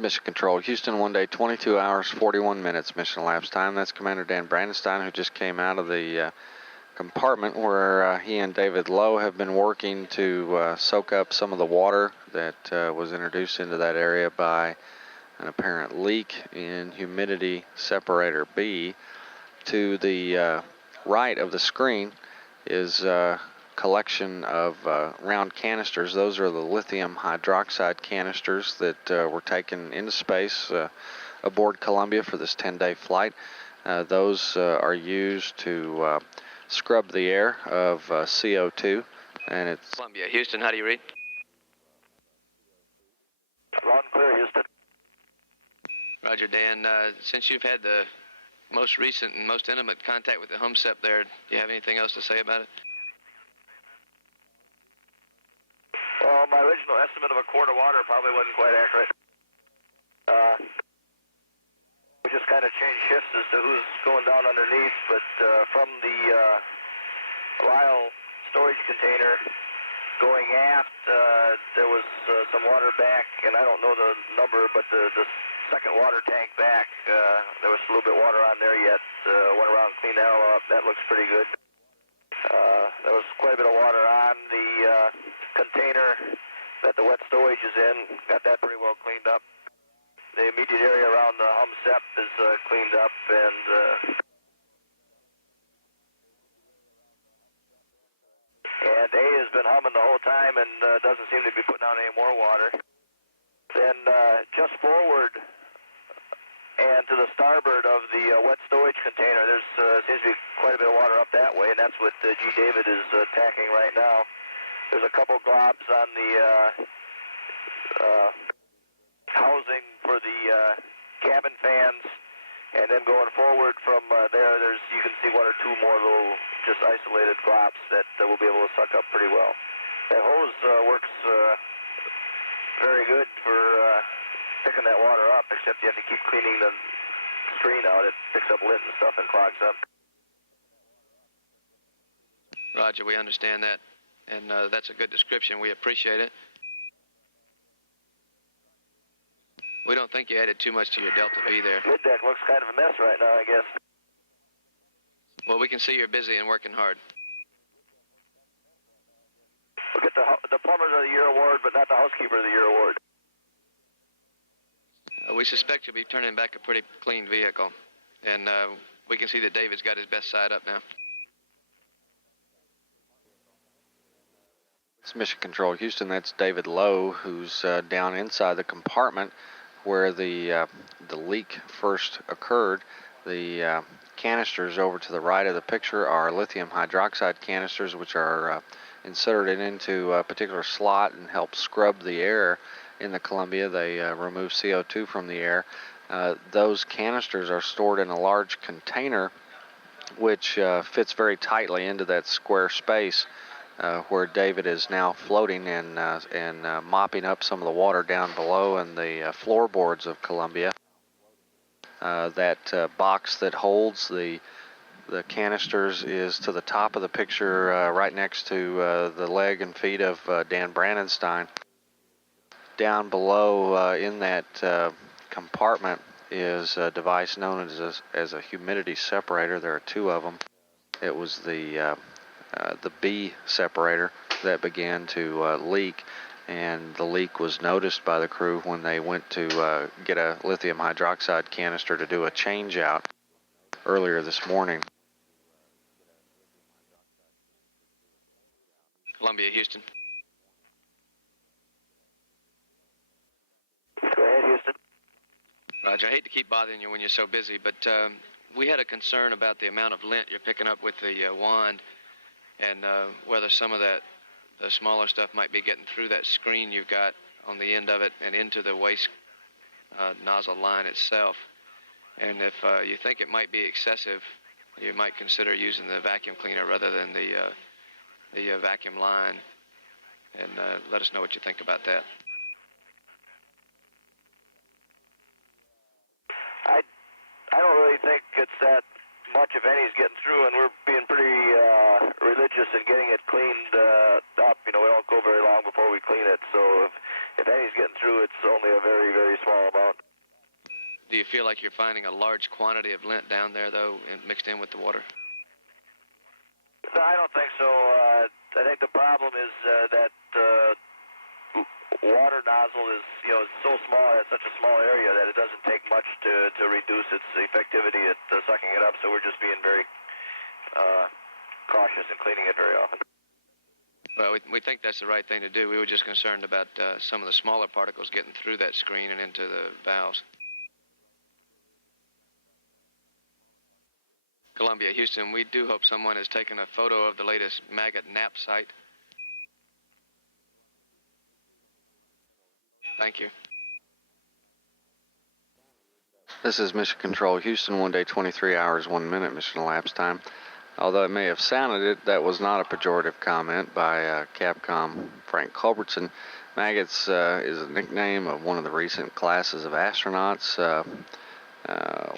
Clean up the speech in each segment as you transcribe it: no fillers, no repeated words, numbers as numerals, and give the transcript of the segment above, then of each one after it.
Mission Control, Houston, 1 day, 22 hours, 41 minutes mission elapsed time. That's Commander Dan Brandenstein, who just came out of the compartment where he and David Lowe have been working to soak up some of the water that was introduced into that area by an apparent leak in humidity separator B. To the right of the screen is a collection of round canisters. Those are the lithium hydroxide canisters that were taken into space aboard Columbia for this 10-day flight. Those are used to scrub the air of CO2, and it's Columbia, Houston, how do you read? Loud and clear, Houston. Roger, Dan. Since you've had the most recent and most intimate contact with the HUMSEP there, do you have anything else to say about it? Well, my original estimate of a quart of water probably wasn't quite accurate. We just kind of changed shifts as to who's going down underneath, but from the vial storage container going aft, there was some water back, and I don't know the number, but the second water tank back, there was a little bit water on there yet. Went around and cleaned that all up. That looks pretty good. There was quite a bit of water on the container that the wet stowage is in. Got that pretty well cleaned up. The immediate area around the HUMSEP is cleaned up, and A has been humming the whole time and doesn't seem to be putting out any more water. Then just forward and to the starboard of the wet storage container, there's seems to be quite a bit of water up that way, and that's what G. David is tacking right now. There's a couple globs on the housing for the cabin fans, and then going forward from there, you can see one or two more little just isolated globs that we'll be able to suck up pretty well. That hose works very good for picking that water up, except you have to keep cleaning the screen out. It picks up lint and stuff and clogs up. Roger, we understand that, and that's a good description. We appreciate it. We don't think you added too much to your Delta V there. Mid-deck looks kind of a mess right now, I guess. Well, we can see you're busy and working hard. We'll get the Plumbers of the Year award, but not the Housekeeper of the Year award. We suspect you'll be turning back a pretty clean vehicle, and we can see that David's got his best side up now. It's Mission Control, Houston. That's David Lowe, who's down inside the compartment where the leak first occurred. The canisters over to the right of the picture are lithium hydroxide canisters, which are inserted into a particular slot and help scrub the air in the Columbia. They remove CO2 from the air. Those canisters are stored in a large container which fits very tightly into that square space where David is now floating and mopping up some of the water down below in the floorboards of Columbia. That box that holds the canisters is to the top of the picture, right next to the leg and feet of Dan Brandenstein. Down below in that compartment is a device known as a humidity separator. There are two of them. It was the B separator that began to leak, and the leak was noticed by the crew when they went to get a lithium hydroxide canister to do a change out earlier this morning. Columbia, Houston. Go ahead, Houston. Roger, I hate to keep bothering you when you're so busy, but we had a concern about the amount of lint you're picking up with the wand, and whether some of the smaller stuff might be getting through that screen you've got on the end of it and into the waste nozzle line itself. And if you think it might be excessive, you might consider using the vacuum cleaner rather than the vacuum line, and let us know what you think about that. I don't really think it's that much, if any, is getting through, and we're being pretty religious in getting it cleaned up. You know, we don't go very long before we clean it, so if any's getting through, it's only a very, very small amount. Do you feel like you're finding a large quantity of lint down there, though, mixed in with the water? No, I don't think so. I think the problem is that water nozzle is, so small, it's such a small area that it doesn't take much to reduce its effectivity at sucking it up, so we're just being very cautious in cleaning it very often. Well, we think that's the right thing to do. We were just concerned about some of the smaller particles getting through that screen and into the valves. Columbia, Houston, we do hope someone has taken a photo of the latest maggot nap site. Thank you. This is Mission Control Houston, 1 day, 23 hours, 1 minute mission elapsed time. Although it may have sounded it, that was not a pejorative comment by Capcom Frank Culbertson. Maggots is a nickname of one of the recent classes of astronauts.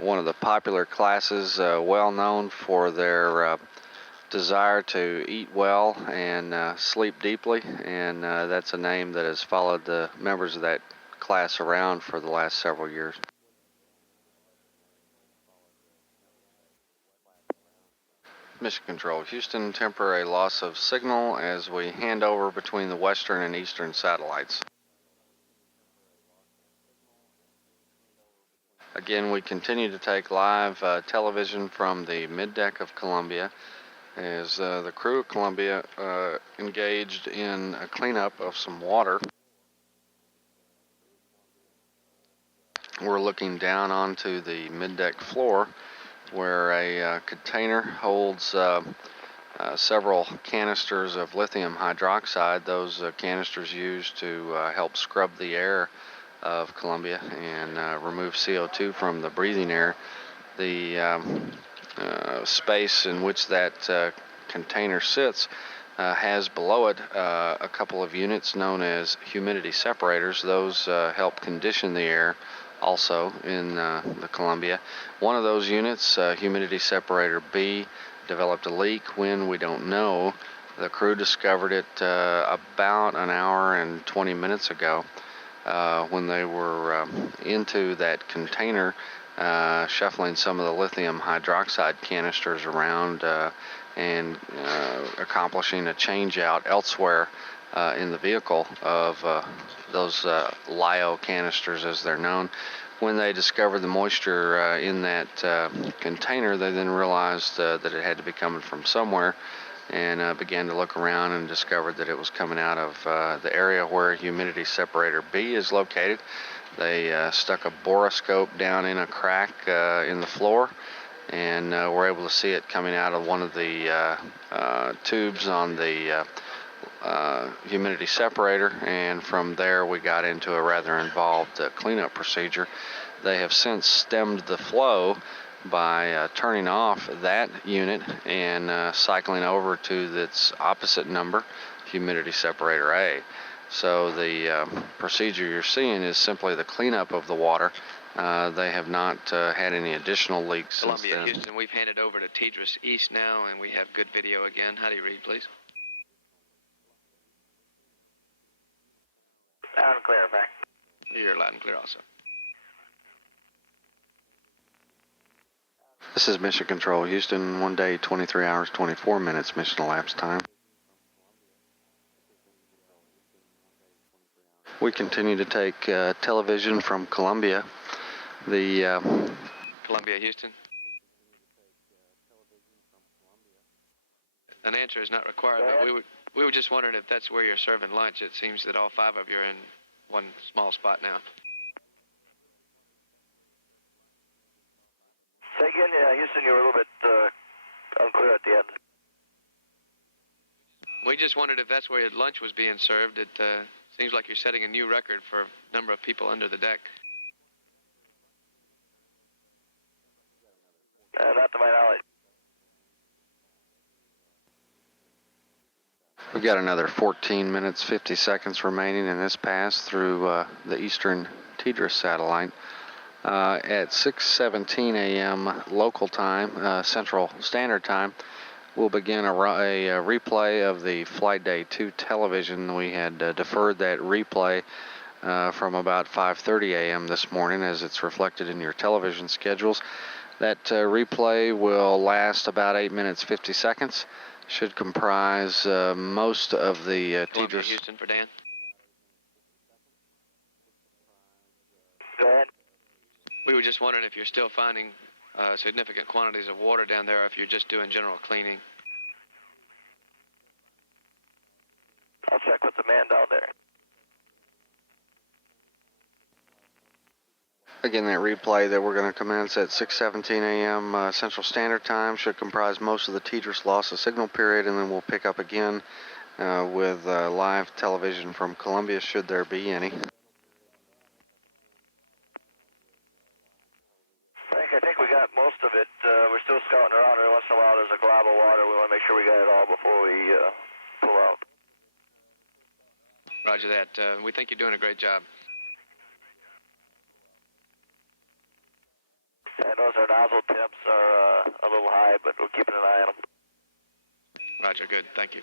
One of the popular classes, well known for their desire to eat well and sleep deeply, and that's a name that has followed the members of that class around for the last several years. Mission Control Houston, temporary loss of signal as we hand over between the western and eastern satellites. Again, we continue to take live television from the middeck of Columbia as the crew of Columbia engaged in a cleanup of some water. We're looking down onto the middeck floor where a container holds several canisters of lithium hydroxide. Those canisters used to help scrub the air of Columbia and remove CO2 from the breathing air. The space in which that container sits has below it a couple of units known as humidity separators. Those help condition the air also in the Columbia. One of those units, humidity separator B, developed a leak when we don't know. The crew discovered it about an hour and 20 minutes ago when they were into that container shuffling some of the lithium hydroxide canisters around and accomplishing a change out elsewhere in the vehicle of those LiO canisters, as they're known. When they discovered the moisture in that container, they then realized that it had to be coming from somewhere and began to look around and discovered that it was coming out of the area where humidity separator B is located. They stuck a borescope down in a crack in the floor and were able to see it coming out of one of the tubes on the humidity separator, and from there we got into a rather involved cleanup procedure. They have since stemmed the flow by turning off that unit and cycling over to its opposite number, humidity separator A. So the procedure you're seeing is simply the cleanup of the water. They have not had any additional leak. Columbia, Houston, we've handed over to Tidris East now, and we have good video again. How do you read, please? Loud and clear, Frank. You're loud and clear also. This is Mission Control Houston, 1 day, 23 hours, 24 minutes mission elapsed time. We continue to take television from Columbia. The Columbia, Houston. An answer is not required, but we were just wondering if that's where you're serving lunch. It seems that all five of you are in one small spot now. Say again, Houston, you were a little bit unclear at the end. We just wondered if that's where your lunch was being served. It seems like you're setting a new record for a number of people under the deck. Not to my knowledge. We've got another 14 minutes, 50 seconds remaining in this pass through the eastern Tidris satellite. At 6:17 a.m. local time, Central Standard Time, we'll begin a replay of the Flight Day 2 television. We had deferred that replay from about 5:30 a.m. this morning, as it's reflected in your television schedules. That replay will last about 8 minutes 50 seconds. Should comprise most of the Columbia, Houston for Dan. Go ahead. We were just wondering if you're still finding significant quantities of water down there, or if you're just doing general cleaning. I'll check with the man down there. Again, that replay that we're going to commence at 6:17 a.m. Central Standard Time should comprise most of the Tetris loss of signal period, and then we'll pick up again with live television from Columbia, should there be any. Frank, I think we got most of it. We're still scouting around. Every once in a while there's a glob of water. We want to make sure we got it all before we pull out. Roger that. We think you're doing a great job. I notice our nozzle temps are a little high, but we're keeping an eye on them. Roger, good. Thank you.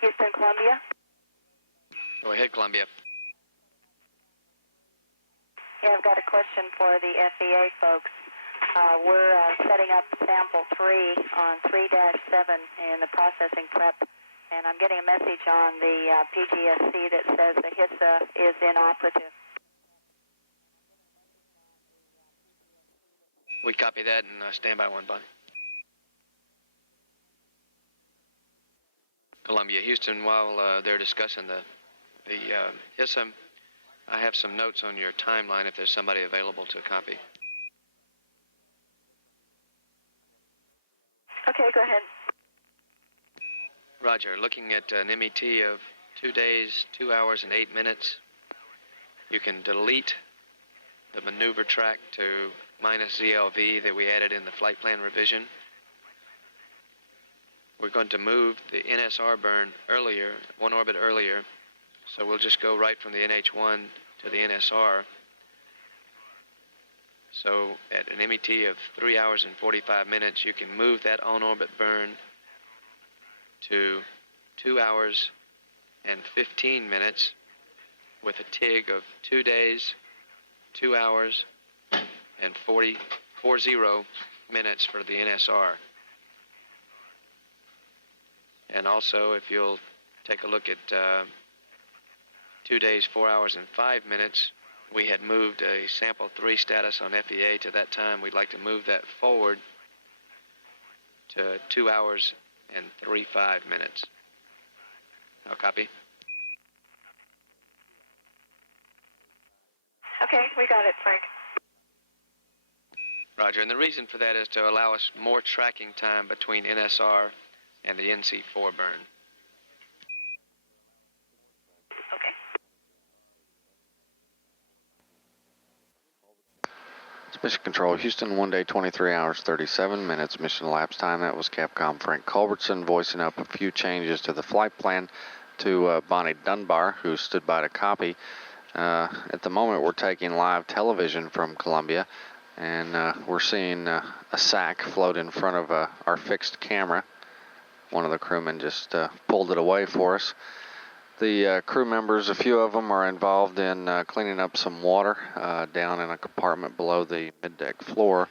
Houston, Columbia. Go ahead, Columbia. Yeah, I've got a question for the FEA folks. We're setting up sample 3 on 3-7 in the processing prep, and I'm getting a message on the PGSC that says the HISA is inoperative. We copy that and stand by one, Bonnie. Columbia, Houston, while they're discussing the HISA, I have some notes on your timeline if there's somebody available to copy. Okay, go ahead. Roger, looking at an MET of 2 days, 2 hours, and 8 minutes, you can delete the maneuver track to minus ZLV that we added in the flight plan revision. We're going to move the NSR burn earlier, 1 orbit earlier, so we'll just go right from the NH1 to the NSR. So at an MET of 3 hours and 45 minutes, you can move that on-orbit burn to 2 hours and 15 minutes with a TIG of 2 days, 2 hours, and 40 minutes for the NSR. And also, if you'll take a look at 2 days, 4 hours, and 5 minutes, we had moved a sample 3 status on FEA to that time. We'd like to move that forward to 2 hours and 35 minutes. I'll copy. Okay, we got it, Frank. Roger, and the reason for that is to allow us more tracking time between NSR and the NC4 burn. Okay. It's Mission Control, Houston, 1 day, 23 hours, 37 minutes, mission elapsed time. That was Capcom Frank Culbertson voicing up a few changes to the flight plan to Bonnie Dunbar, who stood by to copy. At the moment, we're taking live television from Columbia, and we're seeing a sack float in front of our fixed camera. One of the crewmen just pulled it away for us. The crew members, a few of them, are involved in cleaning up some water down in a compartment below the middeck floor.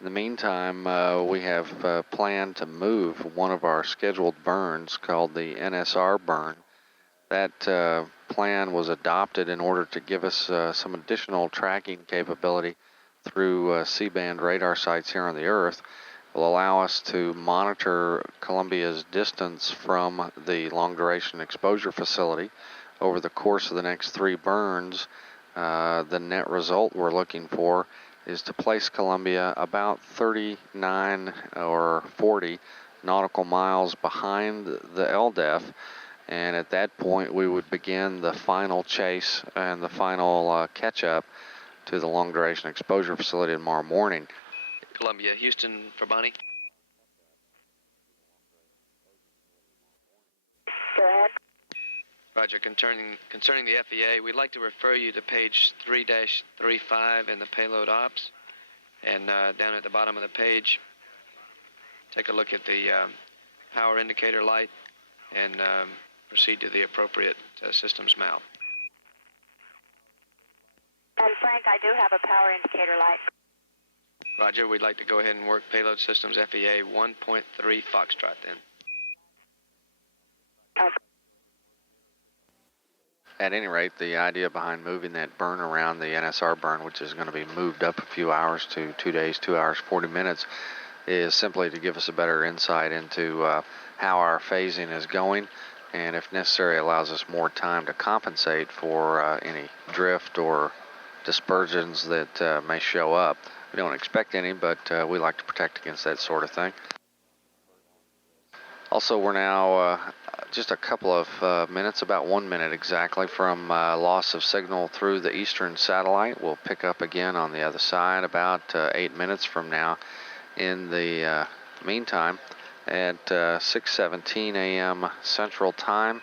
In the meantime, we have planned to move one of our scheduled burns called the NSR burn. That plan was adopted in order to give us some additional tracking capability through C-band radar sites here on the Earth. Will allow us to monitor Columbia's distance from the long-duration exposure facility over the course of the next 3 burns. The net result we're looking for is to place Columbia about 39 or 40 nautical miles behind the LDEF, and at that point we would begin the final chase and the final catch-up to the long-duration exposure facility tomorrow morning. Columbia, Houston for Bonnie. Go ahead. Roger, concerning the FEA, we'd like to refer you to page 3-35 in the payload ops. And down at the bottom of the page, take a look at the power indicator light and proceed to the appropriate system's mouth. And Frank, I do have a power indicator light. Roger, we'd like to go ahead and work payload systems FEA 1.3 Foxtrot then. Okay. At any rate, the idea behind moving that burn around, the NSR burn, which is going to be moved up a few hours to 2 days, 2 hours, 40 minutes, is simply to give us a better insight into how our phasing is going, and if necessary allows us more time to compensate for any drift or dispersions that may show up. We don't expect any, but we like to protect against that sort of thing. Also, we're now just a couple of minutes, about 1 minute exactly, from loss of signal through the eastern satellite. We'll pick up again on the other side about 8 minutes from now. In the meantime, at 6:17 a.m. Central Time.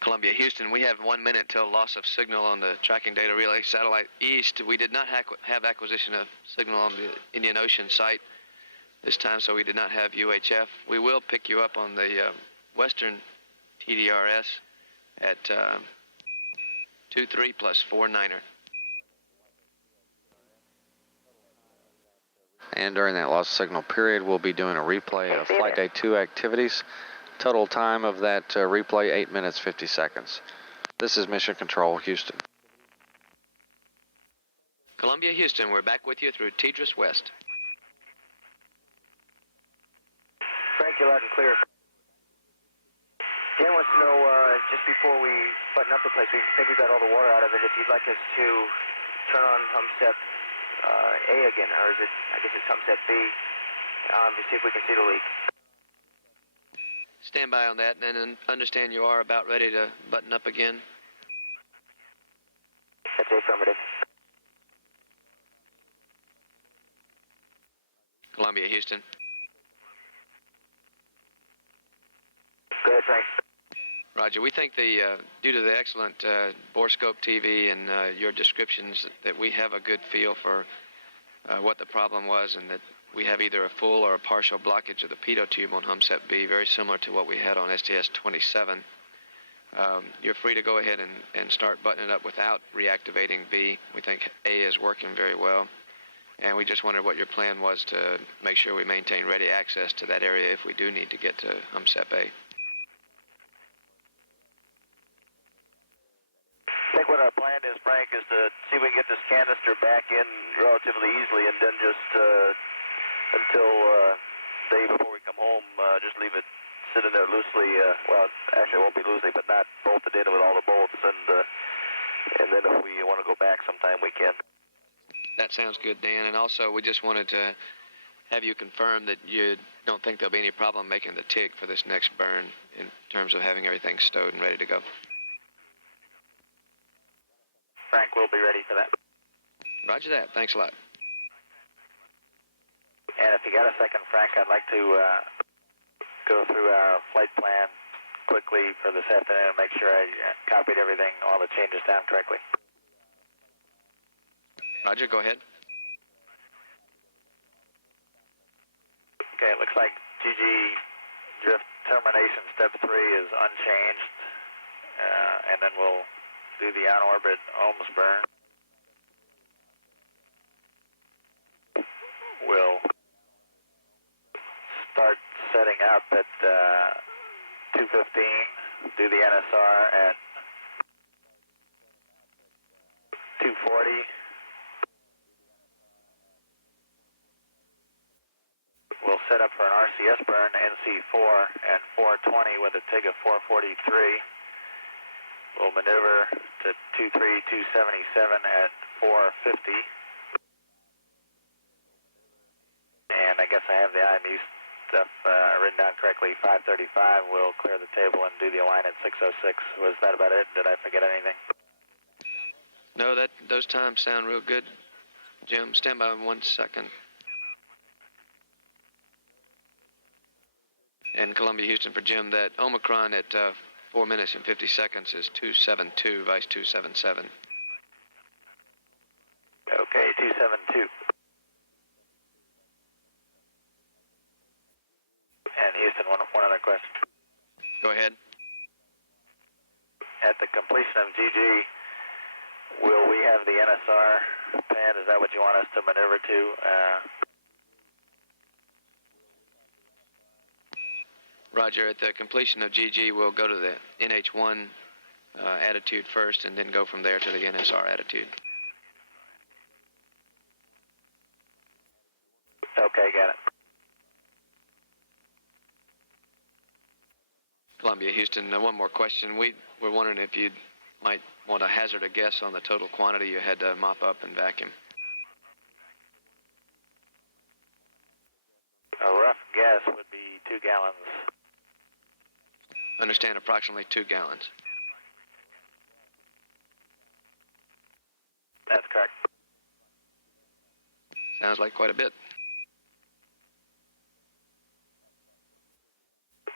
Columbia, Houston, we have 1 minute till loss of signal on the tracking data relay satellite east. We did not have acquisition of signal on the Indian Ocean site this time, so we did not have UHF. We will pick you up on the western TDRS at 23 plus 49er. And during that loss signal period, we'll be doing a replay. Okay, see you there. Day 2 activities. Total time of that replay, 8 minutes, 50 seconds. This is Mission Control, Houston. Columbia, Houston, we're back with you through Tidris West. Frank, you're loud and clear. Dan wants to know, just before we button up the place, we think we got all the water out of it, if you'd like us to turn on HumSep A again, or is it, I guess it's HumSep B, to see if we can see the leak. Stand by on that, and then understand you are about ready to button up again. That's the affirmative. Columbia, Houston. Go ahead, Frank. Roger, we think due to the excellent borescope TV and your descriptions that we have a good feel for what the problem was, and that we have either a full or a partial blockage of the pitot tube on HumSep B, very similar to what we had on STS-32. You're free to go ahead and start buttoning it up without reactivating B. We think A is working very well, and we just wondered what your plan was to make sure we maintain ready access to that area if we do need to get to HumSep A. I think what our plan is, Frank, is to see if we can get this canister back in relatively easily, and then just until day before we come home, just leave it sitting there loosely. Well, actually it won't be loosely, but not bolted in with all the bolts, and then if we want to go back sometime, we can. That sounds good, Dan. And also, we just wanted to have you confirm that you don't think there'll be any problem making the TIG for this next burn in terms of having everything stowed and ready to go. Frank, we'll be ready for that. Roger that. Thanks a lot. And if you got a second, Frank, I'd like to go through our flight plan quickly for this afternoon and make sure I copied everything, all the changes down correctly. Roger, go ahead. Okay, it looks like GG drift termination step 3 is unchanged, and then we'll do the on-orbit Ohms burn. We'll start setting up at 2:15, do the NSR at 2:40. We'll set up for an RCS burn, NC4, at 4:20 with a TIG of 443. We'll maneuver to 23277 at 450. And I guess I have the IMU stuff written down correctly. 535, we'll clear the table and do the align at 606. Was that about it? Did I forget anything? No, those times sound real good, Jim. Stand by 1 second. And Columbia, Houston for Jim, that Omicron at 4 minutes and 50 seconds is 272, vice 277. Okay, 272. And Houston, one other question. Go ahead. at the completion of GG, will we have the NSR pad? Is that what you want us to maneuver to? Roger. At the completion of GG, we'll go to the NH1 attitude first and then go from there to the NSR attitude. Okay, got it. Columbia, Houston, one more question. We were wondering if you might want to hazard a guess on the total quantity you had to mop up and vacuum. A rough guess would be 2 gallons. Understand, approximately 2 gallons. That's correct. Sounds like quite a bit.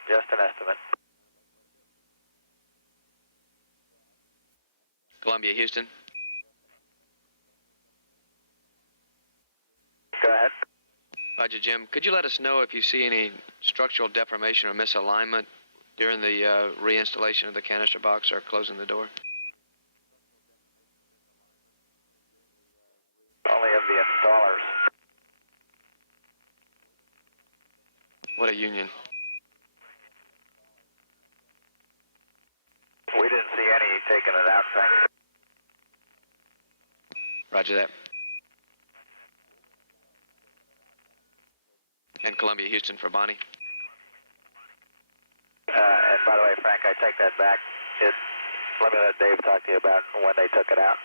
Just an estimate. Columbia, Houston. Go ahead. Roger, Jim. Could you let us know if you see any structural deformation or misalignment during the reinstallation of the canister box or closing the door? Only of the installers. What a union. We didn't see any taking it out, Frank. Roger that. And Columbia, Houston for Bonnie. And by the way, Frank, I take that back. Let me let Dave talk to you about when they took it out.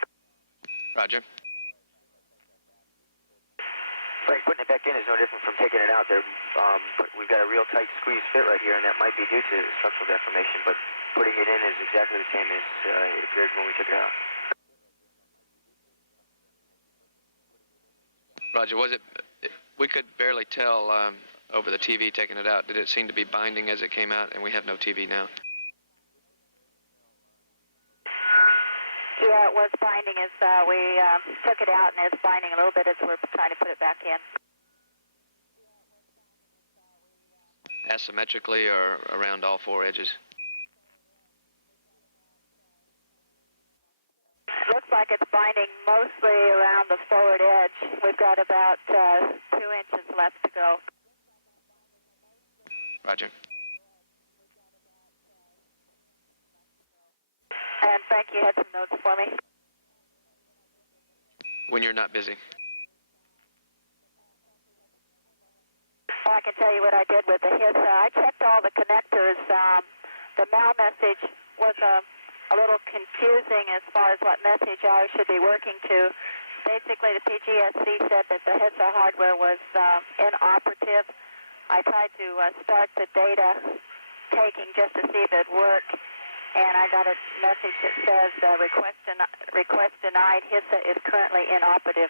Roger. Frank, putting it back in is no different from taking it out. We've got a real tight squeeze fit right here, and that might be due to structural deformation, but putting it in is exactly the same as it appeared when we took it out. Roger, was it? We could barely tell over the TV taking it out. Did it seem to be binding as it came out? And we have no TV now. Yeah, it was binding as we took it out, and it's binding a little bit as we're trying to put it back in. Asymmetrically or around all 4 edges? Looks like it's binding mostly around the forward edge. We've got about 2 inches left to go. Roger. And Frank, you had some notes for me? When you're not busy. Well, I can tell you what I did with the HISA. I checked all the connectors. The MAL message was a little confusing as far as what message I should be working to. Basically, the PGSC said that the HISA hardware was inoperative. I tried to start the data taking just to see if it worked, and I got a message that says request denied. HISA is currently inoperative.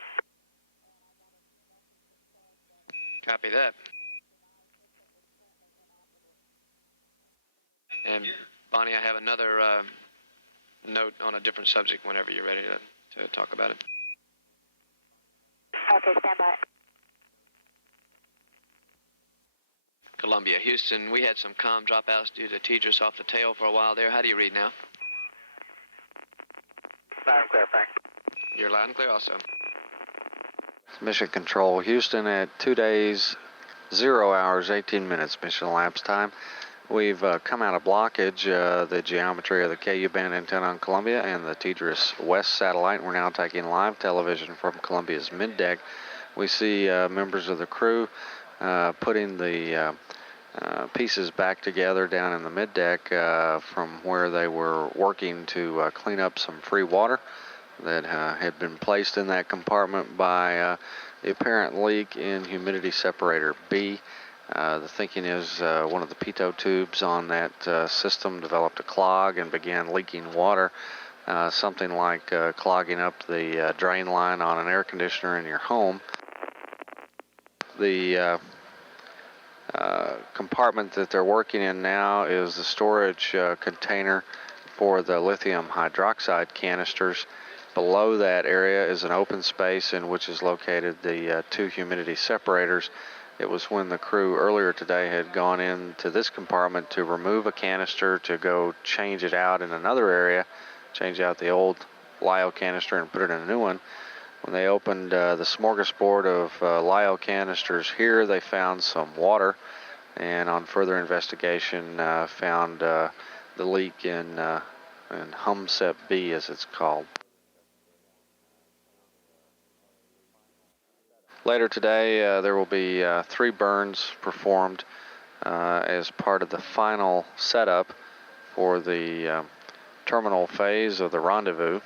Copy that. And Bonnie, I have another note on a different subject whenever you're ready to talk about it. Okay, stand by. Columbia, Houston, we had some comm dropouts due to TDRS off the tail for a while there. How do you read now? Loud and clear, Frank. You're loud and clear also. Mission Control, Houston at 2 days, 0 hours, 18 minutes mission elapsed time. We've come out of blockage, the geometry of the KU band antenna on Columbia and the TDRS West satellite. We're now taking live television from Columbia's middeck. We see members of the crew putting the pieces back together down in the middeck from where they were working to clean up some free water that had been placed in that compartment by the apparent leak in humidity separator B. The thinking is one of the pitot tubes on that system developed a clog and began leaking water, something like clogging up the drain line on an air conditioner in your home. The compartment that they're working in now is the storage container for the lithium hydroxide canisters. Below that area is an open space in which is located the 2 humidity separators. It was when the crew earlier today had gone into this compartment to remove a canister to go change it out in another area, change out the old lyo canister and put it in a new one. When they opened the smorgasbord of lyo canisters here, they found some water, and on further investigation found the leak in HUMSEP B, as it's called. Later today, there will be 3 burns performed as part of the final setup for the terminal phase of the rendezvous.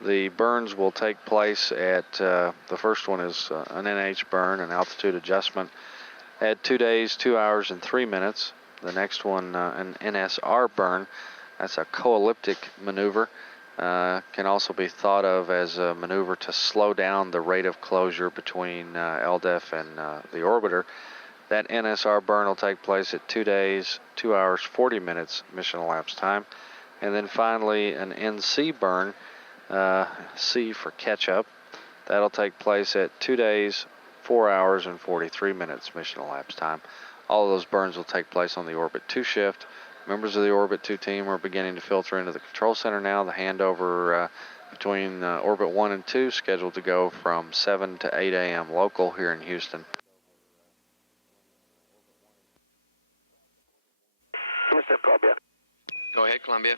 The burns will take place at, the first one is an NH burn, an altitude adjustment, at 2 days, 2 hours, and 3 minutes. The next one, an NSR burn, that's a co-elliptic maneuver. Can also be thought of as a maneuver to slow down the rate of closure between LDEF and the orbiter. That NSR burn will take place at 2 days, 2 hours, 40 minutes mission elapsed time. And then finally an NC burn, C for catch up. That'll take place at 2 days, 4 hours, and 43 minutes mission elapsed time. All of those burns will take place on the Orbit 2 shift. Members of the Orbit 2 team are beginning to filter into the control center now. The handover between Orbit 1 and 2 scheduled to go from 7 to 8 a.m. local here in Houston. Houston, Columbia. Go ahead, Columbia.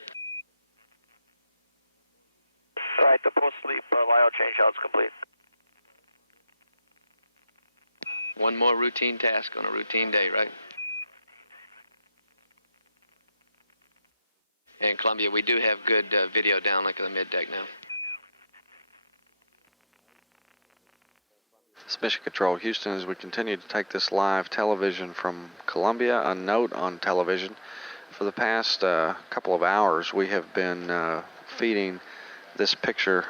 All right, the post-sleep lyo changeout's complete. One more routine task on a routine day, right? And Columbia, we do have good video downlink of the mid-deck now. This Mission Control Houston, as we continue to take this live television from Columbia. A note on television: for the past couple of hours, we have been feeding this picture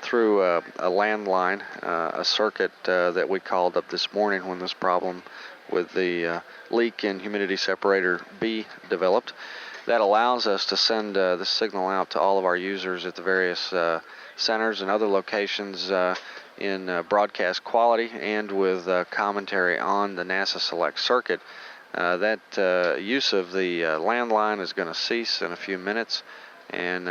through a landline, a circuit that we called up this morning when this problem with the leak in humidity separator B developed. That allows us to send this signal out to all of our users at the various centers and other locations in broadcast quality and with commentary on the NASA Select circuit. That use of the landline is going to cease in a few minutes, and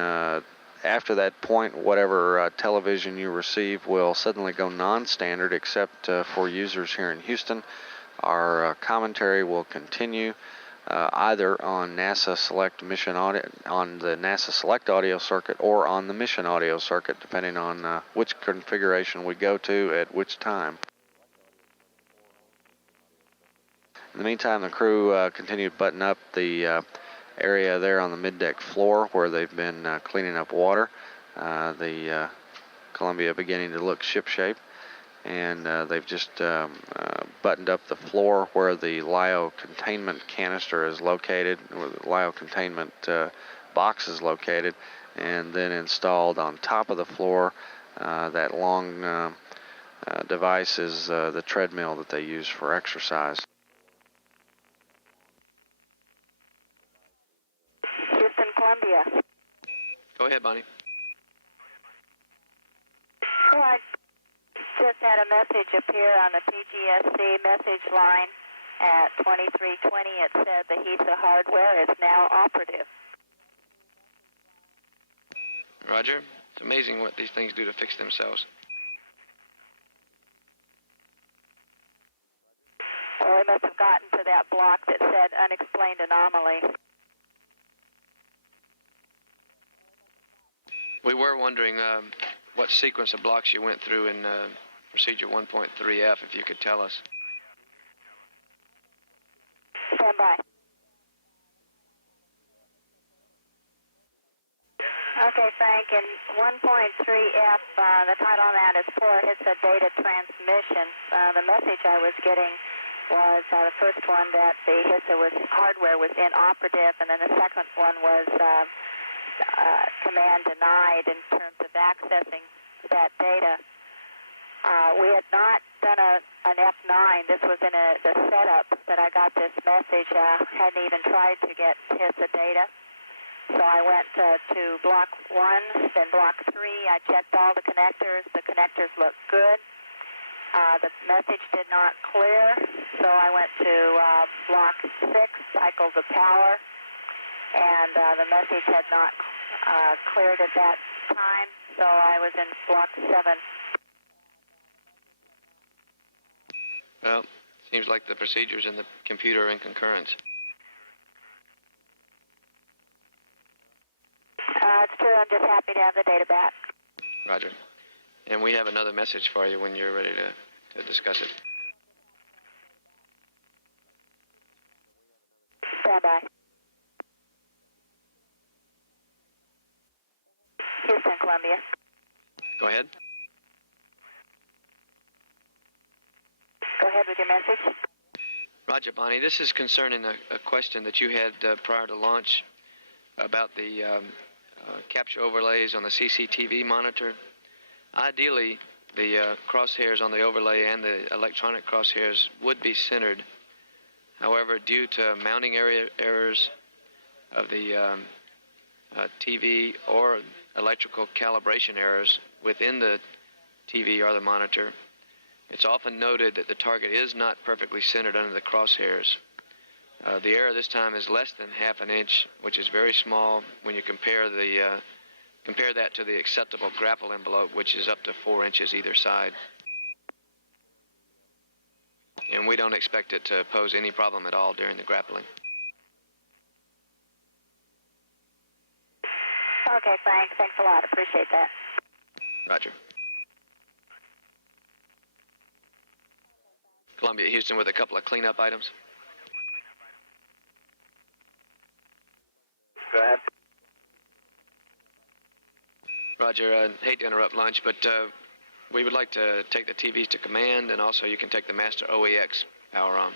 after that point, whatever television you receive will suddenly go non-standard except for users here in Houston. Our commentary will continue either on NASA Select mission audio, on the NASA Select audio circuit, or on the mission audio circuit, depending on which configuration we go to at which time. In the meantime, the crew continue to button up the area there on the mid-deck floor where they've been cleaning up water. The Columbia beginning to look ship-shape. And they've just buttoned up the floor where the lyo containment canister is located, where the lyo containment box is located, and then installed on top of the floor. That long device is the treadmill that they use for exercise. Houston, Columbia. Go ahead, Bonnie. Well, I just had a message appear on the PGSC message line at 2320. It said the HESA hardware is now operative. Roger. It's amazing what these things do to fix themselves. Well, they must have gotten to that block that said unexplained anomaly. We were wondering what sequence of blocks you went through in procedure 1.3F, if you could tell us. Stand by. Okay, Frank, in 1.3F, the title on that is Poor HISA Data Transmission. The message I was getting was the first one that the HISA hardware was inoperative, and then the second one was command denied in terms of accessing that data. We had not done an F9. This was in the setup that I got this message. Hadn't even tried to get HISA data. So I went to block 1, then block 3. I checked all the connectors. The connectors looked good. The message did not clear, so I went to block 6, cycled the power, and the message had not cleared at that time, so I was in block 7. Well, seems like the procedures in the computer are in concurrence. It's true. I'm just happy to have the data back. Roger. And we have another message for you when you're ready to discuss it. Stand by. Houston, Columbia. Go ahead. Go ahead with your message. Roger, Bonnie. This is concerning a question that you had prior to launch about the capture overlays on the CCTV monitor. Ideally, the crosshairs on the overlay and the electronic crosshairs would be centered. However, due to mounting area errors of the TV or electrical calibration errors within the TV or the monitor, it's often noted that the target is not perfectly centered under the crosshairs. The error this time is less than ½ an inch, which is very small when you compare that to the acceptable grapple envelope, which is up to 4 inches either side. And we don't expect it to pose any problem at all during the grappling. Okay, Frank. Thanks a lot. Appreciate that. Roger. Columbia, Houston with a couple of cleanup items. Go ahead. Roger, I hate to interrupt lunch, but we would like to take the TVs to command, and also you can take the master OEX power on.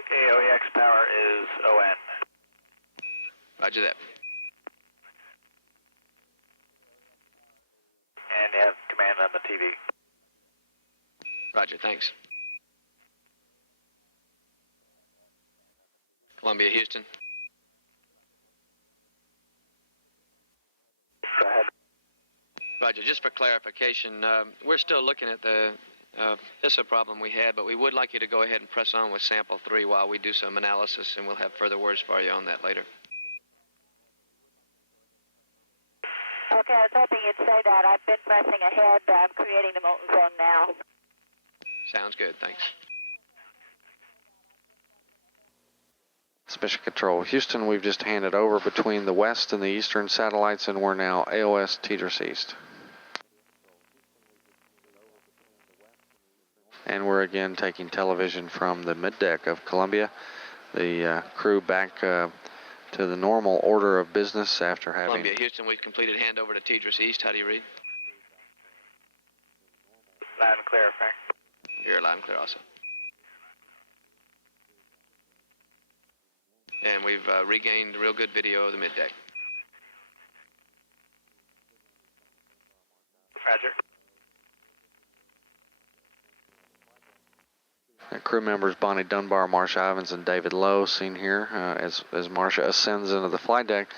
Okay, OEX power is ON. Roger that. And you have command on the TV. Roger, thanks. Columbia, Houston. Go ahead. Roger, just for clarification, we're still looking at the HISA problem we had, but we would like you to go ahead and press on with sample 3 while we do some analysis, and we'll have further words for you on that later. Okay, I was hoping you'd say that. I've been pressing ahead. I'm creating the molten zone now. Sounds good, thanks. Mission Control, Houston, we've just handed over between the west and the eastern satellites, and we're now AOS Teeters East. And we're again taking television from the middeck of Columbia. The crew back to the normal order of business after. Columbia, Houston, we've completed handover to Teeters East. How do you read? Loud and clear, Frank. You're loud and clear also. And we've regained real good video of the middeck. Roger. Crew members Bonnie Dunbar, Marsha Evans, and David Lowe seen here as Marsha ascends into the flight deck,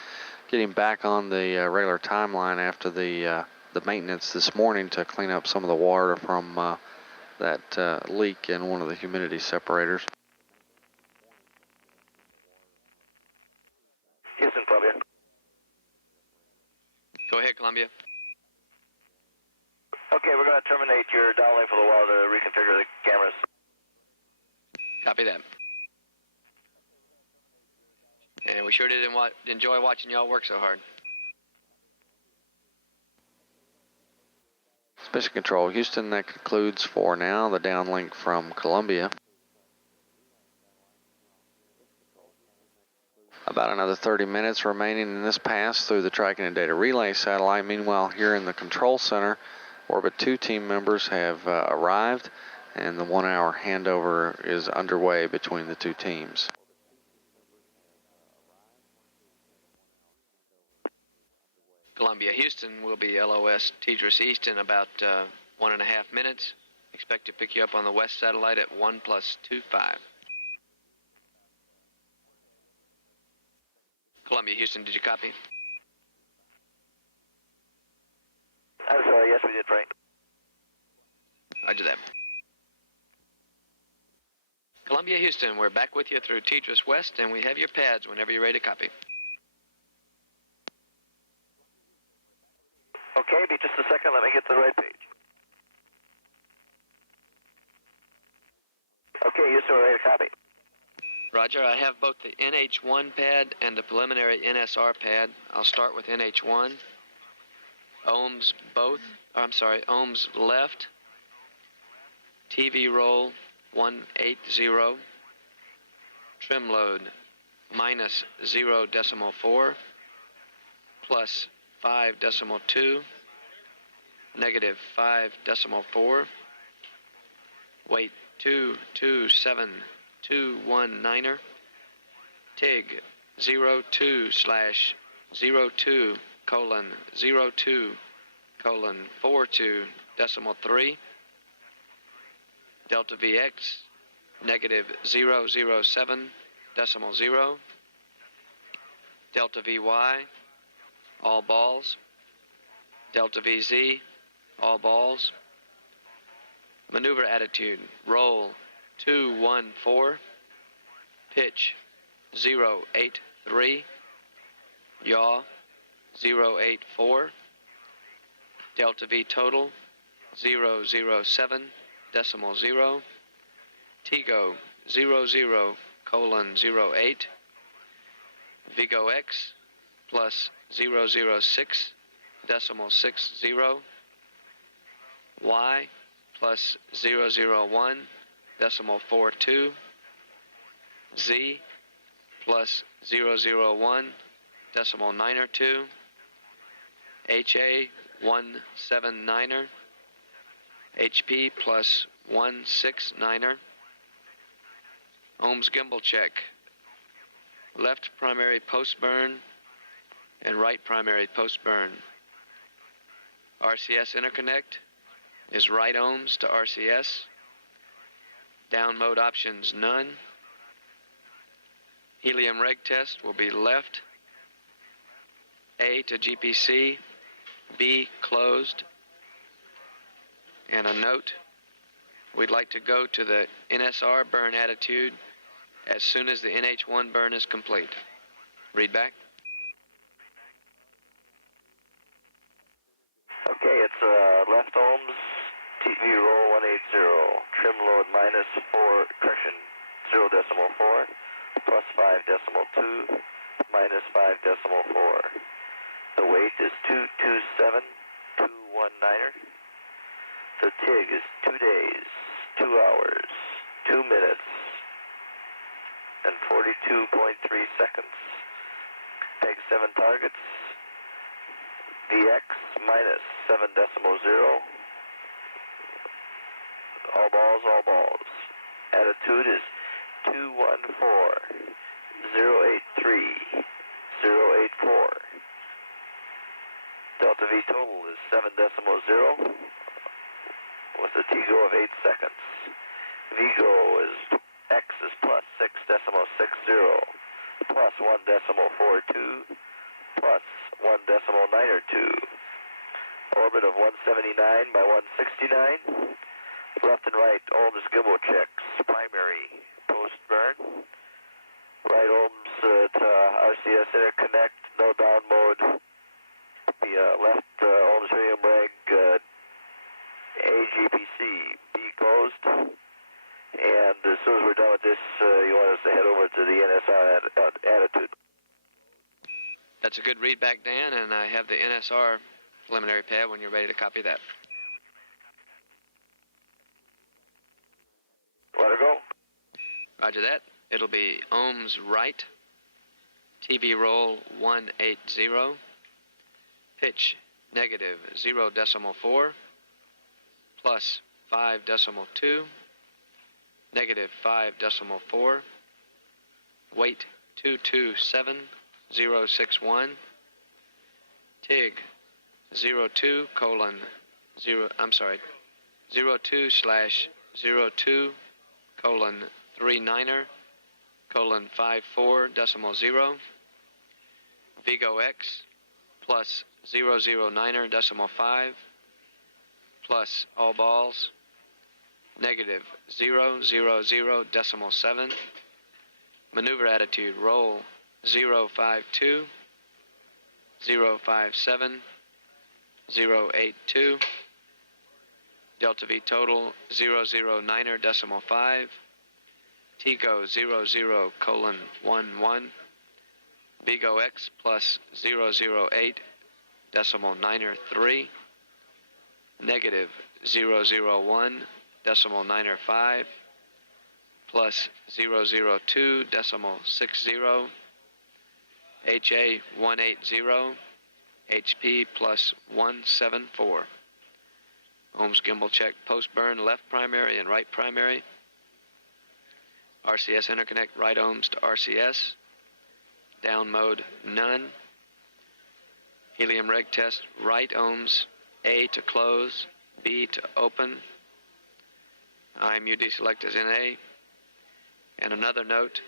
getting back on the regular timeline after the maintenance this morning to clean up some of the water from that leak in one of the humidity separators. Houston, Columbia. Go ahead, Columbia. Okay, we're going to terminate your downlink for a while to reconfigure the cameras. Copy that. And we sure did enjoy watching y'all work so hard. Mission Control, Houston, that concludes for now the downlink from Columbia. About another 30 minutes remaining in this pass through the tracking and data relay satellite. Meanwhile, here in the control center, Orbit 2 team members have arrived, and the 1 hour handover is underway between the two teams. Columbia, Houston will be LOS Teeters East in about 1.5 minutes. Expect to pick you up on the west satellite at 1+25. Columbia, Houston, did you copy? I was Yes, we did, Frank. Roger that. Columbia, Houston, we're back with you through Tetris West, and we have your pads whenever you're ready to copy. Okay, be just a second. Let me get to the right page. Okay, Houston, we're ready to copy. Roger, I have both the NH1 pad and the preliminary NSR pad. I'll start with NH1. Ohms ohms left. TV roll 180. Trim load minus 0.4 plus 5.2 negative 5.4. Weight 227.219er. TIG 02/02:42.3. Delta VX negative 007.0. Delta VY all balls. Delta VZ all balls. Maneuver attitude, roll 214, pitch 083, yaw 084, delta V total 007.0, TGO 00:08, Vigo X plus 006.60, Y plus 001.42, Z plus 001.902, HA 179er, HP plus 169er, Ohms gimbal check, left primary post burn and right primary post burn. RCS interconnect is right ohms to RCS. Down mode options none. Helium reg test will be left. A to GPC, B closed. And a note, we'd like to go to the NSR burn attitude as soon as the NH1 burn is complete. Read back. Okay, it's left ohms, TV roll 180, trim load minus 0.4 plus 5.2 minus 5.4. The weight is 227.219er. The TIG is 2 days, 2 hours, 2 minutes, and 42.3 seconds. Peg 7 targets. VX minus 7.0. All balls. Attitude is 214.083.084. Delta V total is 7.0 with a TGO of 8 seconds. VGO is X is plus 6.60 plus 1.42 plus 1.902. Orbit of 179 by 169. Left and right ohms gimbal checks. Primary post burn. Right ohms to RCS interconnect. No down mode. The left ohms helium reg AGPC B closed. And as soon as we're done with this, you want us to head over to the NSR attitude. That's a good read back, Dan, and I have the NSR preliminary pad when you're ready to copy that. Let her go. Roger that. It'll be ohms right, TV roll 180, pitch negative 0.4 plus 5.2, negative 5.4, weight 227.061, TIG 02/02:39er:54.0, Vigo X plus 009er.5, plus all balls, negative 0.000.7. Maneuver attitude, roll 052, 057, 082. Delta V total 009.5. TGO 00:11. BGO X plus 008.93. Negative 001.95 plus 002.60. HA 180. HP plus 174. Ohms gimbal check post burn left primary and right primary. RCS interconnect right ohms to RCS. Down mode none. Helium reg test right ohms A to close, B to open. IMU deselect as NA. And another note,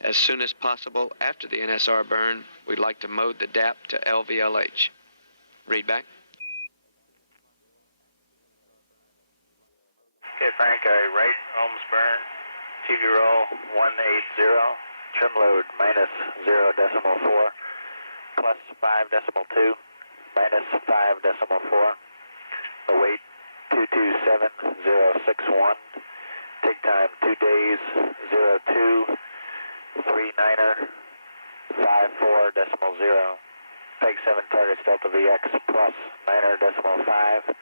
as soon as possible after the NSR burn, we'd like to mode the DAP to LVLH. Read back. Okay, Frank, right ohms burn, TV roll 180, trim load minus 0.4, plus 5.2, minus 5.4, await 227061, take time 2 days, 02, 39er, 54.0, peg 7 targets Delta VX plus 9.5,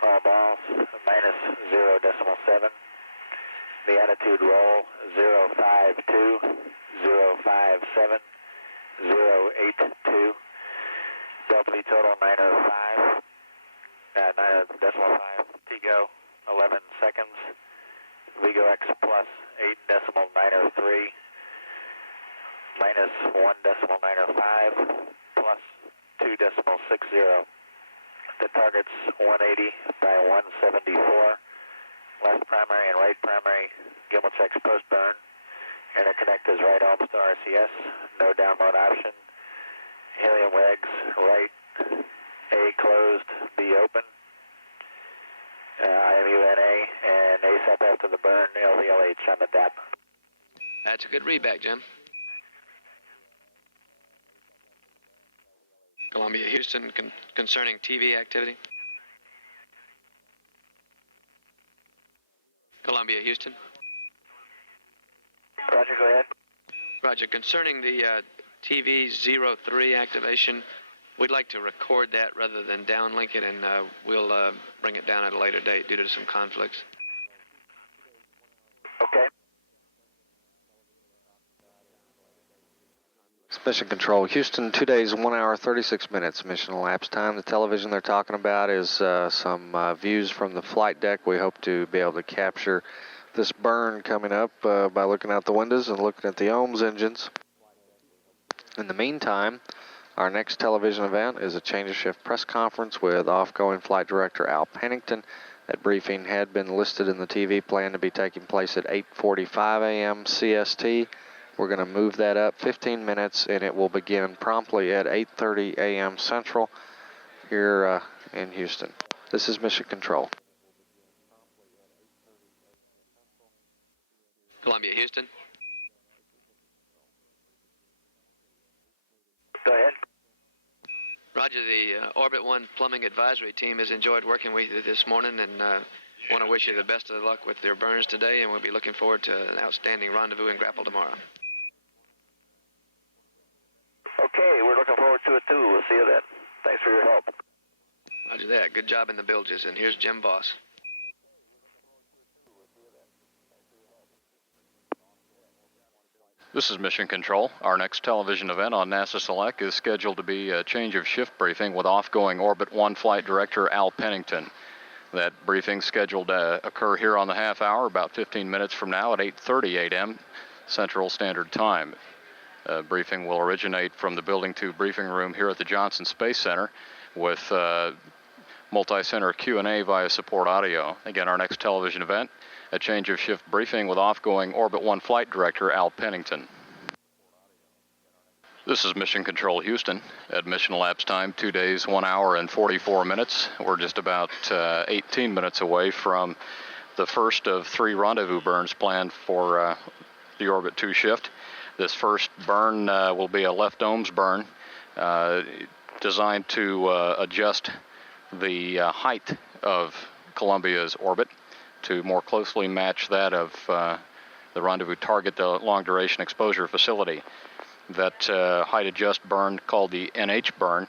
all balls minus 0.7. The attitude roll 052, 057, 082. Delta V total 905, 9.5. TGO 11 seconds. VGO X plus 8.903, minus 1.905, plus 2.60. The target's 180 by 174. Left primary and right primary. Gimbal checks post burn. Interconnect is right ohms to RCS. No download option. Helium regs right. A closed. B open. IMUNA and ASAP after the burn. LVLH on the DAP. That's a good readback, Jim. Columbia, Houston, concerning TV activity. Columbia, Houston. Roger, go ahead. Roger, concerning the TV-03 activation, we'd like to record that rather than downlink it, and we'll bring it down at a later date due to some conflicts. Okay. Mission Control, Houston, 2 days, 1 hour, 36 minutes mission elapsed time. The television they're talking about is some views from the flight deck. We hope to be able to capture this burn coming up by looking out the windows and looking at the ohms engines. In the meantime, our next television event is a change of shift press conference with off-going flight director Al Pennington. That briefing had been listed in the TV plan to be taking place at 8:45 a.m. CST. We're going to move that up 15 minutes, and it will begin promptly at 8:30 a.m. Central here in Houston. This is Mission Control. Columbia, Houston. Go ahead. Roger, the Orbit 1 Plumbing Advisory Team has enjoyed working with you this morning, and want to wish you the best of luck with your burns today, and we'll be looking forward to an outstanding rendezvous and grapple tomorrow. Okay, we're looking forward to it too. We'll see you then. Thanks for your help. Roger that. Good job in the bilges, and here's Jim Voss. This is Mission Control. Our next television event on NASA Select is scheduled to be a change of shift briefing with off-going Orbit 1 Flight Director Al Pennington. That briefing scheduled to occur here on the half hour about 15 minutes from now at 8:30 a.m. Central Standard Time. Briefing will originate from the Building 2 briefing room here at the Johnson Space Center with multi-center Q&A via support audio. Again, our next television event, a change of shift briefing with off-going Orbit 1 Flight Director Al Pennington. This is Mission Control Houston. At mission elapsed time, 2 days, 1 hour, and 44 minutes. We're just about 18 minutes away from the first of 3 rendezvous burns planned for the Orbit 2 shift. This first burn will be a left OMS burn designed to adjust the height of Columbia's orbit to more closely match that of the rendezvous target, the long-duration exposure facility. That height adjust burn, called the NH burn,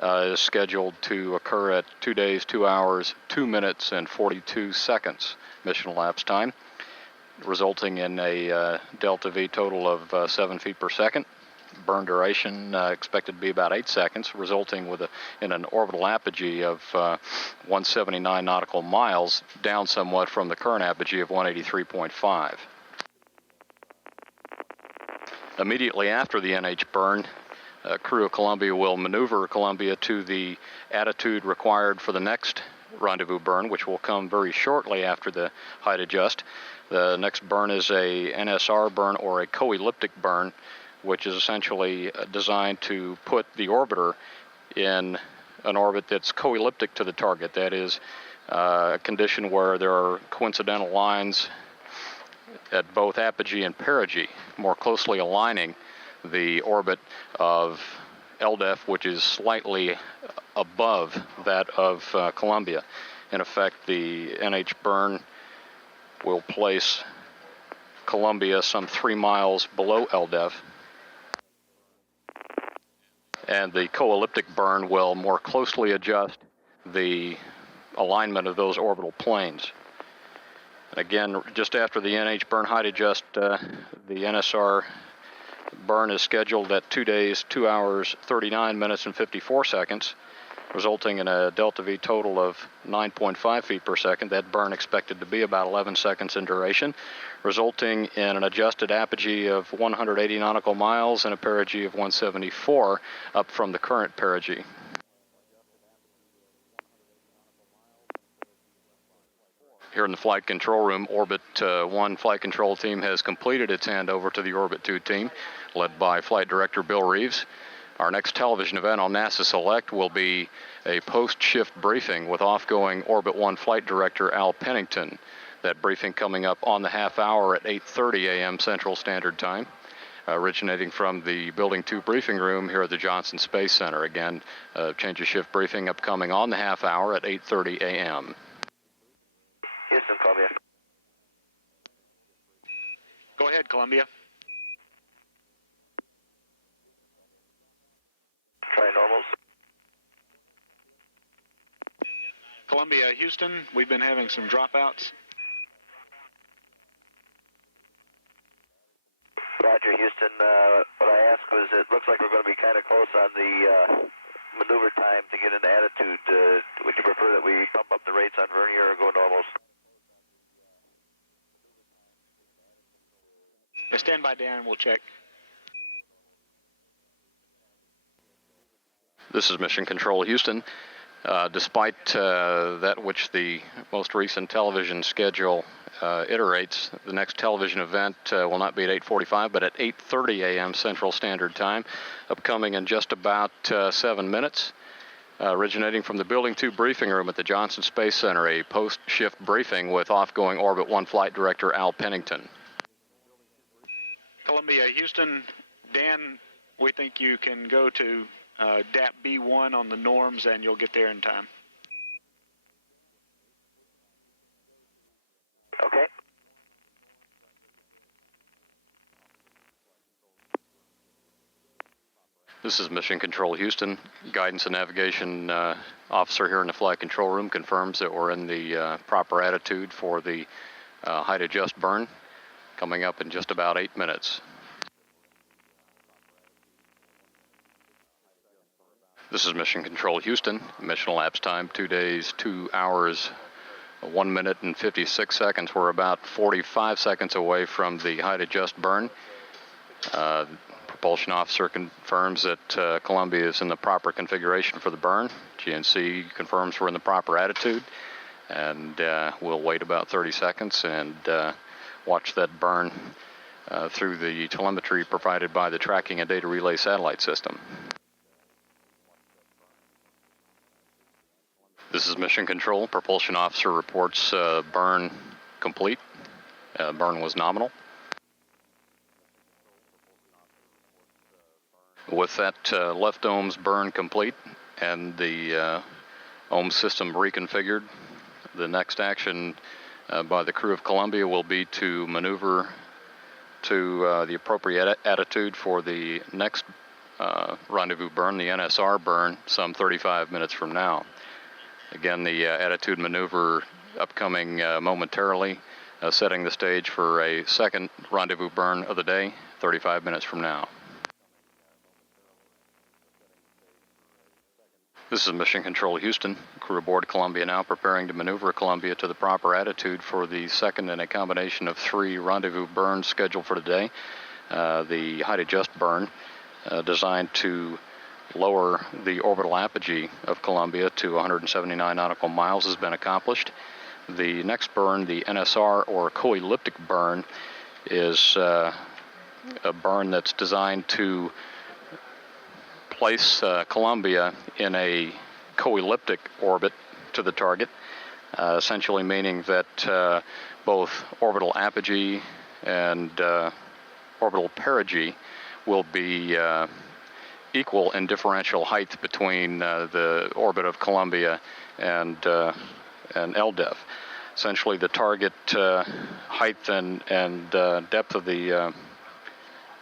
is scheduled to occur at 2 days, 2 hours, 2 minutes, and 42 seconds mission elapsed time, resulting in a delta V total of 7 feet per second. Burn duration expected to be about 8 seconds, resulting in an orbital apogee of 179 nautical miles, down somewhat from the current apogee of 183.5. Immediately after the NH burn, crew of Columbia will maneuver Columbia to the attitude required for the next rendezvous burn, which will come very shortly after the height adjust. The next burn is a NSR burn, or a co-elliptic burn, which is essentially designed to put the orbiter in an orbit that's co-elliptic to the target. That is a condition where there are coincidental lines at both apogee and perigee, more closely aligning the orbit of LDEF, which is slightly above that of Columbia. In effect, the NH burn will place Columbia some 3 miles below LDEF, and the co-elliptic burn will more closely adjust the alignment of those orbital planes. And again, just after the NH burn height adjust, the NSR burn is scheduled at 2 days, 2 hours, 39 minutes, and 54 seconds, resulting in a delta V total of 9.5 feet per second. That burn expected to be about 11 seconds in duration, resulting in an adjusted apogee of 180 nautical miles and a perigee of 174, up from the current perigee. Here in the flight control room, Orbit 1 flight control team has completed its handover to the Orbit 2 team, led by Flight Director Bill Reeves. Our next television event on NASA Select will be a post-shift briefing with off-going Orbit 1 Flight Director Al Pennington. That briefing coming up on the half hour at 8:30 a.m. Central Standard Time, originating from the Building 2 briefing room here at the Johnson Space Center. Again, change of shift briefing upcoming on the half hour at 8:30 a.m. Houston, Columbia. Go ahead, Columbia. Try normals. Columbia, Houston, we've been having some dropouts. Roger, Houston. What I asked was, it looks like we're going to be kind of close on the maneuver time to get into attitude. Would you prefer that we pump up the rates on vernier or go normals? Stand by, Dan, and we'll check. This is Mission Control Houston. Despite that which the most recent television schedule iterates, the next television event will not be at 8:45, but at 8:30 a.m. Central Standard Time, upcoming in just about 7 minutes. Originating from the Building 2 briefing room at the Johnson Space Center, a post-shift briefing with off-going Orbit 1 Flight Director Al Pennington. Columbia, Houston, Dan, we think you can go to DAP B1 on the norms and you'll get there in time. Okay. This is Mission Control Houston. Guidance and navigation officer here in the flight control room confirms that we're in the proper attitude for the height adjust burn, coming up in just about 8 minutes. This is Mission Control Houston. Mission elapsed time 2 days, 2 hours, 1 minute and 56 seconds. We're about 45 seconds away from the height adjust burn. Propulsion officer confirms that Columbia is in the proper configuration for the burn. GNC confirms we're in the proper attitude, and we'll wait about 30 seconds and watch that burn through the telemetry provided by the Tracking and Data Relay satellite system. This is Mission Control. Propulsion Officer reports burn complete. Burn was nominal. With that left OMS burn complete and the OMS system reconfigured, the next action by the crew of Columbia will be to maneuver to the appropriate attitude for the next rendezvous burn, the NSR burn, some 35 minutes from now. Again, the attitude maneuver upcoming momentarily, setting the stage for a second rendezvous burn of the day, 35 minutes from now. This is Mission Control Houston. Crew aboard Columbia now preparing to maneuver Columbia to the proper attitude for the second in a combination of 3 rendezvous burns scheduled for today. The height adjust burn designed to lower the orbital apogee of Columbia to 179 nautical miles has been accomplished. The next burn, the NSR or co-elliptic burn, is a burn that's designed to place Columbia in a co-elliptic orbit to the target, essentially meaning that both orbital apogee and orbital perigee will be equal in differential height between the orbit of Columbia and LDEF. Essentially, the target height and depth of the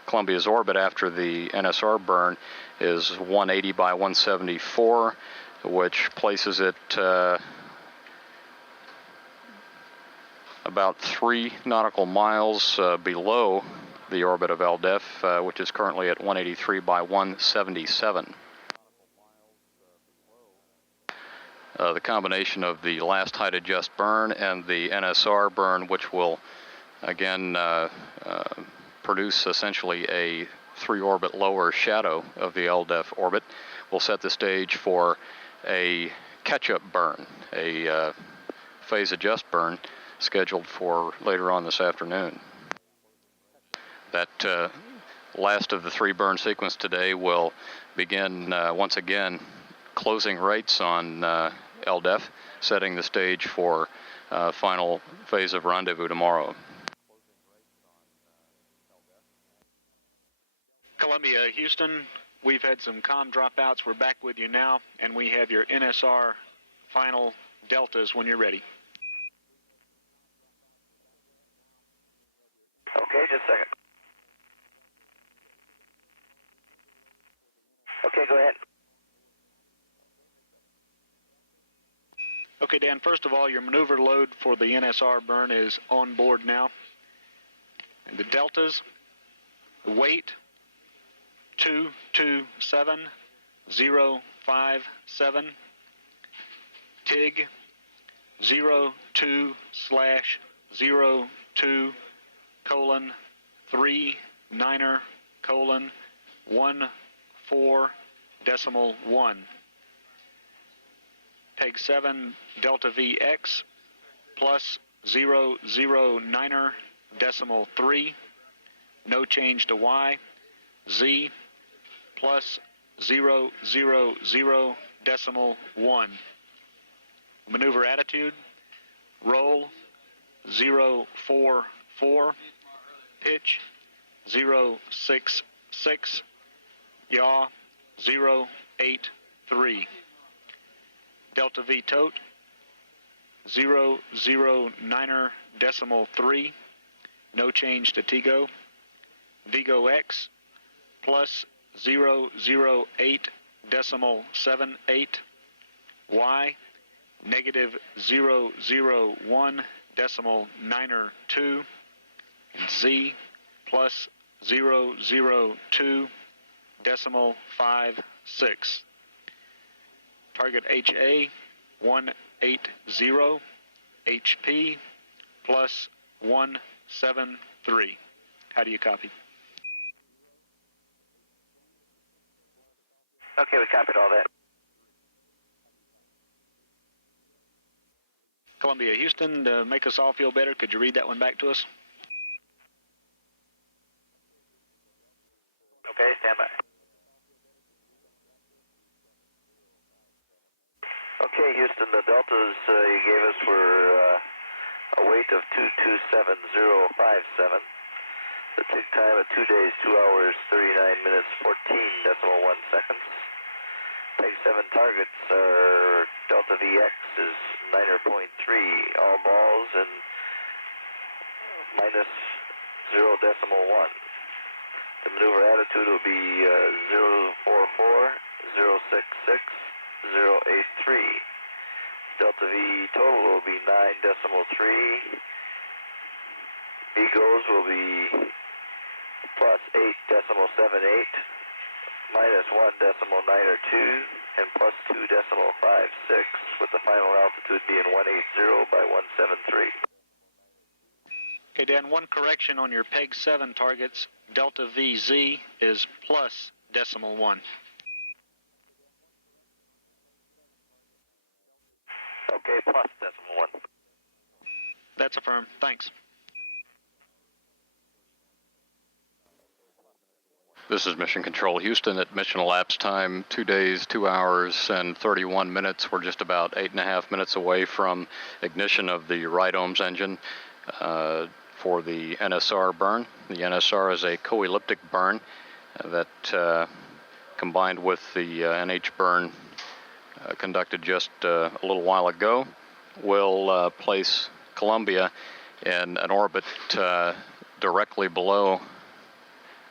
Columbia's orbit after the NSR burn is 180 by 174, which places it about 3 nautical miles below the orbit of LDEF, which is currently at 183 by 177. The combination of the last height adjust burn and the NSR burn, which will again produce essentially a 3-orbit lower shadow of the LDEF orbit, will set the stage for a catch-up burn, a phase adjust burn scheduled for later on this afternoon. That last of the 3 burn sequence today will begin once again closing rates on LDEF, setting the stage for final phase of rendezvous tomorrow. Columbia, Houston, we've had some comm dropouts. We're back with you now, and we have your NSR final deltas when you're ready. Okay, just a second. Okay, go ahead. Okay, Dan, first of all, your maneuver load for the NSR burn is on board now. And the deltas, the weight, 227057, TIG, 02/029:14.1 Peg 7 Delta VX plus 009.3, no change to Y, Z plus 000.1. Maneuver attitude, roll 044, pitch 066, yaw 083. Delta V tote 009.3, no change to TIGO. Vigo X plus 008.78, Y negative 001.92, and Z plus 002.56. Target HA 180, HP plus 173. How do you copy? Okay, we copied all that. Columbia, Houston, to make us all feel better, could you read that one back to us? Okay, stand by. Okay, Houston, the deltas you gave us were a weight of 227057. The tick time of 2 days, 2 hours, 39 minutes, 14.1 seconds. Peg 7 targets are Delta VX is 9.3, all balls, and minus 0.1. The maneuver attitude will be 044, 066, 083. Delta V total will be 9.3. V-goes will be plus 8.78, minus 1.902, and plus 2.56, with the final altitude being 180 by 173. Okay, Dan, one correction on your PEG 7 targets. Delta VZ is plus 0.1. Okay, plus 0.1. That's affirmed. Thanks. This is Mission Control Houston at mission elapsed time 2 days, 2 hours, and 31 minutes. We're just about 8.5 minutes away from ignition of the right ohms engine for the NSR burn. The NSR is a co-elliptic burn that combined with the NH burn conducted just a little while ago will place Columbia in an orbit directly below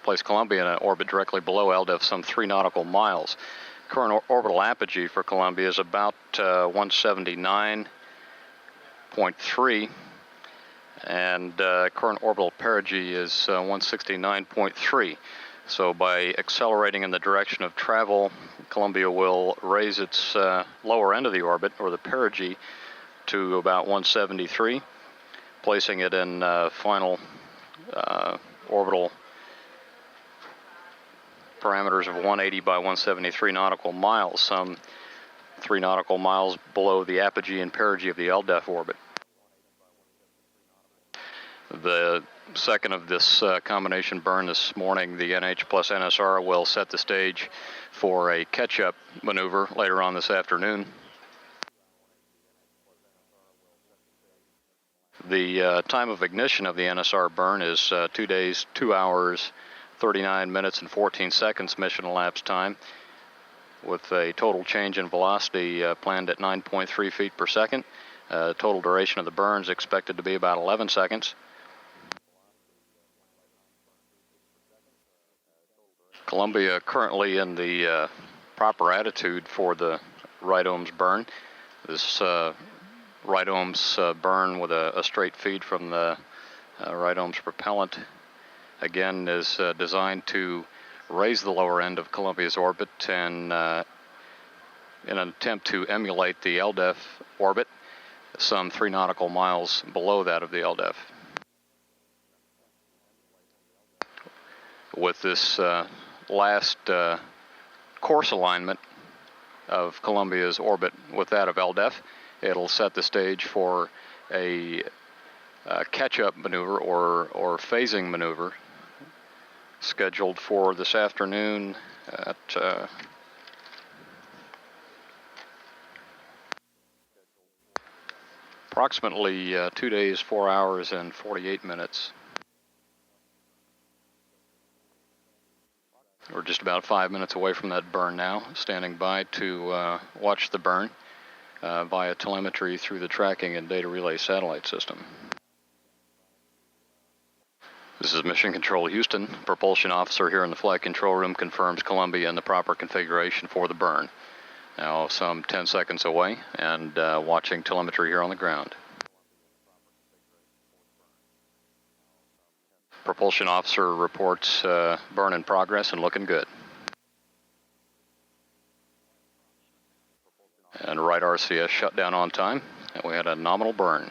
LDEF some 3 nautical miles. Current orbital apogee for Columbia is about 179.3, and current orbital perigee is 169.3. So by accelerating in the direction of travel, Columbia will raise its lower end of the orbit, or the perigee, to about 173, placing it in final orbital parameters of 180 by 173 nautical miles, some 3 nautical miles below the apogee and perigee of the LDEF orbit. The second of this combination burn this morning, the NH plus NSR, will set the stage for a catch-up maneuver later on this afternoon. The time of ignition of the NSR burn is 2 days, 2 hours, 39 minutes and 14 seconds mission elapsed time, with a total change in velocity planned at 9.3 feet per second. Total duration of the burn is expected to be about 11 seconds. Columbia currently in the proper attitude for the right ohms burn. This right ohms burn with a straight feed from the right ohms propellant again is designed to raise the lower end of Columbia's orbit and in an attempt to emulate the LDEF orbit some 3 nautical miles below that of the LDEF. With this last course alignment of Columbia's orbit with that of LDEF, it'll set the stage for a catch-up maneuver or phasing maneuver scheduled for this afternoon at approximately 2 days, 4 hours, and 48 minutes. We're just about 5 minutes away from that burn now, standing by to watch the burn via telemetry through the tracking and data relay satellite system. This is Mission Control Houston. Propulsion officer here in the flight control room confirms Columbia in the proper configuration for the burn. Now some 10 seconds away and watching telemetry here on the ground. Propulsion officer reports burn in progress and looking good. And right RCS shut down on time, and we had a nominal burn.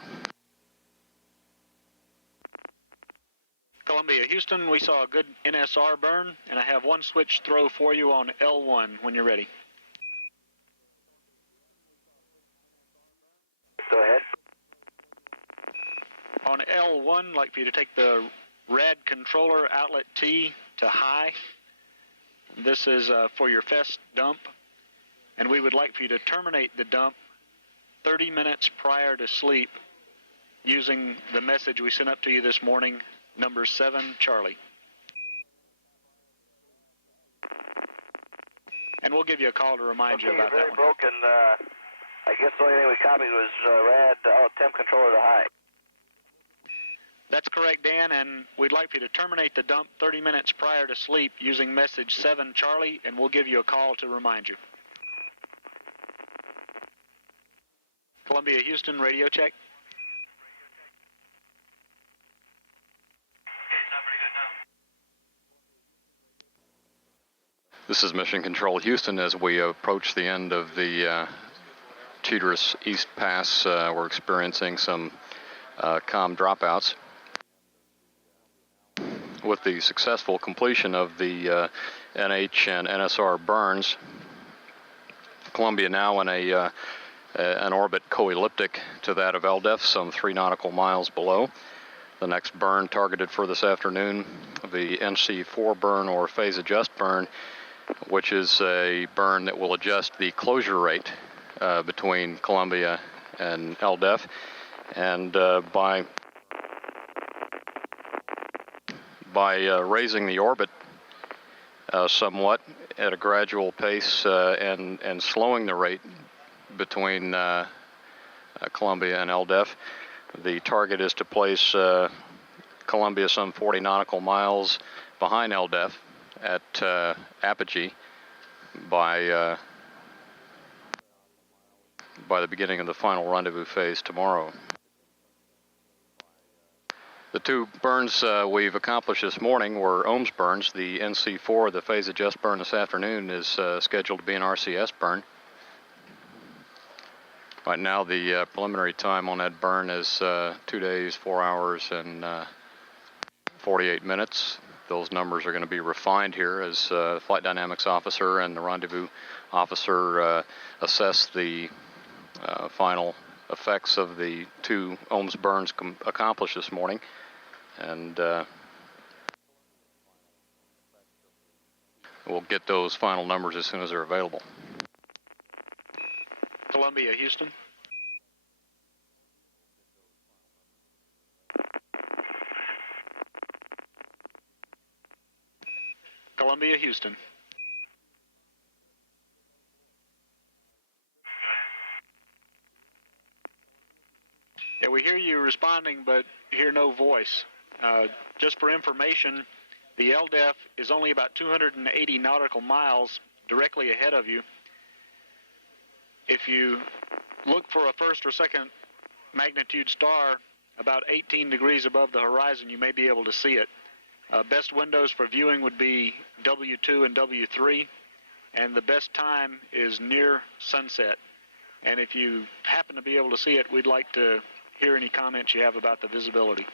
Columbia, Houston, we saw a good NSR burn, and I have one switch throw for you on L1 when you're ready. Go ahead. On L1, I'd like for you to take the rad controller outlet T to high This is for your FEST dump, and we would like for you to terminate the dump 30 minutes prior to sleep using the message we sent up to you this morning, number 7 Charlie. And we'll give you a call to remind you about that very one. Broken. I guess the only thing we copied was rad out temp controller to high. That's correct, Dan, and we'd like for you to terminate the dump 30 minutes prior to sleep using message 7 Charlie, and we'll give you a call to remind you. Columbia Houston, radio check. This is Mission Control Houston as we approach the end of the Cheater's East Pass. We're experiencing some comm dropouts. With the successful completion of the NH and NSR burns, Columbia now in an orbit co-elliptic to that of LDEF, some 3 nautical miles below. The next burn targeted for this afternoon, the NC4 burn or phase adjust burn, which is a burn that will adjust the closure rate between Columbia and LDEF. And by raising the orbit somewhat at a gradual pace and slowing the rate between Columbia and LDEF, the target is to place Columbia some 40 nautical miles behind LDEF at apogee by the beginning of the final rendezvous phase tomorrow. The 2 burns we've accomplished this morning were OMS burns. The NC4, the phase adjust burn this afternoon, is scheduled to be an RCS burn. Right now, the preliminary time on that burn is 2 days, 4 hours, and 48 minutes. Those numbers are going to be refined here as the flight dynamics officer and the rendezvous officer assess the final effects of the 2 OMS burns accomplished this morning. And we'll get those final numbers as soon as they're available. Columbia Houston. Columbia Houston. Yeah, we hear you responding, but hear no voice. Just for information, the LDEF is only about 280 nautical miles directly ahead of you. If you look for a first or second magnitude star about 18 degrees above the horizon, you may be able to see it. Best windows for viewing would be W2 and W3, and the best time is near sunset. And if you happen to be able to see it, we'd like to hear any comments you have about the visibility.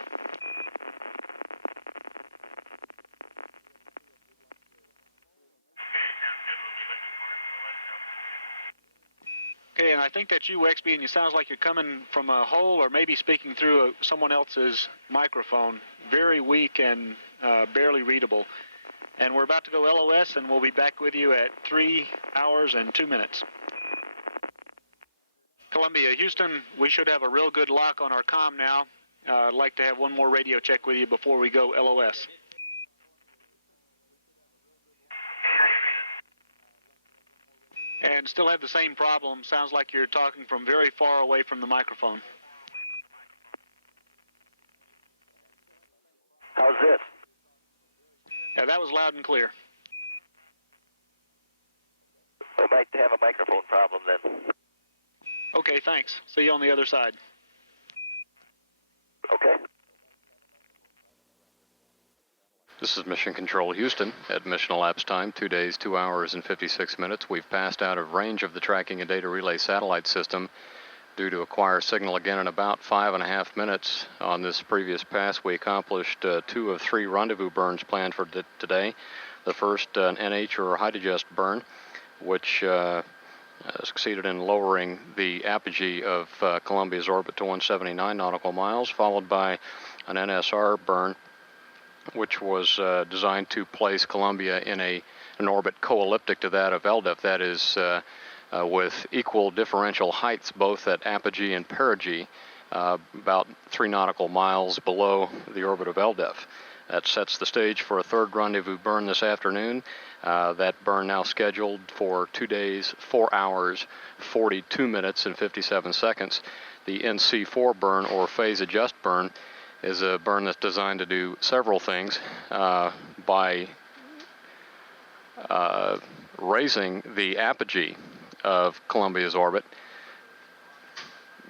Okay, and I think that's you, Wexby, and it sounds like you're coming from a hole or maybe speaking through someone else's microphone. Very weak and barely readable. And we're about to go LOS, and we'll be back with you at 3 hours and 2 minutes. Columbia, Houston, we should have a real good lock on our comm now. I'd like to have one more radio check with you before we go LOS. And still have the same problem. Sounds like you're talking from very far away from the microphone. How's this? Yeah, that was loud and clear. We might have a microphone problem then. Okay, thanks. See you on the other side. Okay. This is Mission Control Houston at mission elapsed time, 2 days, 2 hours, and 56 minutes. We've passed out of range of the tracking and data relay satellite system due to acquire signal again in about 5.5 minutes. On this previous pass, we accomplished 2 of 3 rendezvous burns planned for today. The first, an NH or high digest burn, which succeeded in lowering the apogee of Columbia's orbit to 179 nautical miles, followed by an NSR burn, which was designed to place Columbia in a an orbit co-elliptic to that of LDEF, that is with equal differential heights both at apogee and perigee, about 3 nautical miles below the orbit of LDEF. That sets the stage for a third rendezvous burn this afternoon. That burn now scheduled for 2 days, 4 hours, 42 minutes, and 57 seconds. The NC4 burn, or phase adjust burn, is a burn that's designed to do several things by raising the apogee of Columbia's orbit.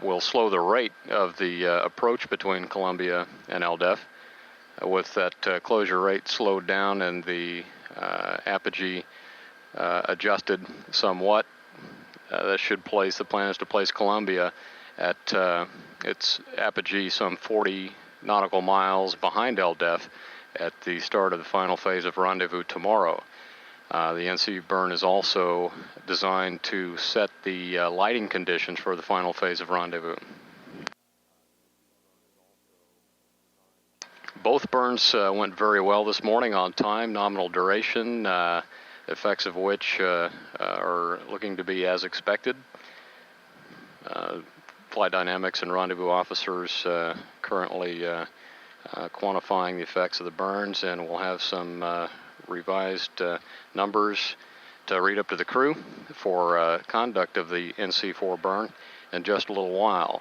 Will slow the rate of the approach between Columbia and LDEF. With that closure rate slowed down and the apogee adjusted somewhat, that should place, the plan is to place Columbia at its apogee some 40 nautical miles behind LDEF at the start of the final phase of rendezvous tomorrow. The NC burn is also designed to set the lighting conditions for the final phase of rendezvous. Both burns went very well this morning on time, nominal duration, effects of which are looking to be as expected. Flight dynamics and rendezvous officers currently quantifying the effects of the burns, and we'll have some revised numbers to read up to the crew for conduct of the NC4 burn in just a little while.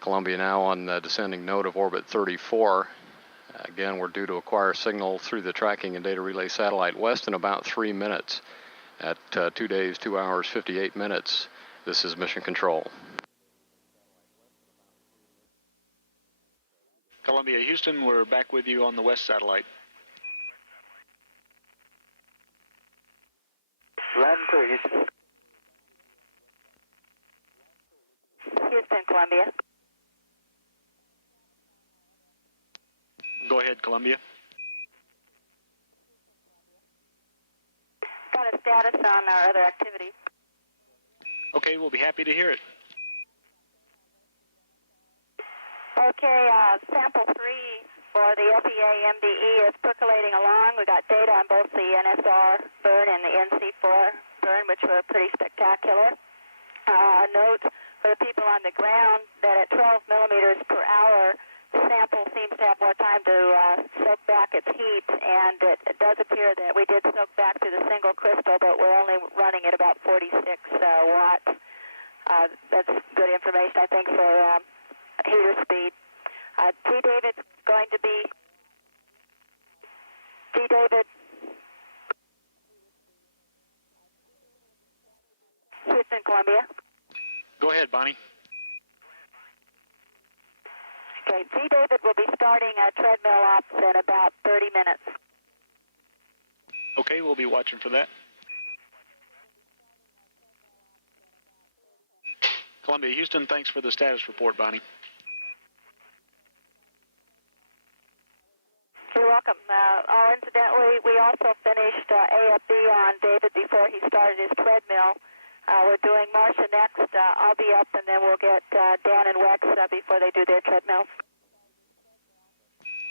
Columbia now on the descending node of orbit 34. Again, we're due to acquire signal through the tracking and data relay satellite west in about 3 minutes. At 2 days, 2 hours, 58 minutes, this is Mission Control. Columbia, Houston, we're back with you on the west satellite. Loud and clear, Houston. Houston, Columbia. Go ahead, Columbia. Got a status on our other activities. Okay, we'll be happy to hear it. Okay, sample 3 for the FEA MDE is percolating along. We got data on both the NSR burn and the NC4 burn, which were pretty spectacular. Note for the people on the ground that at 12 millimeters per hour, the sample seems to have more time to soak back its heat, and it does appear that we did soak back through the single crystal, but we're only running at about 46 watts. That's good information, I think, for heater speed. G. David's going to be... G. David... Houston, Columbia. Go ahead, Bonnie. Okay, G. David will be starting treadmill ops in about 30 minutes. Okay, we'll be watching for that. Columbia, Houston, thanks for the status report, Bonnie. You're welcome. Incidentally, we also finished AFB on David before he started his treadmill. We're doing Marcia next. I'll be up, and then we'll get Dan and Wex before they do their treadmills.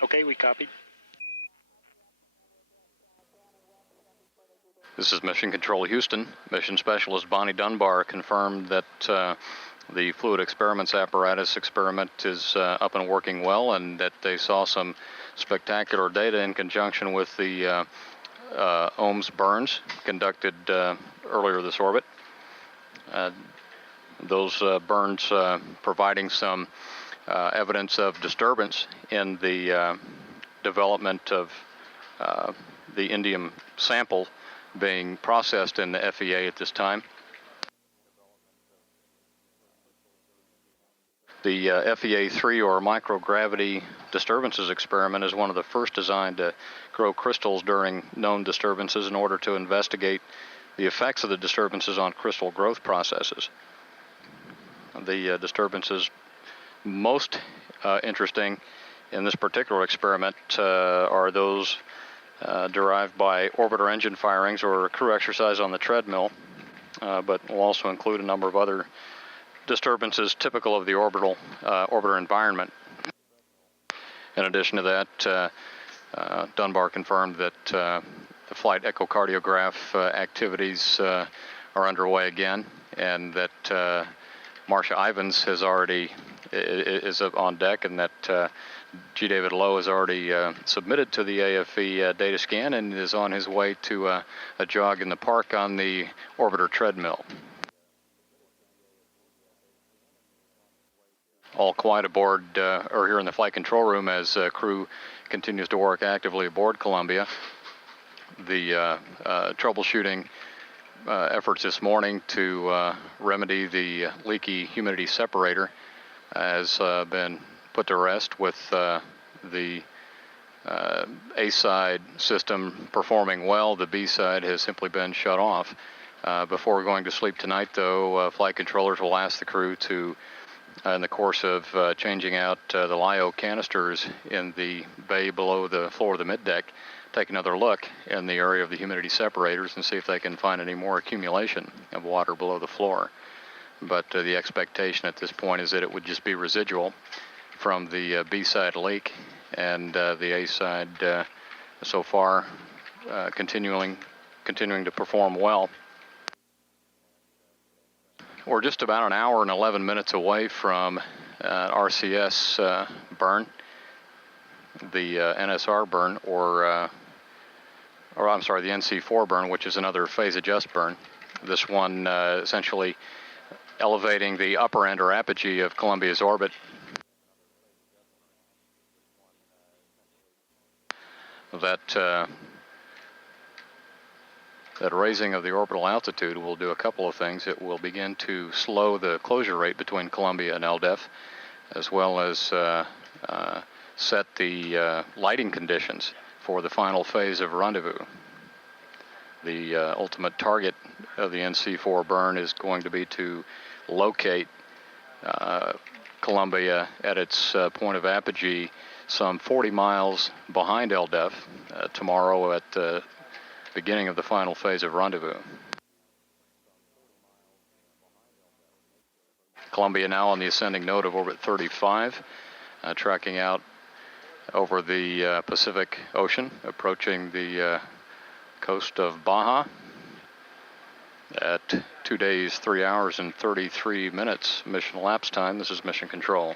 Okay, we copy. This is Mission Control Houston. Mission Specialist Bonnie Dunbar confirmed that the fluid experiments apparatus experiment is up and working well, and that they saw some spectacular data in conjunction with the OMS burns conducted earlier this orbit. Those burns providing some evidence of disturbance in the development of the indium sample being processed in the FEA at this time. The FEA-3, or microgravity disturbances experiment, is one of the first designed to grow crystals during known disturbances in order to investigate the effects of the disturbances on crystal growth processes. The disturbances most interesting in this particular experiment are those derived by orbiter engine firings or crew exercise on the treadmill, but will also include a number of other disturbances typical of the orbiter environment. In addition to that, Dunbar confirmed that flight echocardiograph activities are underway again, and that Marcia Ivins is on deck, and that G. David Lowe has already submitted to the AFE data scan and is on his way to a jog in the park on the orbiter treadmill. All quiet aboard, or here in the flight control room, as crew continues to work actively aboard Columbia. The troubleshooting efforts this morning to remedy the leaky humidity separator has been put to rest, with the A side system performing well. The B side has simply been shut off. Before going to sleep tonight, though, flight controllers will ask the crew to, in the course of changing out the LiO canisters in the bay below the floor of the middeck, take another look in the area of the humidity separators and see if they can find any more accumulation of water below the floor. But the expectation at this point is that it would just be residual from the B-side leak, and the A-side so far continuing to perform well. We're just about an hour and 11 minutes away from RCS burn, the NSR burn, or I'm sorry, the NC4 burn, which is another phase adjust burn. This one essentially elevating the upper end or apogee of Columbia's orbit. That raising of the orbital altitude will do a couple of things. It will begin to slow the closure rate between Columbia and LDEF, as well as set the lighting conditions for the final phase of rendezvous. The ultimate target of the NC4 burn is going to be to locate Columbia at its point of apogee some 40 miles behind LDEF tomorrow at the beginning of the final phase of rendezvous. Columbia now on the ascending node of orbit 35, tracking out over the Pacific Ocean, approaching the coast of Baja at 2 days, 3 hours, and 33 minutes mission elapsed time. This is Mission Control.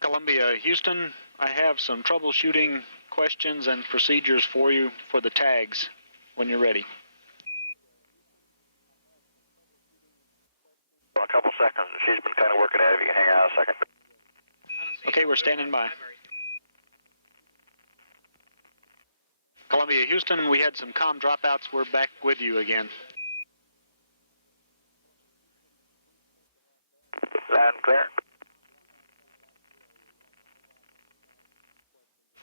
Columbia, Houston, I have some troubleshooting questions and procedures for you for the tags when you're ready. A couple seconds. She's been kind of working at it. If you can hang out a second. Okay, we're standing by. Columbia, Houston, we had some comm dropouts. We're back with you again. Loud and clear.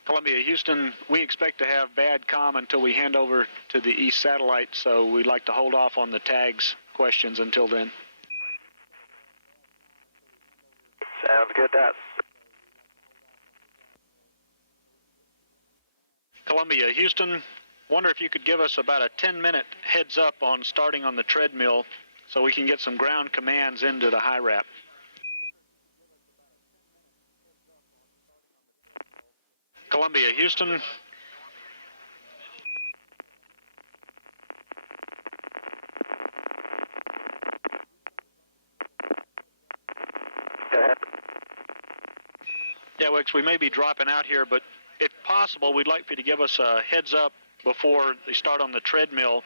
Columbia, Houston, we expect to have bad comm until we hand over to the east satellite, so we'd like to hold off on the tags questions until then. Sounds good, that. Columbia, Houston, wonder if you could give us about a 10-minute heads up on starting on the treadmill so we can get some ground commands into the high wrap. Columbia, Houston. Go ahead. Yeah, Wix, we may be dropping out here, but if possible, we'd like for you to give us a heads up before they start on the treadmill,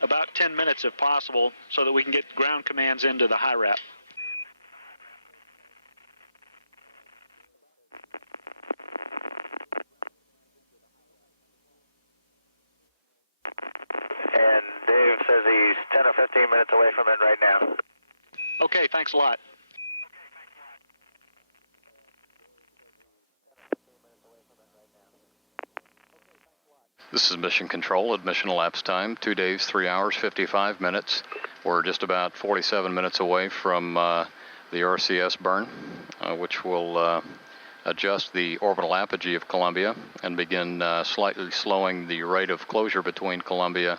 about 10 minutes if possible, so that we can get ground commands into the high wrap. And Dave says he's 10 or 15 minutes away from it right now. Okay, thanks a lot. This is Mission Control at mission elapsed time, 2 days, 3 hours, 55 minutes. We're just about 47 minutes away from the RCS burn, which will adjust the orbital apogee of Columbia and begin slightly slowing the rate of closure between Columbia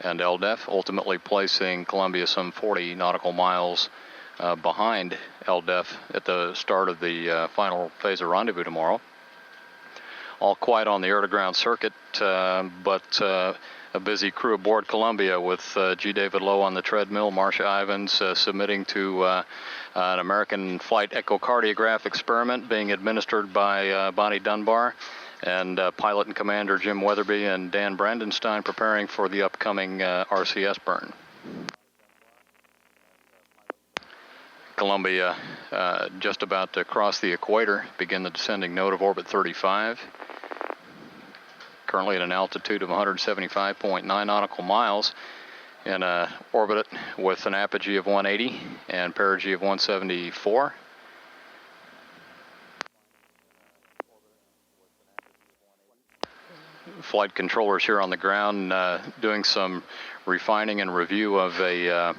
and LDEF, ultimately placing Columbia some 40 nautical miles behind LDEF at the start of the final phase of rendezvous tomorrow. All quiet on the air-to-ground circuit, but a busy crew aboard Columbia with G. David Lowe on the treadmill, Marcia Ivins submitting to an American flight echocardiograph experiment being administered by Bonnie Dunbar, and pilot and commander Jim Weatherby and Dan Brandenstein preparing for the upcoming RCS burn. Columbia just about to cross the equator, begin the descending node of orbit 35. Currently at an altitude of 175.9 nautical miles in orbit with an apogee of 180 and perigee of 174. Flight controllers here on the ground doing some refining and review of a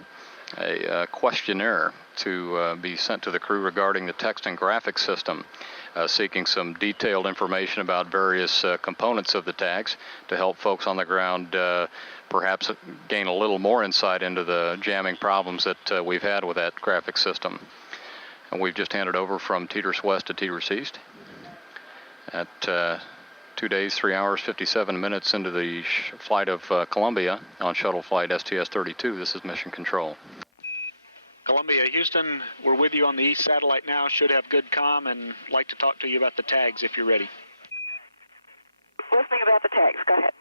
questionnaire to be sent to the crew regarding the text and graphics system, seeking some detailed information about various components of the tags to help folks on the ground perhaps gain a little more insight into the jamming problems that we've had with that graphics system. And we've just handed over from Teeters West to Teeters East at 2 days, 3 hours, 57 minutes into the flight of Columbia on shuttle flight STS-32. This is Mission Control. Columbia, Houston, we're with you on the east satellite now. Should have good comm and like to talk to you about the tags if you're ready. Listening about the tags. Go ahead.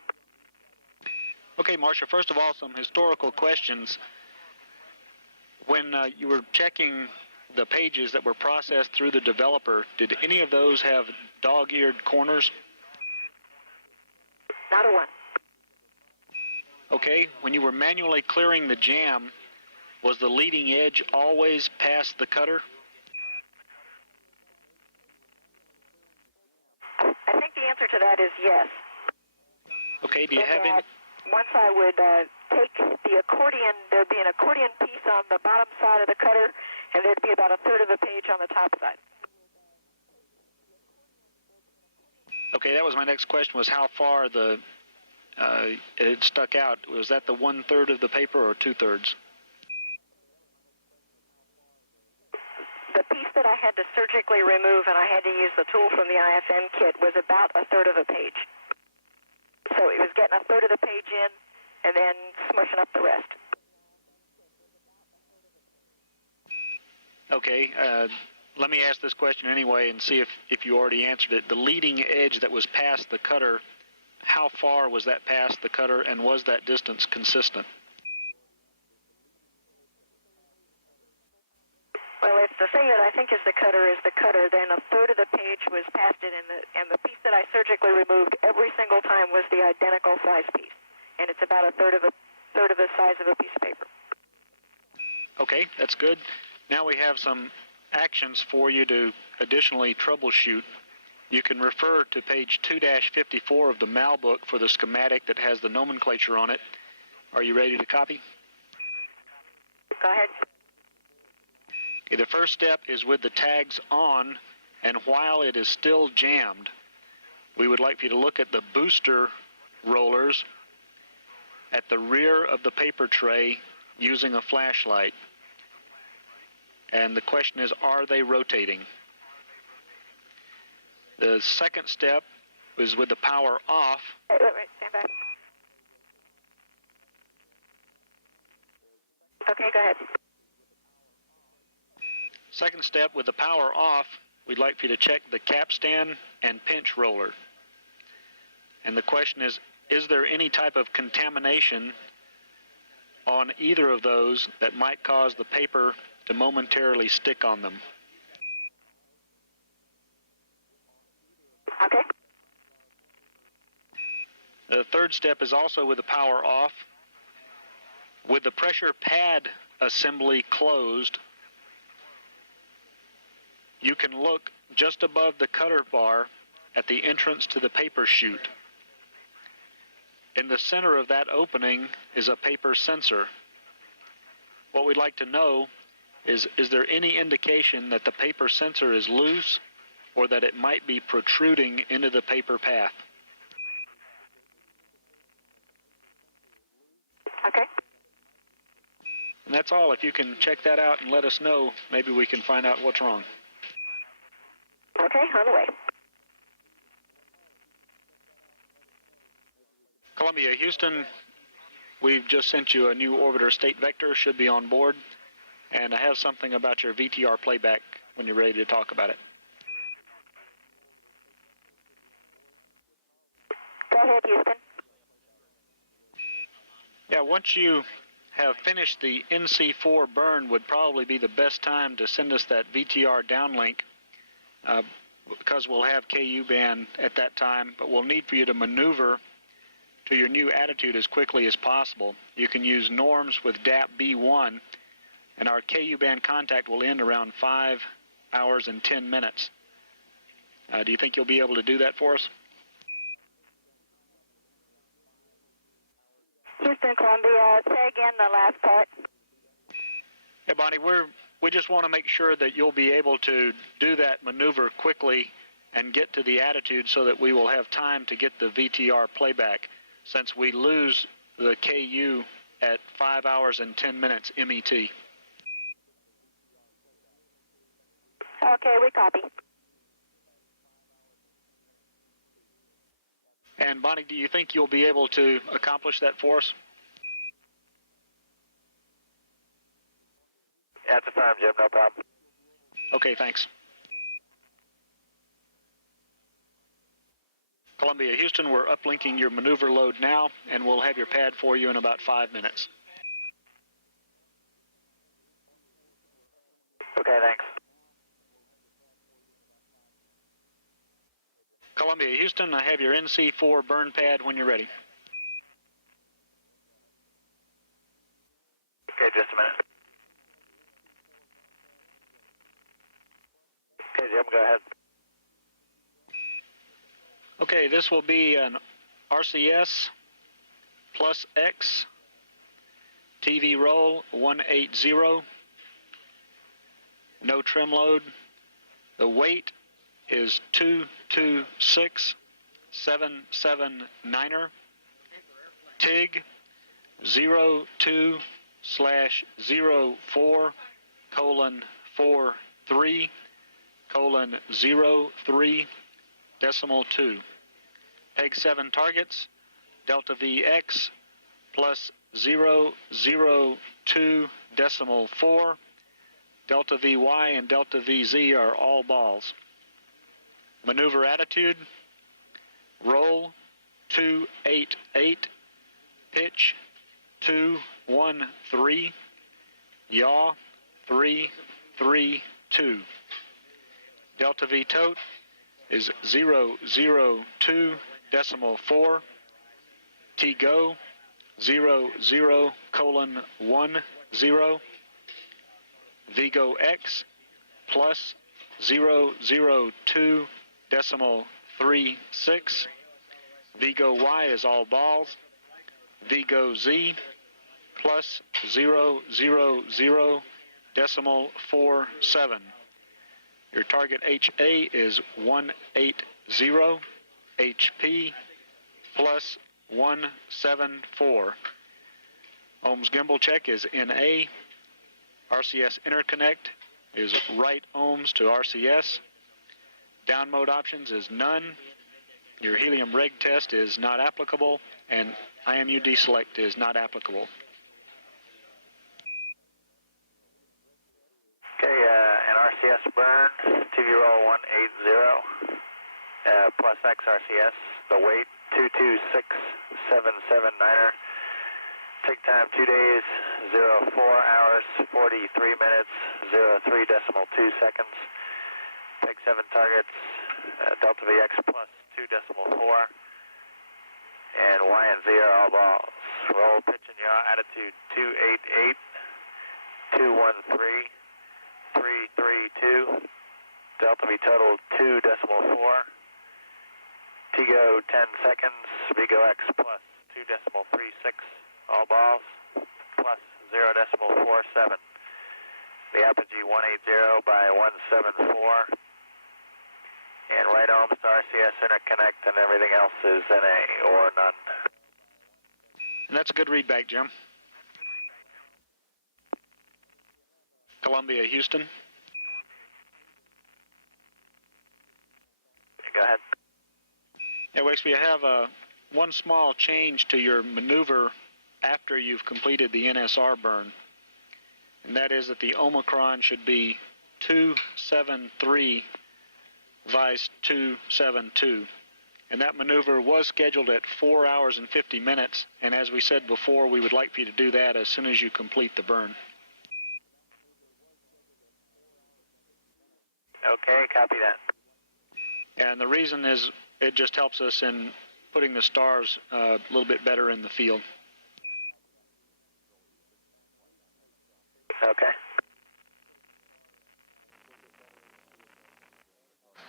Okay, Marcia, first of all, some historical questions. When you were checking the pages that were processed through the developer, did any of those have dog-eared corners? Not a one. Okay, when you were manually clearing the jam, was the leading edge always past the cutter? I think the answer to that is yes. Okay, do you have any... Once I would take the accordion, there'd be an accordion piece on the bottom side of the cutter, and there'd be about a third of a page on the top side. Okay, that was my next question, was how far it stuck out. Was that the 1/3 of the paper or 2/3? The piece that I had to surgically remove, and I had to use the tool from the IFM kit, was about a third of a page. So it was getting a third of the page in and then smushing up the rest. Okay, let me ask this question anyway and see if you already answered it. The leading edge that was past the cutter, how far was that past the cutter, and was that distance consistent? Well, if the thing that I think is the cutter, then a third of the page was past it, and the piece that I surgically removed every single time was the identical size piece, and it's about a third of the size of a piece of paper. Okay, that's good. Now we have some actions for you to additionally troubleshoot. You can refer to page 2-54 of the MAL book for the schematic that has the nomenclature on it. Are you ready to copy? Go ahead. Okay, the first step is with the tags on, and while it is still jammed, we would like for you to look at the booster rollers at the rear of the paper tray using a flashlight. And the question is, are they rotating? The second step is with the power off. Wait, stand by. Okay, go ahead. Second step, with the power off, we'd like for you to check the capstan and pinch roller. And the question is there any type of contamination on either of those that might cause the paper to momentarily stick on them? Okay. The third step is also with the power off. With the pressure pad assembly closed, you can look just above the cutter bar at the entrance to the paper chute. In the center of that opening is a paper sensor. What we'd like to know is there any indication that the paper sensor is loose or that it might be protruding into the paper path? Okay. And that's all. If you can check that out and let us know, maybe we can find out what's wrong. Okay, on the way. Columbia, Houston, we've just sent you a new orbiter state vector, should be on board. And I have something about your VTR playback when you're ready to talk about it. Go ahead, Houston. Yeah, once you have finished the NC4 burn would probably be the best time to send us that VTR downlink because we'll have KU band at that time, but we'll need for you to maneuver to your new attitude as quickly as possible. You can use norms with DAP B1, and our KU band contact will end around 5 hours and 10 minutes. Do you think you'll be able to do that for us? Houston, Columbia, say again the last part. Yeah, Bonnie, we just want to make sure that you'll be able to do that maneuver quickly and get to the attitude so that we will have time to get the VTR playback, since we lose the KU at 5 hours and 10 minutes MET. Okay, we copy. And Bonnie, do you think you'll be able to accomplish that for us? That's a firm, Jim, no problem. Okay, thanks. Columbia, Houston, we're uplinking your maneuver load now, and we'll have your pad for you in about 5 minutes. Okay, thanks. Columbia, Houston, I have your NC4 burn pad when you're ready. Okay, just a minute. Okay, Jim, go ahead. Okay, this will be an RCS plus X TV roll 180. No trim load. The weight is 226779er. TIG 02/04:43:03.2. Peg 7 targets, delta VX plus 002.4. Delta VY and delta VZ are all balls. Maneuver attitude, roll 288, pitch 213, yaw 332. Delta V tote is 002.4. T go 00:10. Vigo X plus 002.36. Vigo Y is all balls. Vigo Z plus 000.47. Your target HA is 180. HP plus 174. Ohm's gimbal check is NA. RCS interconnect is right ohms to RCS. Down mode options is none. Your helium reg test is not applicable, and IMU deselect is not applicable. Okay, an RCS burn, TV roll 180, plus X RCS, the weight 226779er. Take time 2 days, 04 hours, 43 minutes, 03.2 seconds. Peg 7 targets, delta VX plus 2.4. And Y and Z are all balls. Roll, pitch, and yaw, attitude 288, 213, 332. Delta V total 2.4. TGO 10 seconds, Vigo X plus 2.36. All balls, plus 0.47. The apogee 180 by 174. And right ohms to RCS interconnect, and everything else is NA or none. And that's a good readback, Jim. Columbia, Houston. Go ahead. Yeah, Wixby, I have one small change to your maneuver after you've completed the NSR burn. And that is that the Omicron should be 273 vice 272. And that maneuver was scheduled at 4 hours and 50 minutes. And as we said before, we would like for you to do that as soon as you complete the burn. Okay, copy that. And the reason is it just helps us in putting the stars a little bit better in the field. Okay.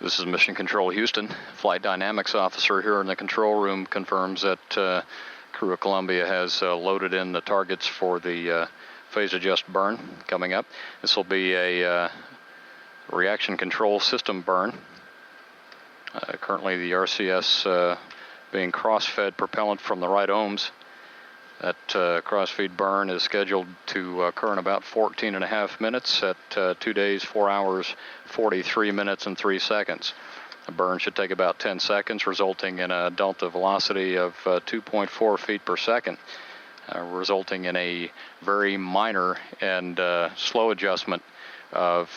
This is Mission Control Houston. Flight Dynamics Officer here in the control room confirms that crew of Columbia has loaded in the targets for the phase adjust burn coming up. This will be a reaction control system burn. Currently the RCS being cross-fed propellant from the right ohms. That cross-feed burn is scheduled to occur in about 14.5 minutes at 2 days, 4 hours, 43 minutes, and 3 seconds. The burn should take about 10 seconds, resulting in a delta velocity of 2.4 feet per second, resulting in a very minor and slow adjustment of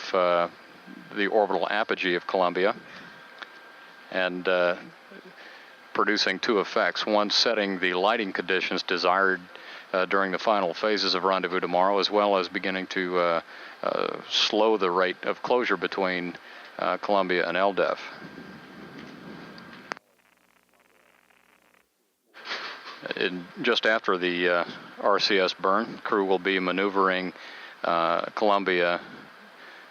the orbital apogee of Columbia, and producing two effects. One, setting the lighting conditions desired during the final phases of rendezvous tomorrow, as well as beginning to slow the rate of closure between Columbia and LDEF. Just after the RCS burn, crew will be maneuvering Columbia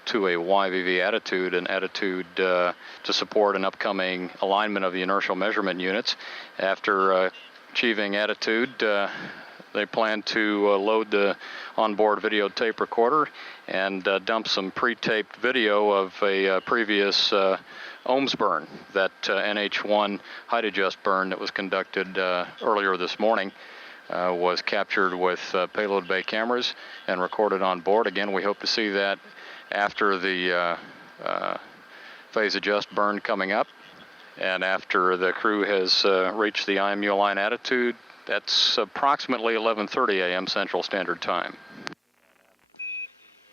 to a YVV attitude, an attitude to support an upcoming alignment of the inertial measurement units. After achieving attitude, they plan to load the onboard video tape recorder and dump some pre-taped video of a previous ohms burn, that NH1 height adjust burn that was conducted earlier this morning. Was captured with payload bay cameras and recorded on board. Again, we hope to see that after the phase adjust burn coming up, and after the crew has reached the IMU line attitude. That's approximately 11:30 a.m. Central Standard Time.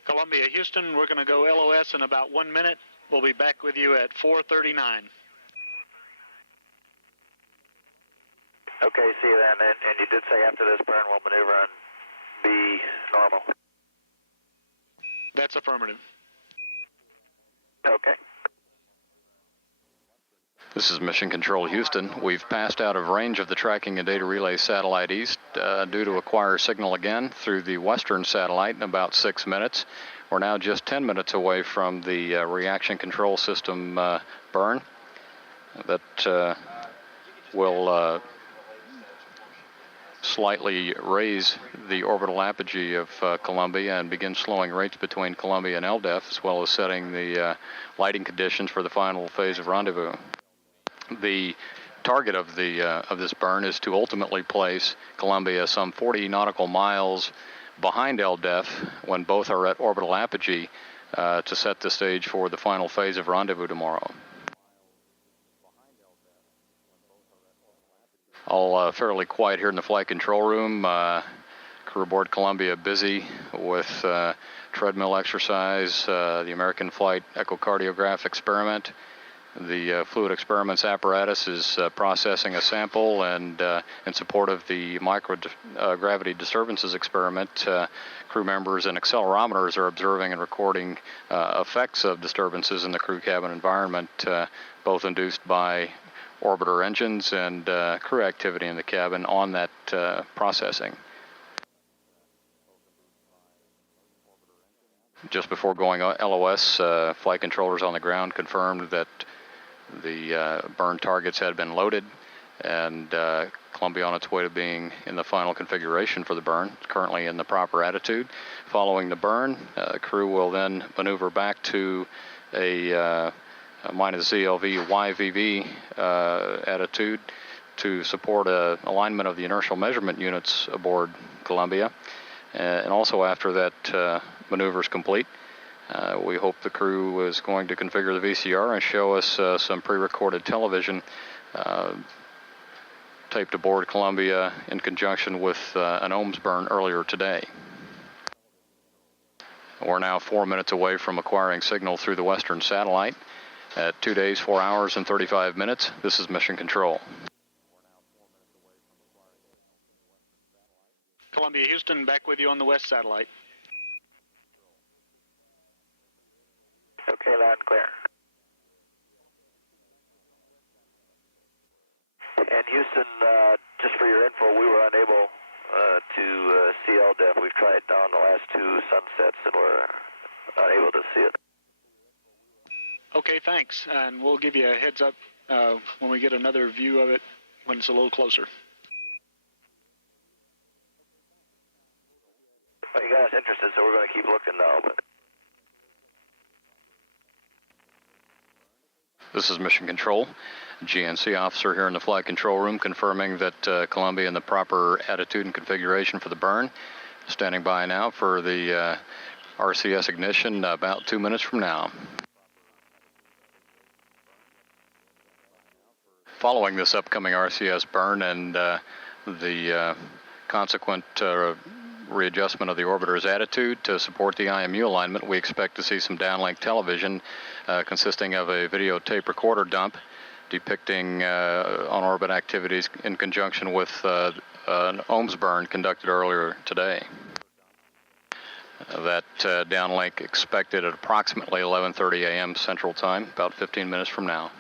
Columbia, Houston, we're going to go LOS in about 1 minute. We'll be back with you at 4:39. Okay, see you then. And you did say after this burn we'll maneuver on B normal. That's affirmative. Okay. This is Mission Control Houston. We've passed out of range of the tracking and data relay satellite east due to acquire signal again through the western satellite in about 6 minutes. We're now just 10 minutes away from the reaction control system burn that will slightly raise the orbital apogee of Columbia and begin slowing rates between Columbia and LDEF, as well as setting the lighting conditions for the final phase of rendezvous. The target of this burn is to ultimately place Columbia some 40 nautical miles behind LDEF when both are at orbital apogee to set the stage for the final phase of rendezvous tomorrow. All fairly quiet here in the flight control room. Crew aboard Columbia busy with treadmill exercise, the American Flight echocardiograph experiment. The fluid experiments apparatus is processing a sample, and in support of the microgravity disturbances experiment, crew members and accelerometers are observing and recording effects of disturbances in the crew cabin environment, both induced by orbiter engines and crew activity in the cabin on that processing. Just before going LOS, flight controllers on the ground confirmed that the burn targets had been loaded, and Columbia on its way to being in the final configuration for the burn, currently in the proper attitude. Following the burn, crew will then maneuver back to a minus ZLV YVV attitude to support alignment of the inertial measurement units aboard Columbia. And also after that maneuver is complete, We hope the crew is going to configure the VCR and show us some pre-recorded television taped aboard Columbia in conjunction with an ohms burn earlier today. We're now 4 minutes away from acquiring signal through the Western satellite. At 2 days, 4 hours, and 35 minutes, this is Mission Control. Columbia, Houston, back with you on the West satellite. Okay, loud and clear. And Houston, just for your info, we were unable to see LDEF. We've tried down the last 2 sunsets and we're unable to see it. Okay, thanks. And we'll give you a heads up when we get another view of it when it's a little closer. Well, you got us interested, so we're going to keep looking now. But This is Mission Control. GNC officer here in the flight control room confirming that Columbia in the proper attitude and configuration for the burn. Standing by now for the RCS ignition about 2 minutes from now. Following this upcoming RCS burn and the consequent readjustment of the orbiter's attitude to support the IMU alignment, we expect to see some downlink television consisting of a videotape recorder dump depicting on-orbit activities in conjunction with an ohms burn conducted earlier today. That downlink expected at approximately 11:30 a.m. Central Time, about 15 minutes from now.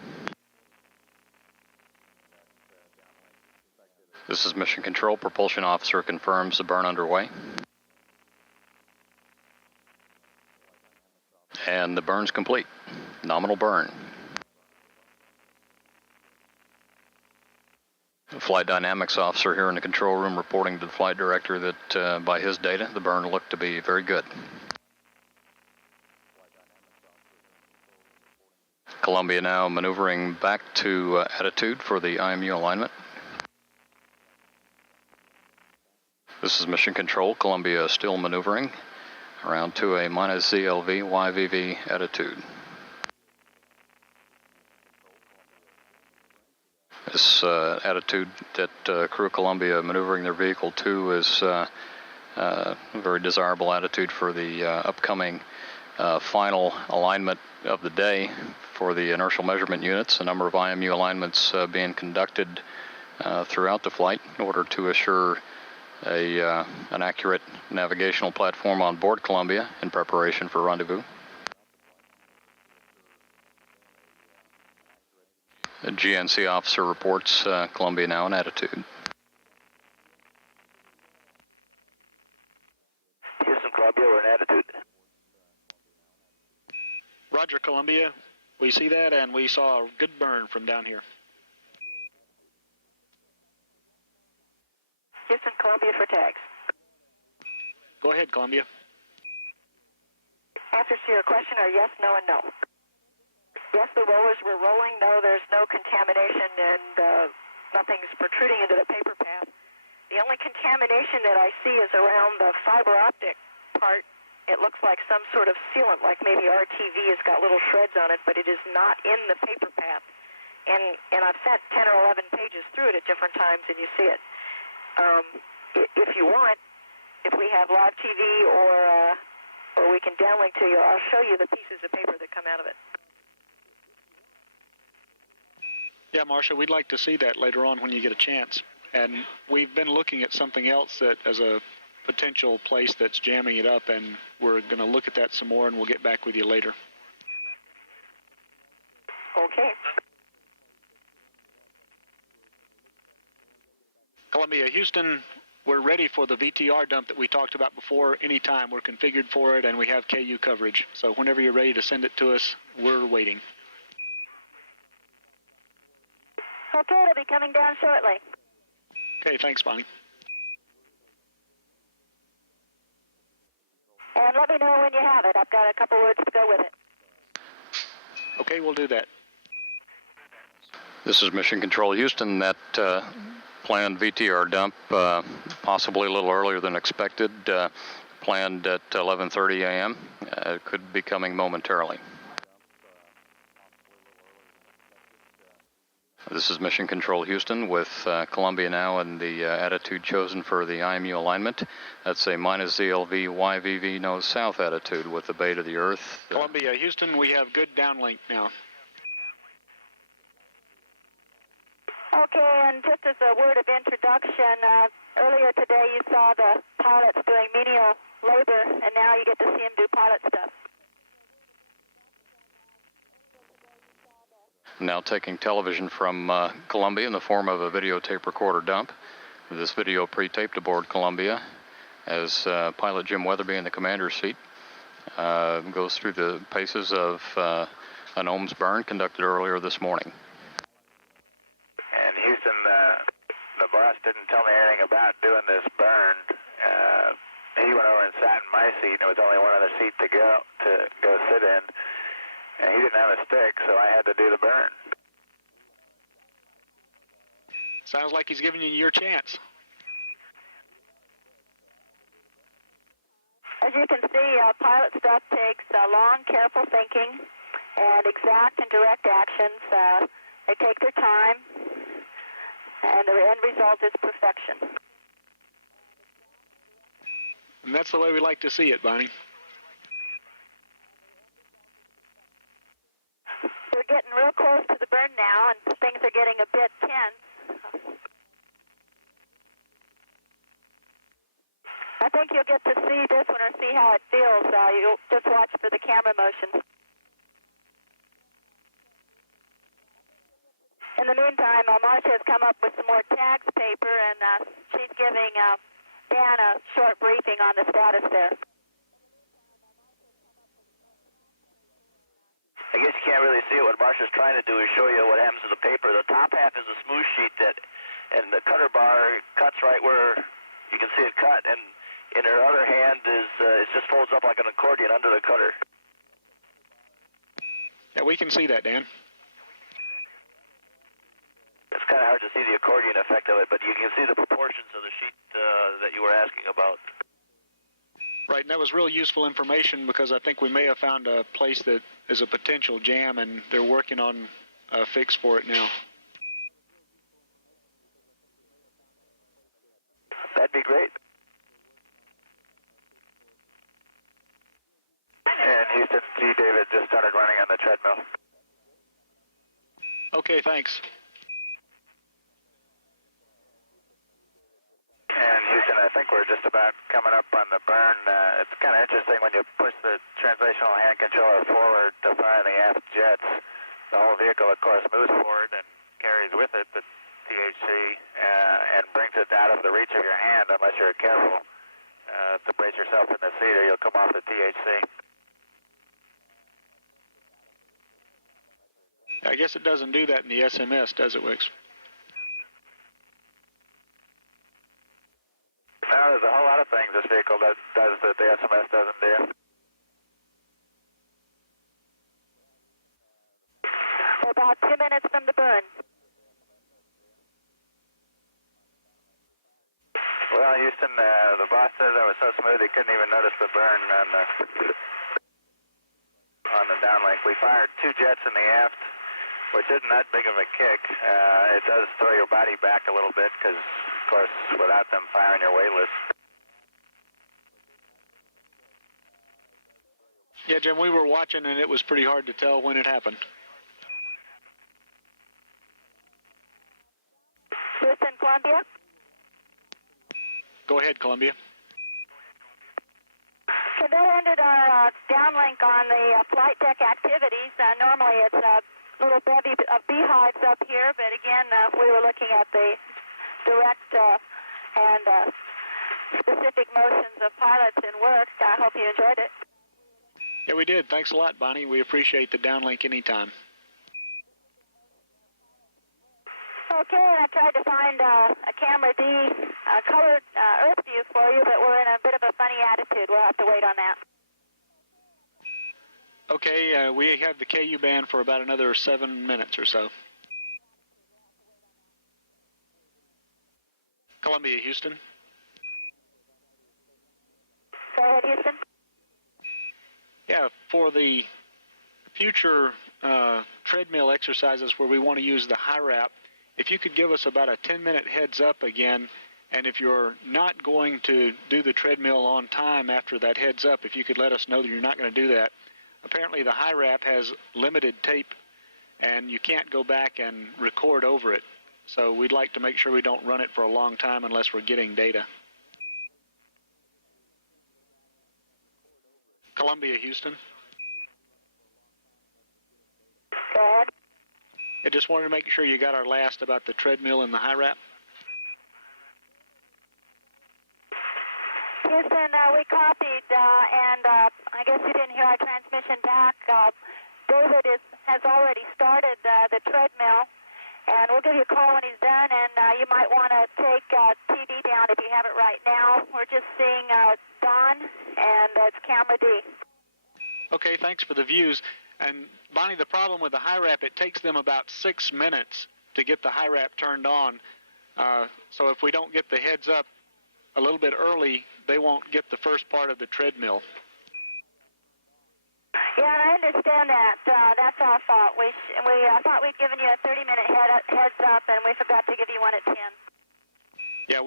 This is Mission Control. Propulsion officer confirms the burn underway. And the burn's complete. Nominal burn. The flight dynamics officer here in the control room reporting to the flight director that by his data, the burn looked to be very good. Columbia now maneuvering back to attitude for the IMU alignment. This is Mission Control. Columbia still maneuvering around to a minus ZLV YVV attitude. This attitude that crew Columbia maneuvering their vehicle to is a very desirable attitude for the upcoming final alignment of the day for the inertial measurement units. A number of IMU alignments being conducted throughout the flight in order to assure an accurate navigational platform on board Columbia in preparation for rendezvous. The GNC officer reports Columbia now in attitude. Houston, Columbia, we're in attitude. Roger, Columbia. We see that, and we saw a good burn from down here. Houston, Columbia for tags. Go ahead, Columbia. Answers to your question are yes, no, and no. Yes, the rollers were rolling. No, there's no contamination, and nothing's protruding into the paper path. The only contamination that I see is around the fiber optic part. It looks like some sort of sealant, like maybe RTV has got little shreds on it, but it is not in the paper path. And I've sent 10 or 11 pages through it at different times, and you see it. If you want, if we have live TV or we can downlink to you, I'll show you the pieces of paper that come out of it. Yeah, Marcia, we'd like to see that later on when you get a chance. And we've been looking at something else that as a potential place that's jamming it up, and we're going to look at that some more, and we'll get back with you later. Okay. Columbia, Houston, we're ready for the VTR dump that we talked about before. Anytime, we're configured for it, and we have KU coverage. So whenever you're ready to send it to us, we're waiting. Okay, it'll be coming down shortly. Okay, thanks, Bonnie. And let me know when you have it. I've got a couple words to go with it. Okay, we'll do that. This is Mission Control Houston. That planned VTR dump, possibly a little earlier than expected, planned at 11:30 a.m. It could be coming momentarily. This is Mission Control Houston with Columbia now in the attitude chosen for the IMU alignment. That's a minus ZLV YVV nose south attitude with the bay to the earth. Columbia, Houston, we have good downlink now. Okay, and just as a word of introduction, earlier today you saw the pilots doing menial labor, and now you get to see them do pilot stuff. Now taking television from Columbia in the form of a videotape recorder dump. This video pre-taped aboard Columbia as pilot Jim Weatherby in the commander's seat goes through the paces of an ohms burn conducted earlier this morning. And Houston, the boss didn't tell me anything about doing this burn. He went over and sat in my seat, and there was only one other seat to go sit in. And he didn't have a stick, so I had to do the burn. Sounds like he's giving you your chance. As you can see, pilot stuff takes long, careful thinking and exact and direct actions. They take their time, and the end result is perfection. And that's the way we like to see it, Bonnie. We're getting real close to the burn now, and things are getting a bit tense. I think you'll get to see this one or see how it feels. You'll just watch for the camera motion. In the meantime, Marcia has come up with some more tags paper, and she's giving Dan a short briefing on the status there. I guess you can't really see it. What Marcia's trying to do is show you what happens to the paper. The top half is a smooth sheet and the cutter bar cuts right where you can see it cut, and in her other hand it just folds up like an accordion under the cutter. Yeah, we can see that, Dan. It's kind of hard to see the accordion effect of it, but you can see the proportions of the sheet that you were asking about. Right, and that was real useful information because I think we may have found a place that is a potential jam, and they're working on a fix for it now. That'd be great. And Houston, G. David just started running on the treadmill. Okay, thanks. And Houston, I think we're just about coming up on the burn. It's kind of interesting when you push the translational hand controller forward to fire the aft jets. The whole vehicle, of course, moves forward and carries with it the THC and brings it out of the reach of your hand unless you're careful to brace yourself in the seat or you'll come off the THC. I guess it doesn't do that in the SMS, does it, Wicks? No, there's a whole lot of things this vehicle does that the SMS doesn't do. We're about 2 minutes from the burn. Well, Houston, the boss says I was so smooth he couldn't even notice the burn on the downlink. We fired 2 jets in the aft, which isn't that big of a kick. It does throw your body back a little bit because, of course, without them firing, you're weightless. Yeah, Jim, we were watching, and it was pretty hard to tell when it happened. Houston, Columbia. Go ahead, Columbia. So that ended our downlink on the flight deck activities. Normally it's a little bevy of beehives up here, but again, we were looking at the direct and specific motions of pilots in work. I hope you enjoyed it. Yeah, we did. Thanks a lot, Bonnie. We appreciate the downlink anytime. Okay, and I tried to find a camera D colored Earth view for you, but we're in a bit of a funny attitude. We'll have to wait on that. Okay, we have the KU band for about another 7 minutes or so. Columbia, Houston. Go ahead, Houston. for the future treadmill exercises where we want to use the high wrap, if you could give us about a 10-minute heads up again, and if you're not going to do the treadmill on time after that heads up, if you could let us know that you're not going to do that. Apparently the high wrap has limited tape, and you can't go back and record over it. So we'd like to make sure we don't run it for a long time unless we're getting data. Columbia, Houston. Go ahead. I just wanted to make sure you got our last about the treadmill and the high wrap. Houston, we copied, and I guess you didn't hear our transmission back. David has already started the treadmill, and we'll give you a call when he's done, and you might want to take TV down if you have it right now. We're just seeing Don, and it's camera D. Okay, thanks for the views. And Bonnie, the problem with the high wrap, it takes them about 6 minutes to get the high wrap turned on. So if we don't get the heads up a little bit early, they won't get the first part of the treadmill. Yeah, and I understand that. That's our fault. We thought we'd given you a 30-minute heads up, and we forgot to give you one at 10. Yeah,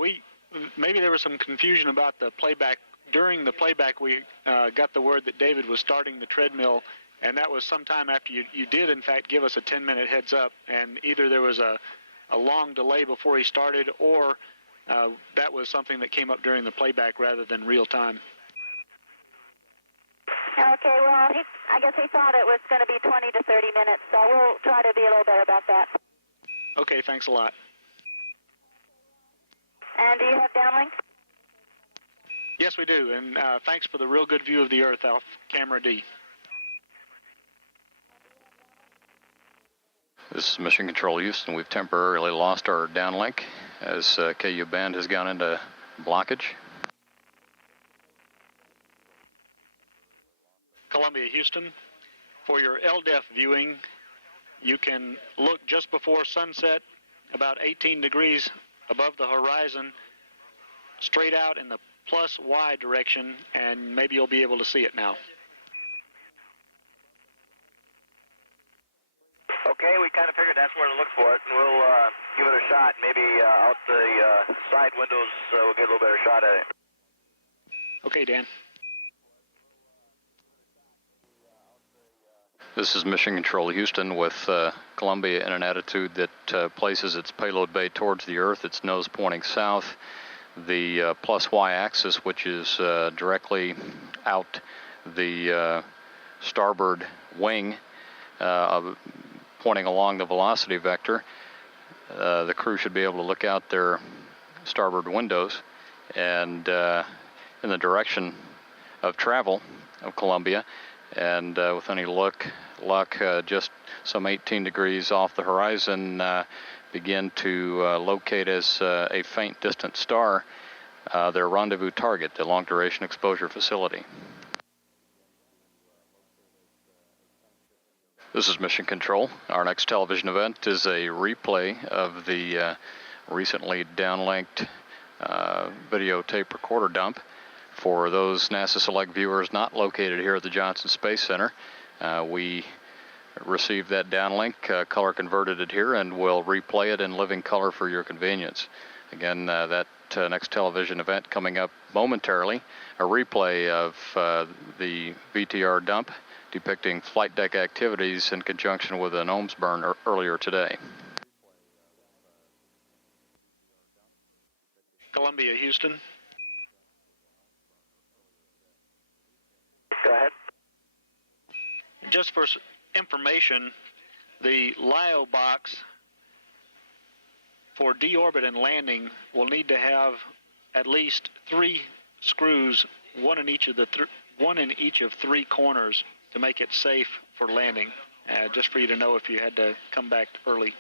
maybe there was some confusion about the playback. During the playback, we got the word that David was starting the treadmill, and that was sometime after you did, in fact, give us a 10-minute heads up, and either there was a long delay before he started, or that was something that came up during the playback rather than real time. Okay, well, I guess he thought it was going to be 20 to 30 minutes, so we'll try to be a little better about that. Okay, thanks a lot. And do you have downlink? Yes, we do, and thanks for the real good view of the Earth off camera D. This is Mission Control Houston. We've temporarily lost our downlink as KU band has gone into blockage. Columbia, Houston. For your LDEF viewing, you can look just before sunset, about 18 degrees above the horizon, straight out in the plus Y direction, and maybe you'll be able to see it now. Okay, we kind of figured that's where to look for it, and we'll give it a shot. Maybe out the side windows, we'll get a little better shot at it. Okay, Dan. This is Mission Control Houston with Columbia in an attitude that places its payload bay towards the Earth, its nose pointing south. The plus Y axis, which is directly out the starboard wing, pointing along the velocity vector. The crew should be able to look out their starboard windows and in the direction of travel of Columbia, and with any luck, just some 18 degrees off the horizon, begin to locate as a faint distant star their rendezvous target, the long duration exposure facility. This is Mission Control. Our next television event is a replay of the recently downlinked videotape recorder dump. For those NASA Select viewers not located here at the Johnson Space Center, we received that downlink, color converted it here, and will replay it in living color for your convenience. Again, that next television event coming up momentarily, a replay of the VTR dump depicting flight deck activities in conjunction with an OMS burn earlier today. Columbia, Houston. Go ahead. Just for information, the LIO box for deorbit and landing will need to have at least 3 screws, one in each of 3 corners, to make it safe for landing. Just for you to know if you had to come back early.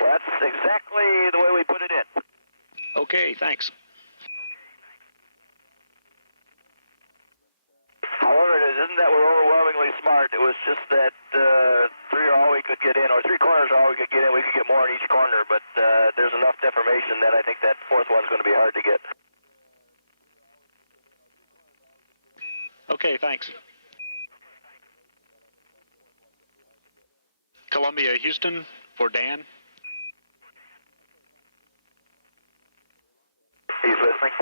That's exactly the way we put it in. Okay, thanks. However, it isn't that we're overwhelmingly smart. It was just that 3 are all we could get in, or 3 corners are all we could get in. We could get more in each corner, but there's enough deformation that I think that 4th one's going to be hard to get. Okay, thanks. Columbia, Houston, for Dan. He's listening.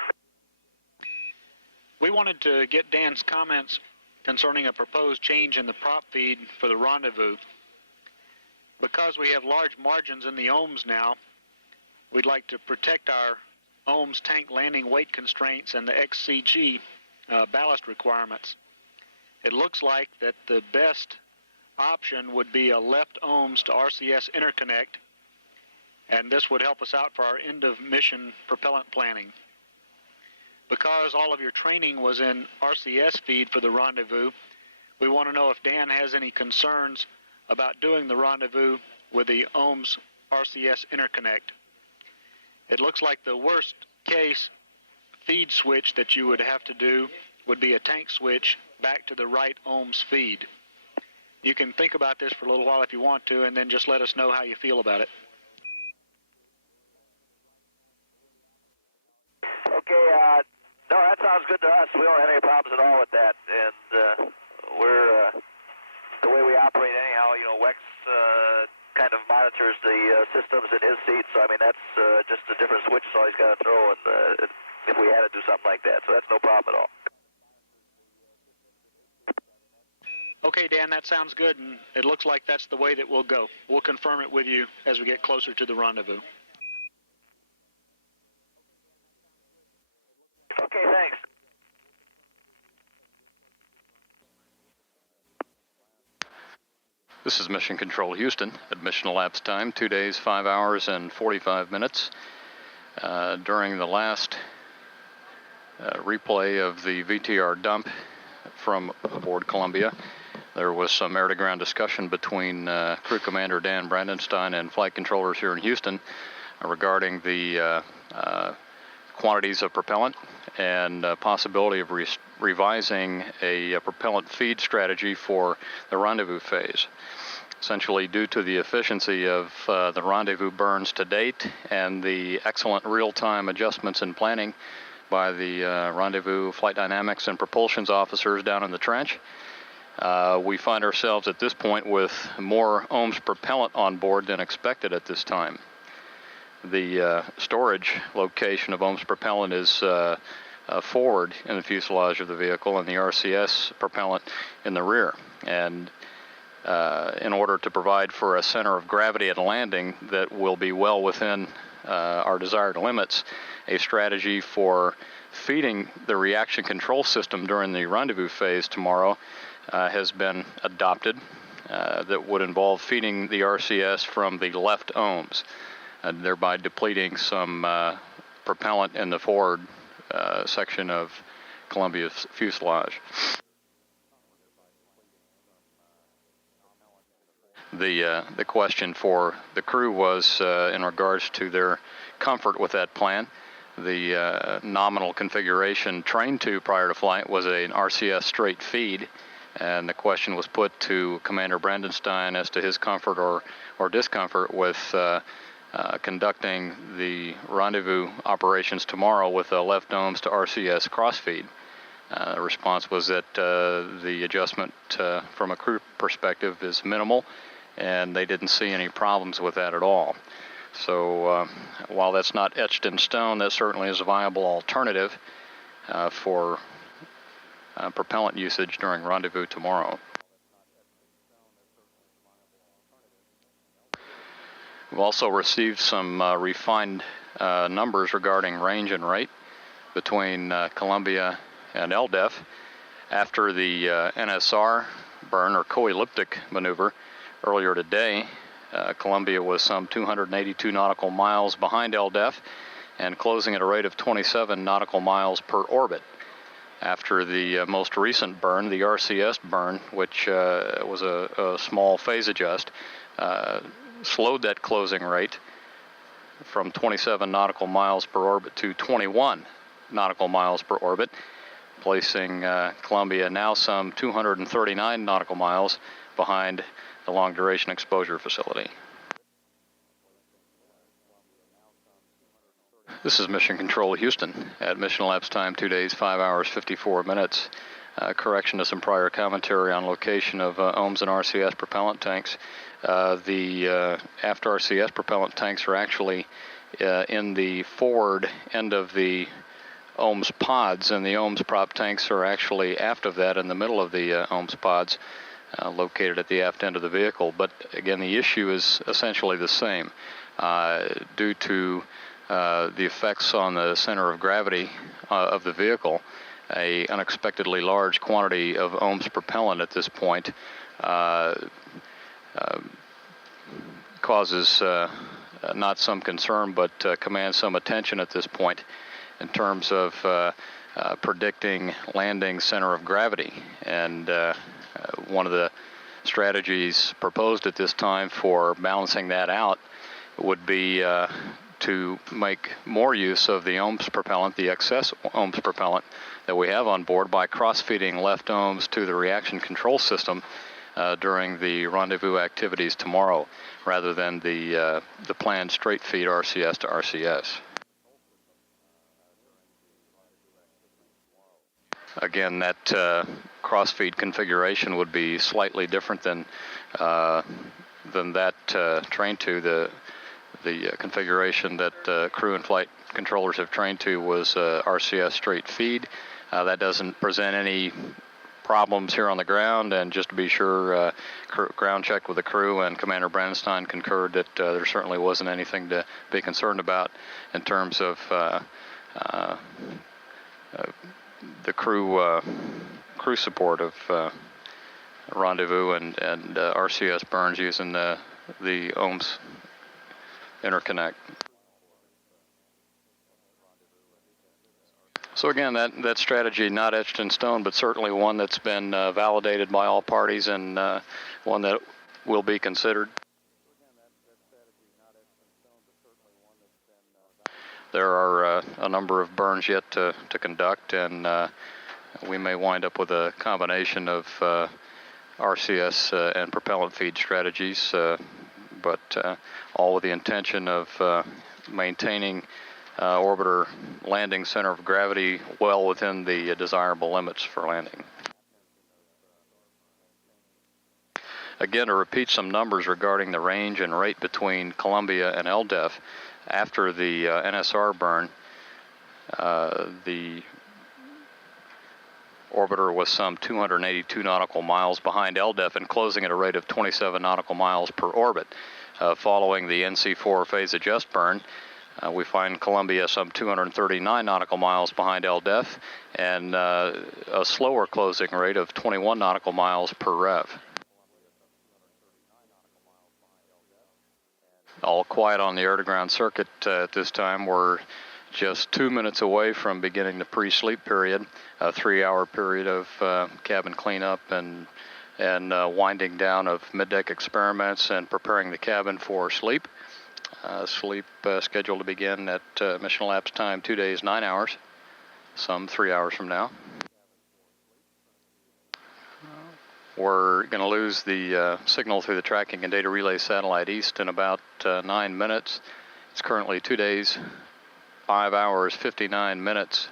We wanted to get Dan's comments concerning a proposed change in the prop feed for the rendezvous. Because we have large margins in the ohms now, we'd like to protect our ohms tank landing weight constraints and the XCG ballast requirements. It looks like that the best option would be a left ohms to RCS interconnect, and this would help us out for our end of mission propellant planning. Because all of your training was in RCS feed for the rendezvous, we want to know if Dan has any concerns about doing the rendezvous with the ohms RCS interconnect. It looks like the worst case feed switch that you would have to do would be a tank switch back to the right ohms feed. You can think about this for a little while if you want to, and then just let us know how you feel about it. Okay, no, that sounds good to us. We don't have any problems at all with that, and we're the way we operate anyhow. You know, Wex kind of monitors the systems in his seat, so I mean that's just a different switch. So he's got to throw, and if we had to do something like that, so that's no problem at all. Okay, Dan, that sounds good, and it looks like that's the way that we'll go. We'll confirm it with you as we get closer to the rendezvous. Okay, thanks. This is Mission Control Houston at mission elapsed time, 2 days, 5 hours, and 45 minutes. During the last replay of the VTR dump from aboard Columbia, there was some air-to-ground discussion between Crew Commander Dan Brandenstein and flight controllers here in Houston regarding the quantities of propellant and possibility of revising a propellant feed strategy for the rendezvous phase. Essentially, due to the efficiency of the rendezvous burns to date and the excellent real-time adjustments in planning by the rendezvous flight dynamics and propulsions officers down in the trench, we find ourselves at this point with more ohms propellant on board than expected at this time. The storage location of ohms propellant is forward in the fuselage of the vehicle and the RCS propellant in the rear. And in order to provide for a center of gravity at landing that will be well within our desired limits, a strategy for feeding the reaction control system during the rendezvous phase tomorrow has been adopted that would involve feeding the RCS from the left ohms, thereby depleting some propellant in the forward section of Columbia's fuselage. The question for the crew was in regards to their comfort with that plan. The nominal configuration trained to prior to flight was an RCS straight feed, and the question was put to Commander Brandenstein as to his comfort or discomfort with conducting the rendezvous operations tomorrow with a left ohms to RCS crossfeed. The response was that the adjustment from a crew perspective is minimal, and they didn't see any problems with that at all. So while that's not etched in stone, that certainly is a viable alternative for propellant usage during rendezvous tomorrow. We've also received some refined numbers regarding range and rate between Columbia and LDEF. After the NSR burn or co-elliptic maneuver earlier today, Columbia was some 282 nautical miles behind LDEF and closing at a rate of 27 nautical miles per orbit. After the most recent burn, the RCS burn, which was a small phase adjust, slowed that closing rate from 27 nautical miles per orbit to 21 nautical miles per orbit, placing Columbia now some 239 nautical miles behind the long duration exposure facility. This is Mission Control Houston at mission elapsed time 2 days, 5 hours, 54 minutes. correction to some prior commentary on location of OHMS and RCS propellant tanks. The aft RCS propellant tanks are actually in the forward end of the OHMS pods, and the OHMS prop tanks are actually aft of that in the middle of the OHMS pods, located at the aft end of the vehicle. But again, the issue is essentially the same. Due to the effects on the center of gravity of the vehicle, a unexpectedly large quantity of OHMS propellant at this point causes not some concern, but commands some attention at this point in terms of predicting landing center of gravity. And one of the strategies proposed at this time for balancing that out would be to make more use of the OHMS propellant, the excess OHMS propellant that we have on board, by cross-feeding left OHMS to the reaction control system during the rendezvous activities tomorrow, rather than the planned straight feed RCS to RCS. Again, that cross-feed configuration would be slightly different than that trained to. The configuration that crew and flight controllers have trained to was RCS straight feed. That doesn't present any problems here on the ground, and just to be sure, ground check with the crew, and Commander Brandenstein concurred that there certainly wasn't anything to be concerned about in terms of the crew support of rendezvous and RCS burns using the OHMS interconnect. So again, that strategy not etched in stone, but certainly one that's been validated by all parties, and one that will be considered. There are a number of burns yet to conduct, and we may wind up with a combination of RCS and propellant feed strategies, but all with the intention of maintaining orbiter landing center of gravity well within the desirable limits for landing. Again, to repeat some numbers regarding the range and rate between Columbia and LDEF after the NSR burn, the orbiter was some 282 nautical miles behind LDEF and closing at a rate of 27 nautical miles per orbit. Following the NC4 phase adjust burn, we find Columbia some 239 nautical miles behind LDEF and a slower closing rate of 21 nautical miles per rev. All quiet on the air-to-ground circuit at this time. We're just 2 minutes away from beginning the pre-sleep period, a 3-hour period of cabin cleanup and winding down of middeck experiments and preparing the cabin for sleep. Sleep scheduled to begin at mission elapsed time 2 days, 9 hours, some 3 hours from now. We're going to lose the signal through the tracking and data relay satellite east in about 9 minutes. It's currently 2 days, 5 hours, 59 minutes.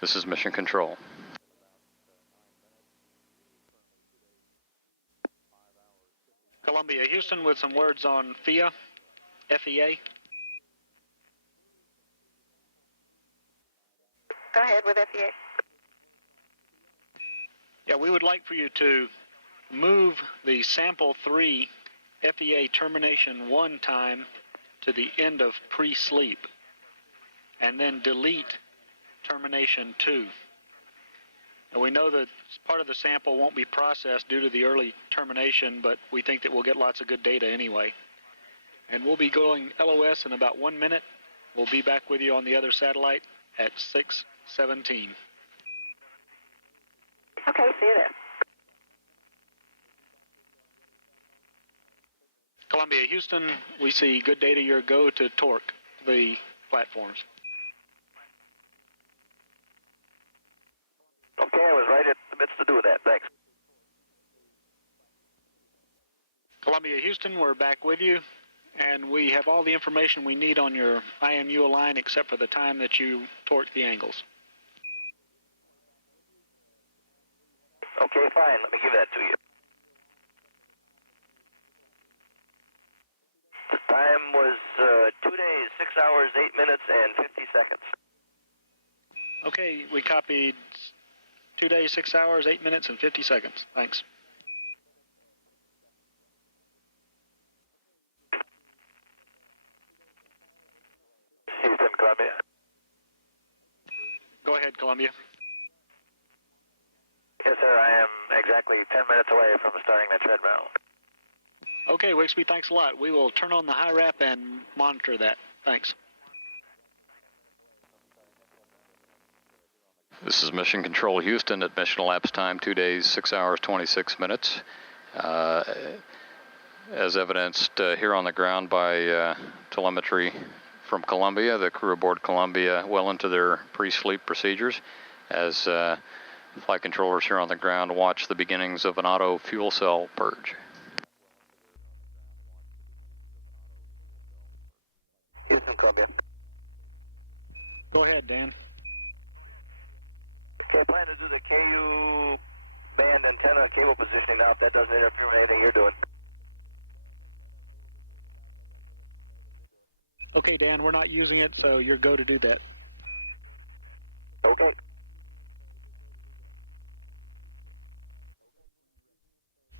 This is Mission Control. Columbia, Houston, with some words on FEA. FEA. Go ahead with FEA. Yeah, we would like for you to move the sample 3 FEA termination 1 time to the end of pre-sleep, and then delete termination 2. And we know that part of the sample won't be processed due to the early termination, but we think that we'll get lots of good data anyway. And we'll be going LOS in about 1 minute. We'll be back with you on the other satellite at 6:17. Okay, see you there. Columbia, Houston, we see good data. Your go to torque the platforms. Okay, I was right in the midst of doing that. Thanks. Columbia, Houston, we're back with you, and we have all the information we need on your IMU align except for the time that you torque the angles. Okay, fine. Let me give that to you. The time was 2 days, 6 hours, 8 minutes, and 50 seconds. Okay, we copied 2 days, 6 hours, 8 minutes, and 50 seconds. Thanks. Houston, Columbia. Go ahead, Columbia. Yes, sir, I am exactly 10 minutes away from starting the treadmill. Okay, Wixby, thanks a lot. We will turn on the high wrap and monitor that. Thanks. This is Mission Control Houston at mission elapsed time 2 days, 6 hours, 26 minutes. As evidenced here on the ground by telemetry from Columbia, the crew aboard Columbia well into their pre-sleep procedures as flight controllers here on the ground watch the beginnings of an auto fuel cell purge. Houston, Columbia. Go ahead, Dan. Okay, plan to do the KU band antenna cable positioning now if that doesn't interfere with anything you're doing. Okay, Dan, we're not using it, so you're go to do that. Okay.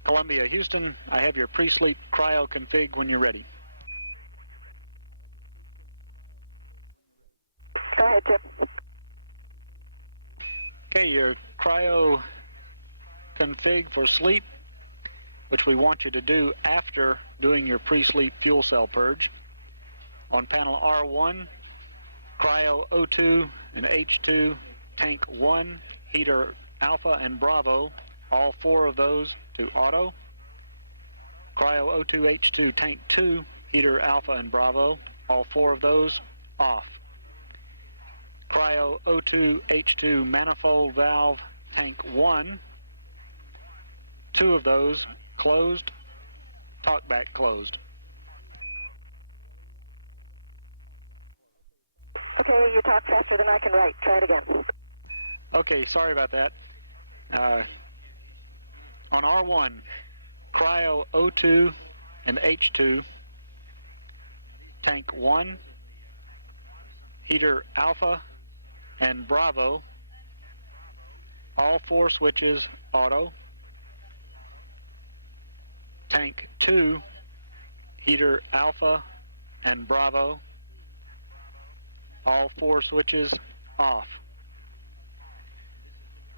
Columbia, Houston, I have your pre-sleep cryo config when you're ready. Go ahead, Chip. Okay, your cryo config for sleep, which we want you to do after doing your pre-sleep fuel cell purge. On panel R1, cryo O2 and H2, tank 1, heater Alpha and Bravo, all 4 of those to auto. Cryo O2, H2, tank 2, heater Alpha and Bravo, all 4 of those off. Cryo O2, H2, manifold valve, tank 1, 2 of those closed, talkback closed. Okay, you talk faster than I can write. Try it again. Okay, sorry about that. On R1, cryo O2 and H2, tank 1, heater Alpha and Bravo, all 4 switches auto. Tank 2, heater Alpha and Bravo, all 4 switches off.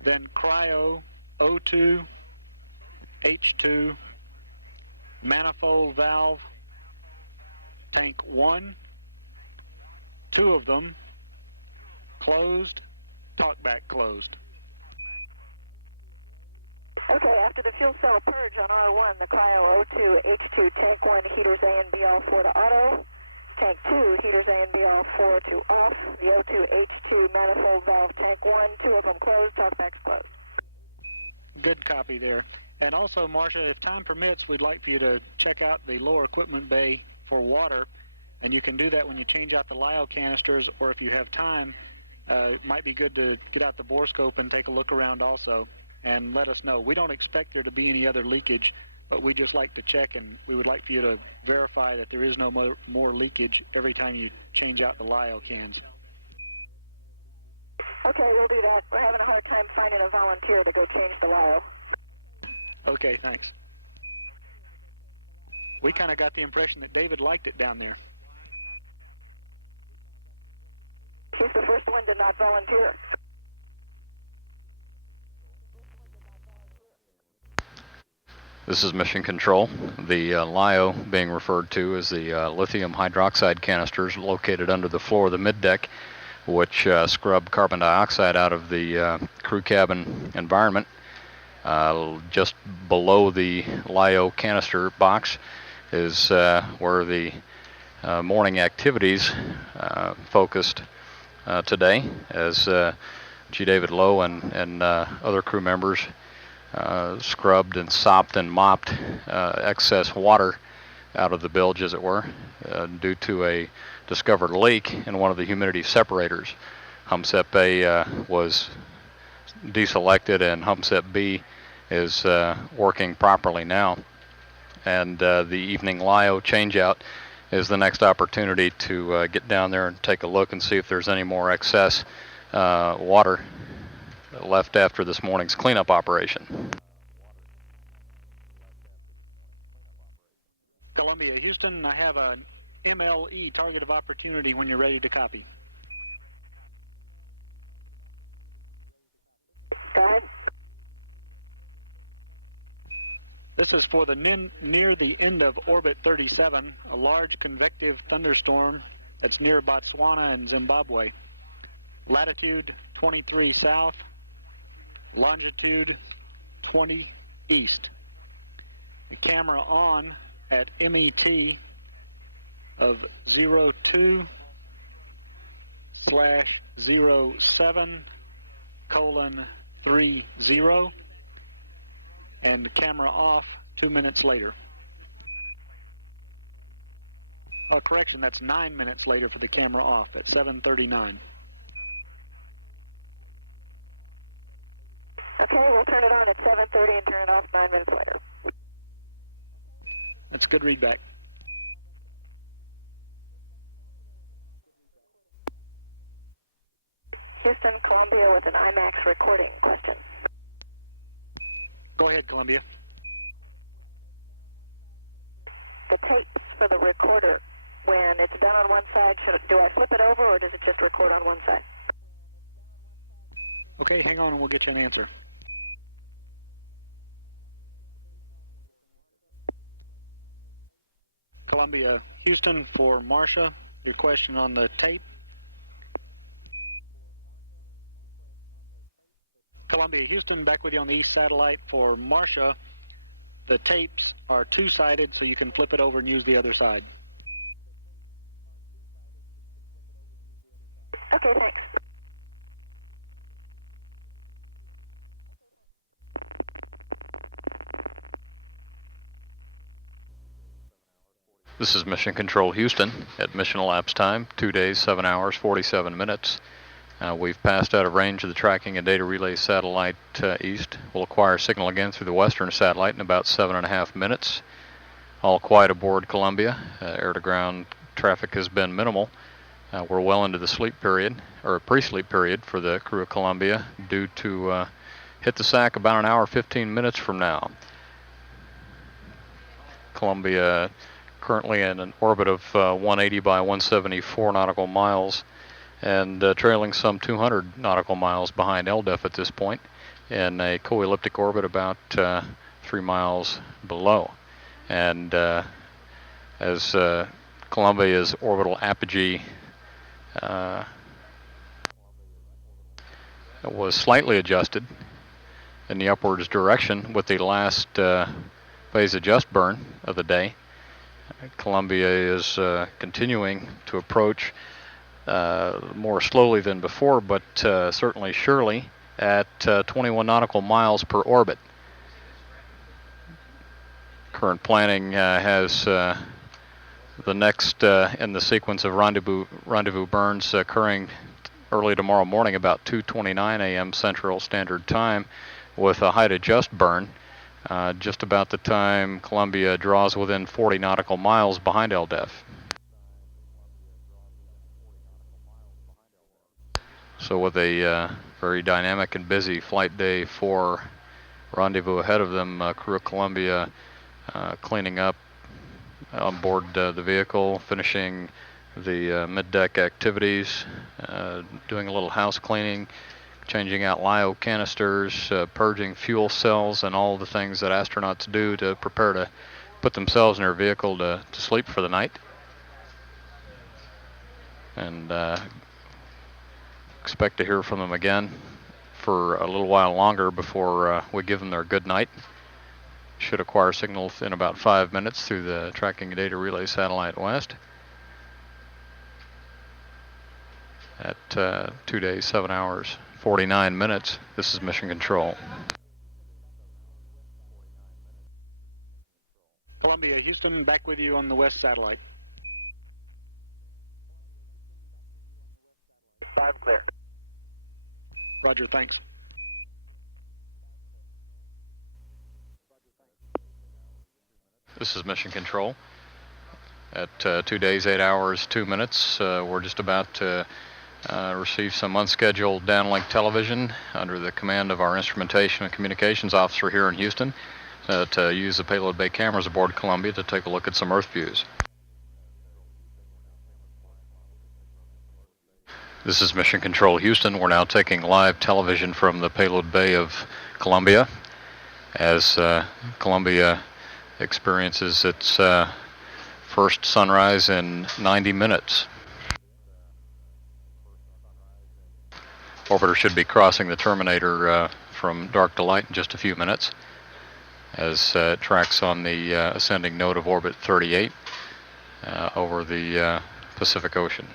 Then cryo O2, H2, manifold valve, tank 1, 2 of them closed, talkback closed. Okay, after the fuel cell purge on R1, the cryo O2, H2, tank 1, heaters A and B all 4 to auto. Tank 2, heaters A and B all 4 to off. The O2, H2, manifold valve, tank 1, 2 of them closed, talkbacks closed. Good copy there. And also, Marcia, if time permits, we'd like for you to check out the lower equipment bay for water. And you can do that when you change out the LiO canisters, or if you have time, it might be good to get out the borescope and take a look around also and let us know. We don't expect there to be any other leakage, but we just like to check, and we would like for you to verify that there is no more leakage every time you change out the LiO cans. Okay, we'll do that. We're having a hard time finding a volunteer to go change the LiO. Okay, thanks. We kind of got the impression that David liked it down there. He's the first one to not volunteer. This is Mission Control. The LiO being referred to as the lithium hydroxide canisters located under the floor of the middeck, which scrub carbon dioxide out of the crew cabin environment. Just below the LiO canister box is where the morning activities focused today, as G. David Lowe and other crew members scrubbed and sopped and mopped excess water out of the bilge, as it were, due to a discovered leak in one of the humidity separators. HumSep A was deselected and HumSep B is working properly now. And the evening LIO changeout is the next opportunity to get down there and take a look and see if there's any more excess water left after this morning's cleanup operation. Columbia, Houston, I have an MLE target of opportunity when you're ready to copy. Go ahead. This is for the near the end of orbit 37, a large convective thunderstorm that's near Botswana and Zimbabwe. Latitude 23 south, longitude 20 east. The camera on at MET of 02/07:30, and camera off 2 minutes later. Oh, correction, that's 9 minutes later for the camera off at 7:39. Okay, we'll turn it on at 7:30 and turn it off 9 minutes later. That's good readback. Houston, Columbia with an IMAX recording question. Go ahead, Columbia. The tapes for the recorder, when it's done on one side, do I flip it over or does it just record on one side? Okay, hang on and we'll get you an answer. Columbia, Houston for Marcia, your question on the tape. Columbia, Houston, back with you on the east satellite for Marcia. The tapes are two-sided, so you can flip it over and use the other side. Okay, thanks. This is Mission Control Houston at mission elapsed time, 2 days, 7 hours, 47 minutes. We've passed out of range of the tracking and data relay satellite east. We'll acquire signal again through the western satellite in about 7.5 minutes. All quiet aboard Columbia. Air-to-ground traffic has been minimal. We're well into the sleep period, or pre-sleep period for the crew of Columbia, due to hit the SAC about an hour, 15 minutes from now. Columbia currently in an orbit of 180 by 174 nautical miles, and trailing some 200 nautical miles behind LDEF at this point, in a co-elliptic orbit about 3 miles below. And as Columbia's orbital apogee was slightly adjusted in the upwards direction with the last phase adjust burn of the day, Columbia is continuing to approach more slowly than before, but certainly surely at 21 nautical miles per orbit. Current planning has the next in the sequence of rendezvous burns occurring early tomorrow morning about 2:29 a.m. Central Standard Time, with a height adjust burn just about the time Columbia draws within 40 nautical miles behind LDEF. So with a very dynamic and busy flight day 4 rendezvous ahead of them, crew of Columbia cleaning up on board the vehicle, finishing the mid-deck activities, doing a little house cleaning, changing out LIO canisters, purging fuel cells, and all the things that astronauts do to prepare to put themselves in their vehicle to sleep for the night. And expect to hear from them again for a little while longer before we give them their good night. Should acquire signal in about 5 minutes through the tracking and data relay satellite west. At 2 days, 7 hours, 49 minutes. This is Mission Control. Columbia, Houston, back with you on the west satellite. I'm clear. Roger, thanks. This is Mission Control. At 2 days, 8 hours, 2 minutes, we're just about to receive some unscheduled downlink television under the command of our Instrumentation and Communications Officer here in Houston to use the payload bay cameras aboard Columbia to take a look at some Earth views. This is Mission Control Houston. We're now taking live television from the payload bay of Columbia as Columbia experiences its first sunrise in 90 minutes. Orbiter should be crossing the terminator from dark to light in just a few minutes as it tracks on the ascending node of orbit 38 over the Pacific Ocean.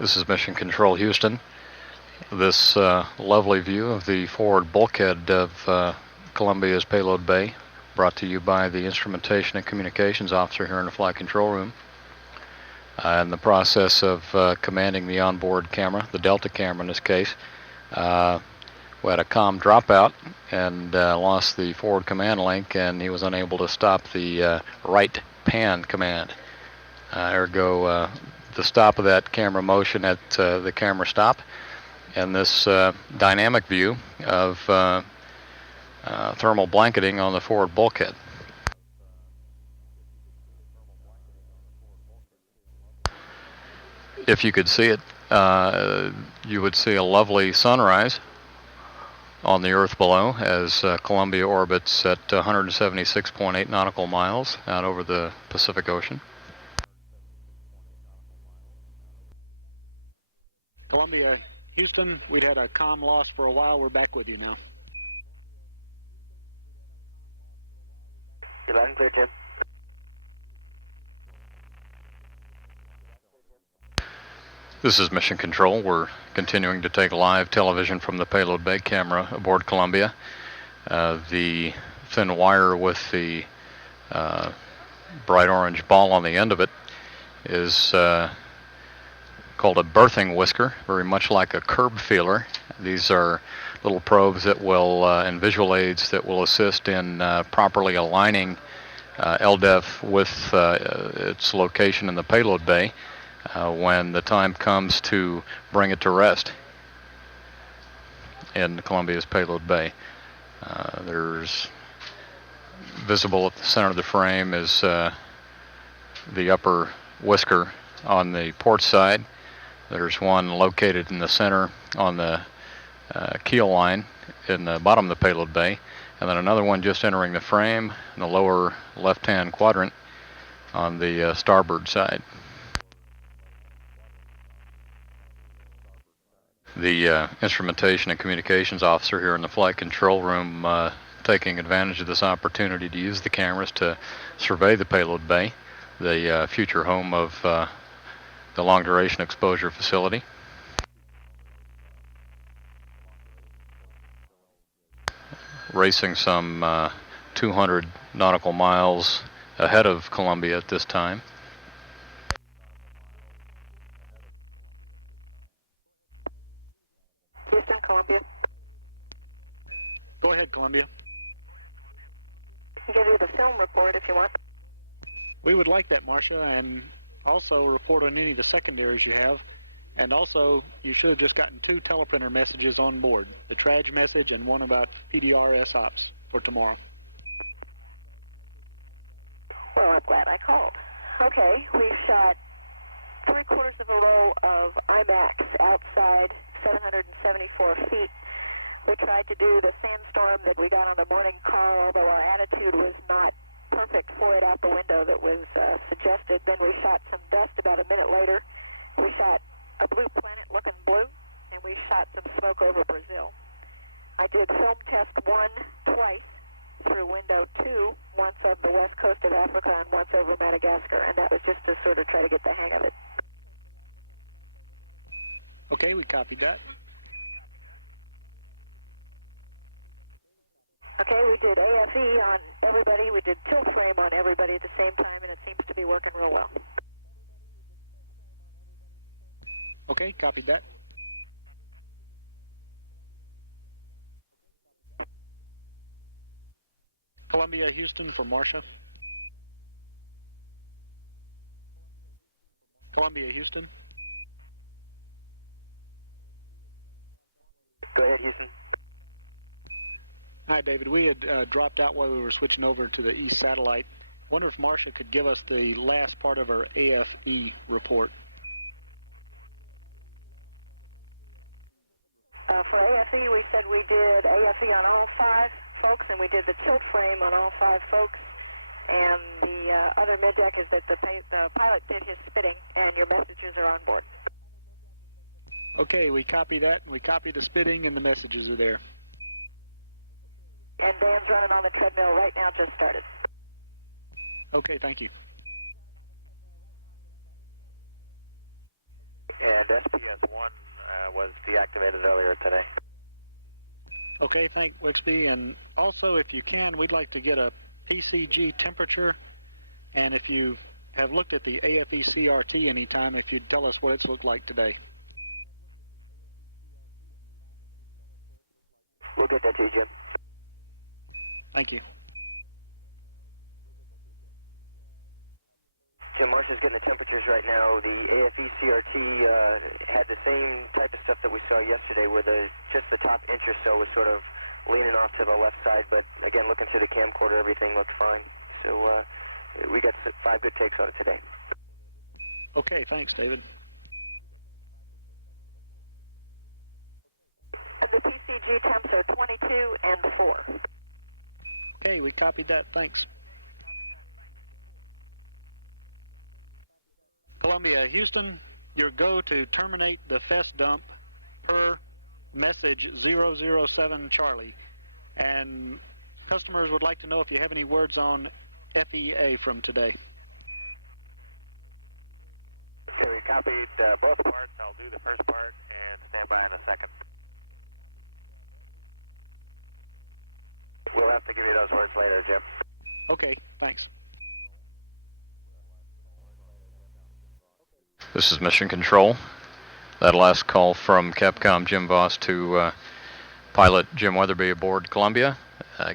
This is Mission Control Houston. This lovely view of the forward bulkhead of Columbia's payload bay, brought to you by the Instrumentation and Communications Officer here in the flight control room. In the process of commanding the onboard camera, the Delta camera in this case, we had a comm dropout and lost the forward command link, and he was unable to stop the right pan command. Ergo, the stop of that camera motion at the camera stop, and this dynamic view of thermal blanketing on the forward bulkhead. If you could see it, you would see a lovely sunrise on the Earth below as Columbia orbits at 176.8 nautical miles out over the Pacific Ocean. Columbia, Houston, we'd had a comm loss for a while. We're back with you now. You're loud and clear, Jim. This is Mission Control. We're continuing to take live television from the payload bay camera aboard Columbia. The thin wire with the bright orange ball on the end of it is called a berthing whisker, very much like a curb feeler. These are little probes that will, and visual aids that will assist in properly aligning LDEF with its location in the payload bay when the time comes to bring it to rest in Columbia's payload bay. There's visible at the center of the frame is the upper whisker on the port side. There's one located in the center on the keel line in the bottom of the payload bay, and then another one just entering the frame in the lower left-hand quadrant on the starboard side. The Instrumentation and Communications Officer here in the flight control room taking advantage of this opportunity to use the cameras to survey the payload bay, the future home of the Long Duration Exposure Facility. Racing some 200 nautical miles ahead of Columbia at this time. Houston, Columbia. Go ahead, Columbia. I can give you the film report if you want. We would like that, Marcia, and also report on any of the secondaries you have. And also, you should have just gotten 2 teleprinter messages on board, the TRAJ message and one about PDR SOPs for tomorrow. Well, I'm glad I called. Okay, we've shot 3/4 of a row of IMAX outside 774 feet. We tried to do the sandstorm that we got on the morning call, although our attitude was not perfect for it out the window that was suggested. Then we shot some dust about a minute later. We shot a blue planet looking blue, and we shot some smoke over Brazil. I did film test 1 twice through window 2, once on the west coast of Africa and once over Madagascar, and that was just to sort of try to get the hang of it. Okay, we copied that. Okay, we did AFE on everybody, we did tilt frame on everybody at the same time, and it seems to be working real well. Okay, copied that. Columbia, Houston for Marcia. Columbia, Houston. Go ahead, Houston. Hi, David. We had dropped out while we were switching over to the east satellite. Wonder if Marcia could give us the last part of her AFE report. For AFE, we said we did AFE on all 5 folks, and we did the tilt frame on all 5 folks. And the other mid-deck is that the pilot did his spitting, and your messages are on board. Okay, we copy that, and we copy the spitting, and the messages are there. And Dan's running on the treadmill right now, just started. Okay, thank you. And STS-1 was deactivated earlier today. Okay, thank Wixby. And also, if you can, we'd like to get a PCG temperature. And if you have looked at the AFE CRT anytime, if you'd tell us what it's looked like today. We'll get that to you, Jim. Thank you. Jim, Marcia's getting the temperatures right now. The AFE CRT had the same type of stuff that we saw yesterday, where just the top inch or so was sort of leaning off to the left side, but again, looking through the camcorder, everything looked fine. So we got 5 good takes on it today. Okay, thanks, David. And the PCG temps are 22 and 4. Okay, we copied that. Thanks. Columbia, Houston, your go to terminate the FES dump per message 007 Charlie. And customers would like to know if you have any words on FEA from today. Okay, we copied both parts. I'll do the first part and stand by in a second. We'll have to give you those words later, Jim. Okay, thanks. This is Mission Control. That last call from Capcom Jim Voss to pilot Jim Weatherby aboard Columbia,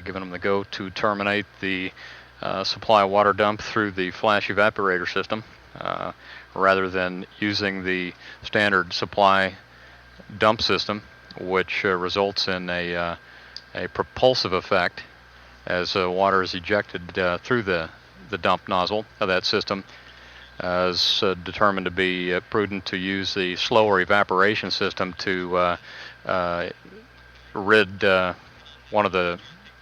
giving him the go to terminate the supply water dump through the flash evaporator system, rather than using the standard supply dump system, which results in a propulsive effect as water is ejected through the dump nozzle of that system. Is determined to be prudent to use the slower evaporation system to rid one of the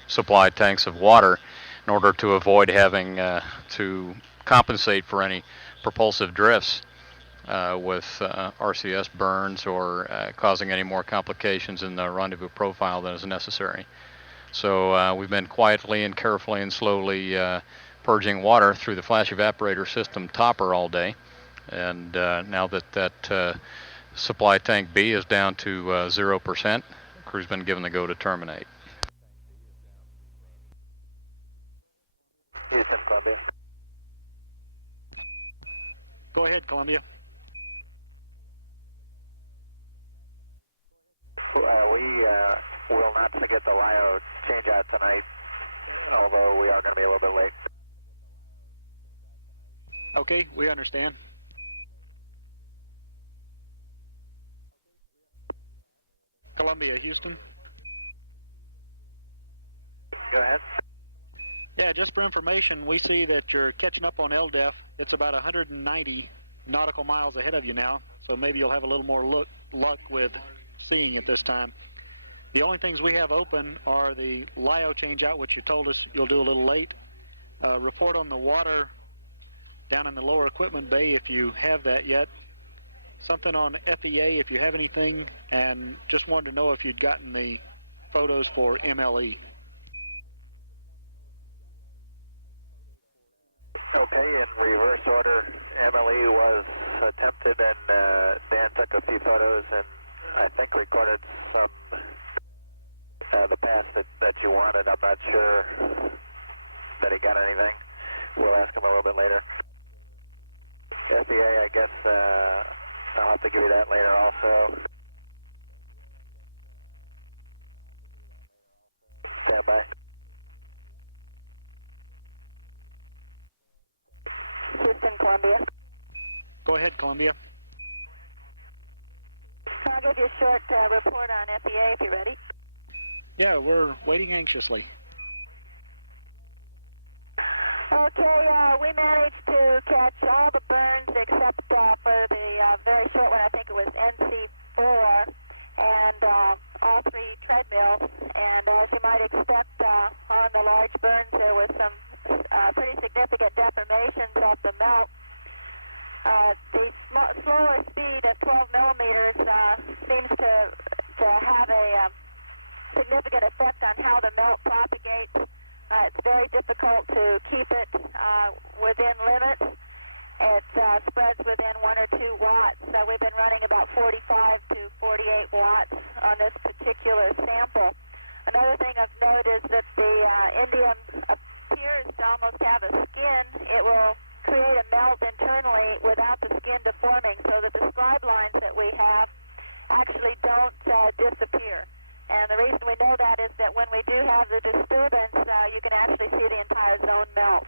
supply tanks of water in order to avoid having to compensate for any propulsive drifts with RCS burns or causing any more complications in the rendezvous profile than is necessary. So we've been quietly and carefully and slowly purging water through the flash evaporator system topper all day, and now that supply tank B is down to 0%, crew's been given the go to terminate. Houston, Columbia. Go ahead, Columbia. We will not forget the LIO change out tonight, although we are going to be a little bit late. Okay, we understand. Columbia, Houston. Go ahead. Yeah, just for information, we see that you're catching up on LDEF. It's about 190 nautical miles ahead of you now, so maybe you'll have a little more luck with seeing it this time. The only things we have open are the LIO changeout, which you told us you'll do a little late. Report on the water down in the lower equipment bay if you have that yet. Something on FEA if you have anything, and just wanted to know if you'd gotten the photos for MLE. Okay, in reverse order, MLE was attempted, and Dan took a few photos and I think recorded some the pass that you wanted. I'm not sure that he got anything. We'll ask him a little bit later. FEA, I guess I'll have to give you that later also. Stand by. Columbia. Go ahead, Columbia. I'll give you a short report on FEA if you're ready. Yeah, we're waiting anxiously. Okay, we managed to catch all the burns except for the very short one. I think it was NC4, and all three treadmills. And as you might expect, on the large burns, there was some pretty significant deformations of the melt. The slower speed of 12 millimeters seems to have a significant effect on how the melt propagates. It's very difficult to keep it within limits. It spreads within 1 or 2 watts. We've been running about 45 to 48 watts on this particular sample. Another thing of note is that the indium appears to almost have a skin. It will create a melt internally without the skin deforming, so that the scribe lines that we have actually don't disappear. And the reason we know that is that when we do have the disturbance, you can actually see the entire zone melt,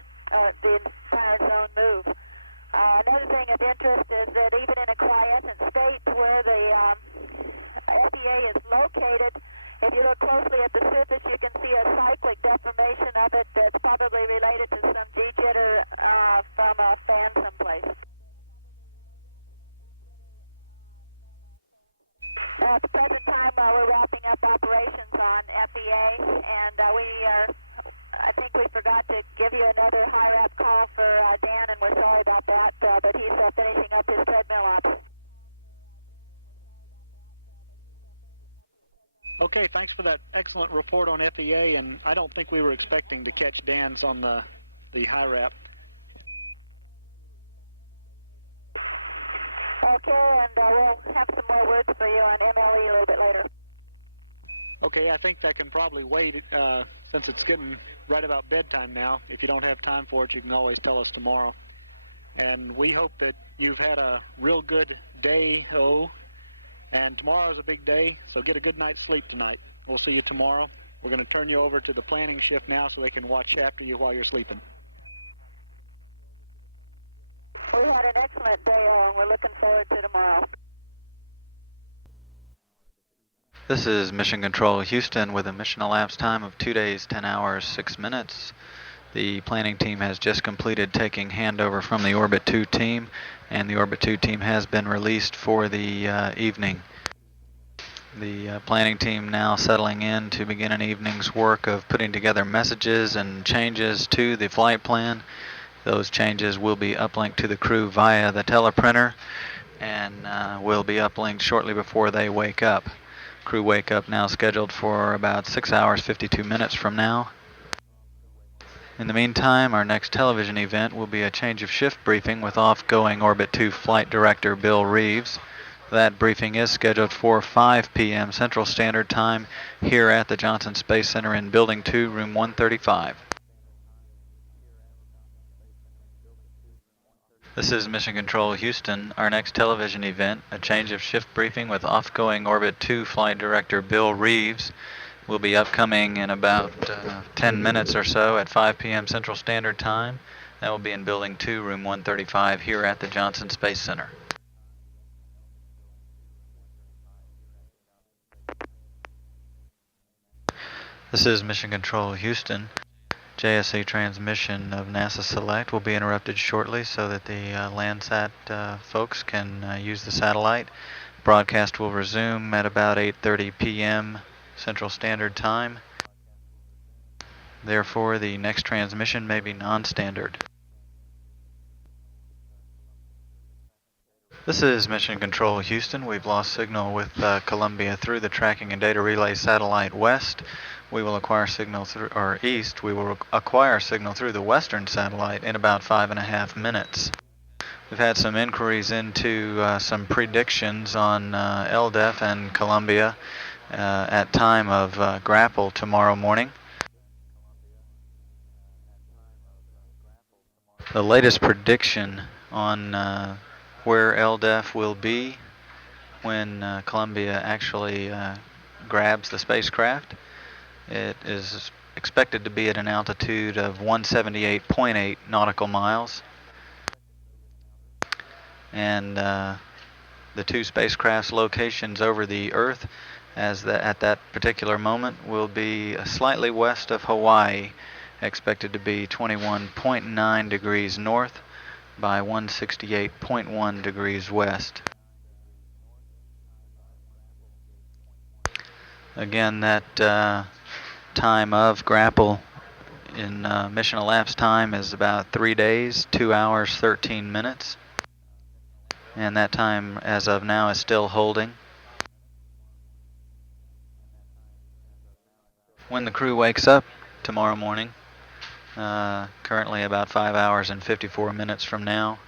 the entire zone move. Another thing of interest is that even in a quiescent state where the FEA is located, if you look closely at the surface, you can see a cyclic deformation of it that's probably related to some G-jitter from a fan someplace. At the present time, we're wrapping up operations on FEA, and I think we forgot to give you another high wrap call for Dan, and we're sorry about that, but he's finishing up his treadmill ops. Okay, thanks for that excellent report on FEA, and I don't think we were expecting to catch Dan's on the high wrap. Okay, and we'll have some more words for you on MLE a little bit later. Okay, I think that can probably wait since it's getting right about bedtime now. If you don't have time for it, you can always tell us tomorrow. And we hope that you've had a real good day, and tomorrow's a big day, so get a good night's sleep tonight. We'll see you tomorrow. We're going to turn you over to the planning shift now so they can watch after you while you're sleeping. We had an excellent day, and we're looking forward to tomorrow. This is Mission Control Houston with a mission elapsed time of 2 days, 10 hours, 6 minutes. The planning team has just completed taking handover from the Orbit 2 team, and the Orbit 2 team has been released for the evening. The planning team now settling in to begin an evening's work of putting together messages and changes to the flight plan. Those changes will be uplinked to the crew via the teleprinter, and will be uplinked shortly before they wake up. Crew wake up now scheduled for about 6 hours 52 minutes from now. In the meantime, our next television event will be a change of shift briefing with off-going Orbit 2 Flight Director Bill Reeves. That briefing is scheduled for 5 p.m. Central Standard Time here at the Johnson Space Center in Building 2, Room 135. This is Mission Control Houston. Our next television event, a change of shift briefing with off-going Orbit 2 Flight Director Bill Reeves, will be upcoming in about 10 minutes or so at 5 p.m. Central Standard Time. That will be in Building 2, Room 135 here at the Johnson Space Center. This is Mission Control Houston. JSA transmission of NASA Select will be interrupted shortly so that the Landsat folks can use the satellite. Broadcast will resume at about 8:30 p.m. Central Standard Time. Therefore, the next transmission may be non-standard. This is Mission Control Houston. We've lost signal with Columbia through the Tracking and Data Relay Satellite West. We will acquire signal through, or east, we will acquire signal through the western satellite in about 5.5 minutes. We've had some inquiries into some predictions on LDEF and Columbia at time of grapple tomorrow morning. The latest prediction on where LDEF will be when Columbia actually grabs the spacecraft. It is expected to be at an altitude of 178.8 nautical miles. and the two spacecraft's locations over the Earth at that particular moment will be slightly west of Hawaii, expected to be 21.9 degrees north by 168.1 degrees west. Again, that time of grapple in mission elapsed time is about 3 days, 2 hours, 13 minutes. And that time, as of now, is still holding. When the crew wakes up tomorrow morning, currently about 5 hours and 54 minutes from now,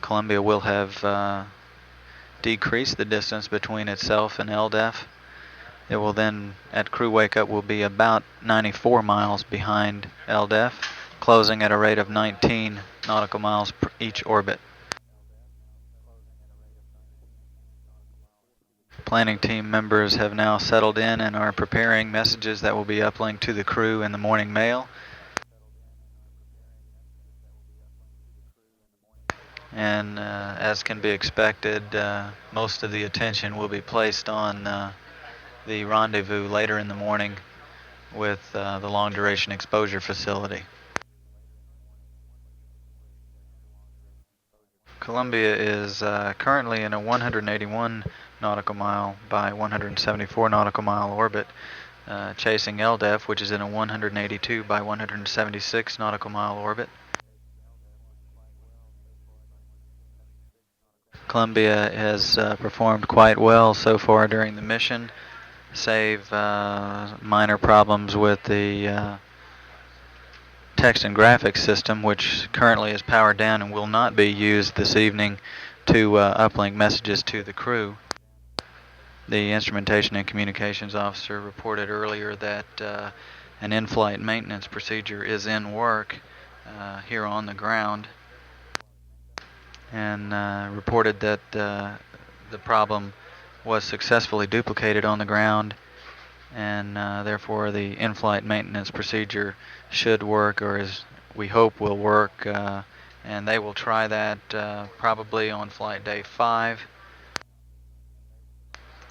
Columbia will have decreased the distance between itself and LDEF. It will then, at crew wake up, will be about 94 miles behind LDEF, closing at a rate of 19 nautical miles per each orbit. Planning team members have now settled in and are preparing messages that will be uplinked to the crew in the morning mail. And as can be expected, most of the attention will be placed on the rendezvous later in the morning with the long duration exposure facility. Columbia is currently in a 181 nautical mile by 174 nautical mile orbit, chasing LDEF, which is in a 182 by 176 nautical mile orbit. Columbia has performed quite well so far during the mission, save minor problems with the text and graphics system, which currently is powered down and will not be used this evening to uplink messages to the crew. The instrumentation and communications officer reported earlier that an in-flight maintenance procedure is in work here on the ground, and reported that the problem was successfully duplicated on the ground, and therefore the in-flight maintenance procedure should work, or as we hope will work, and they will try that probably on flight day 5.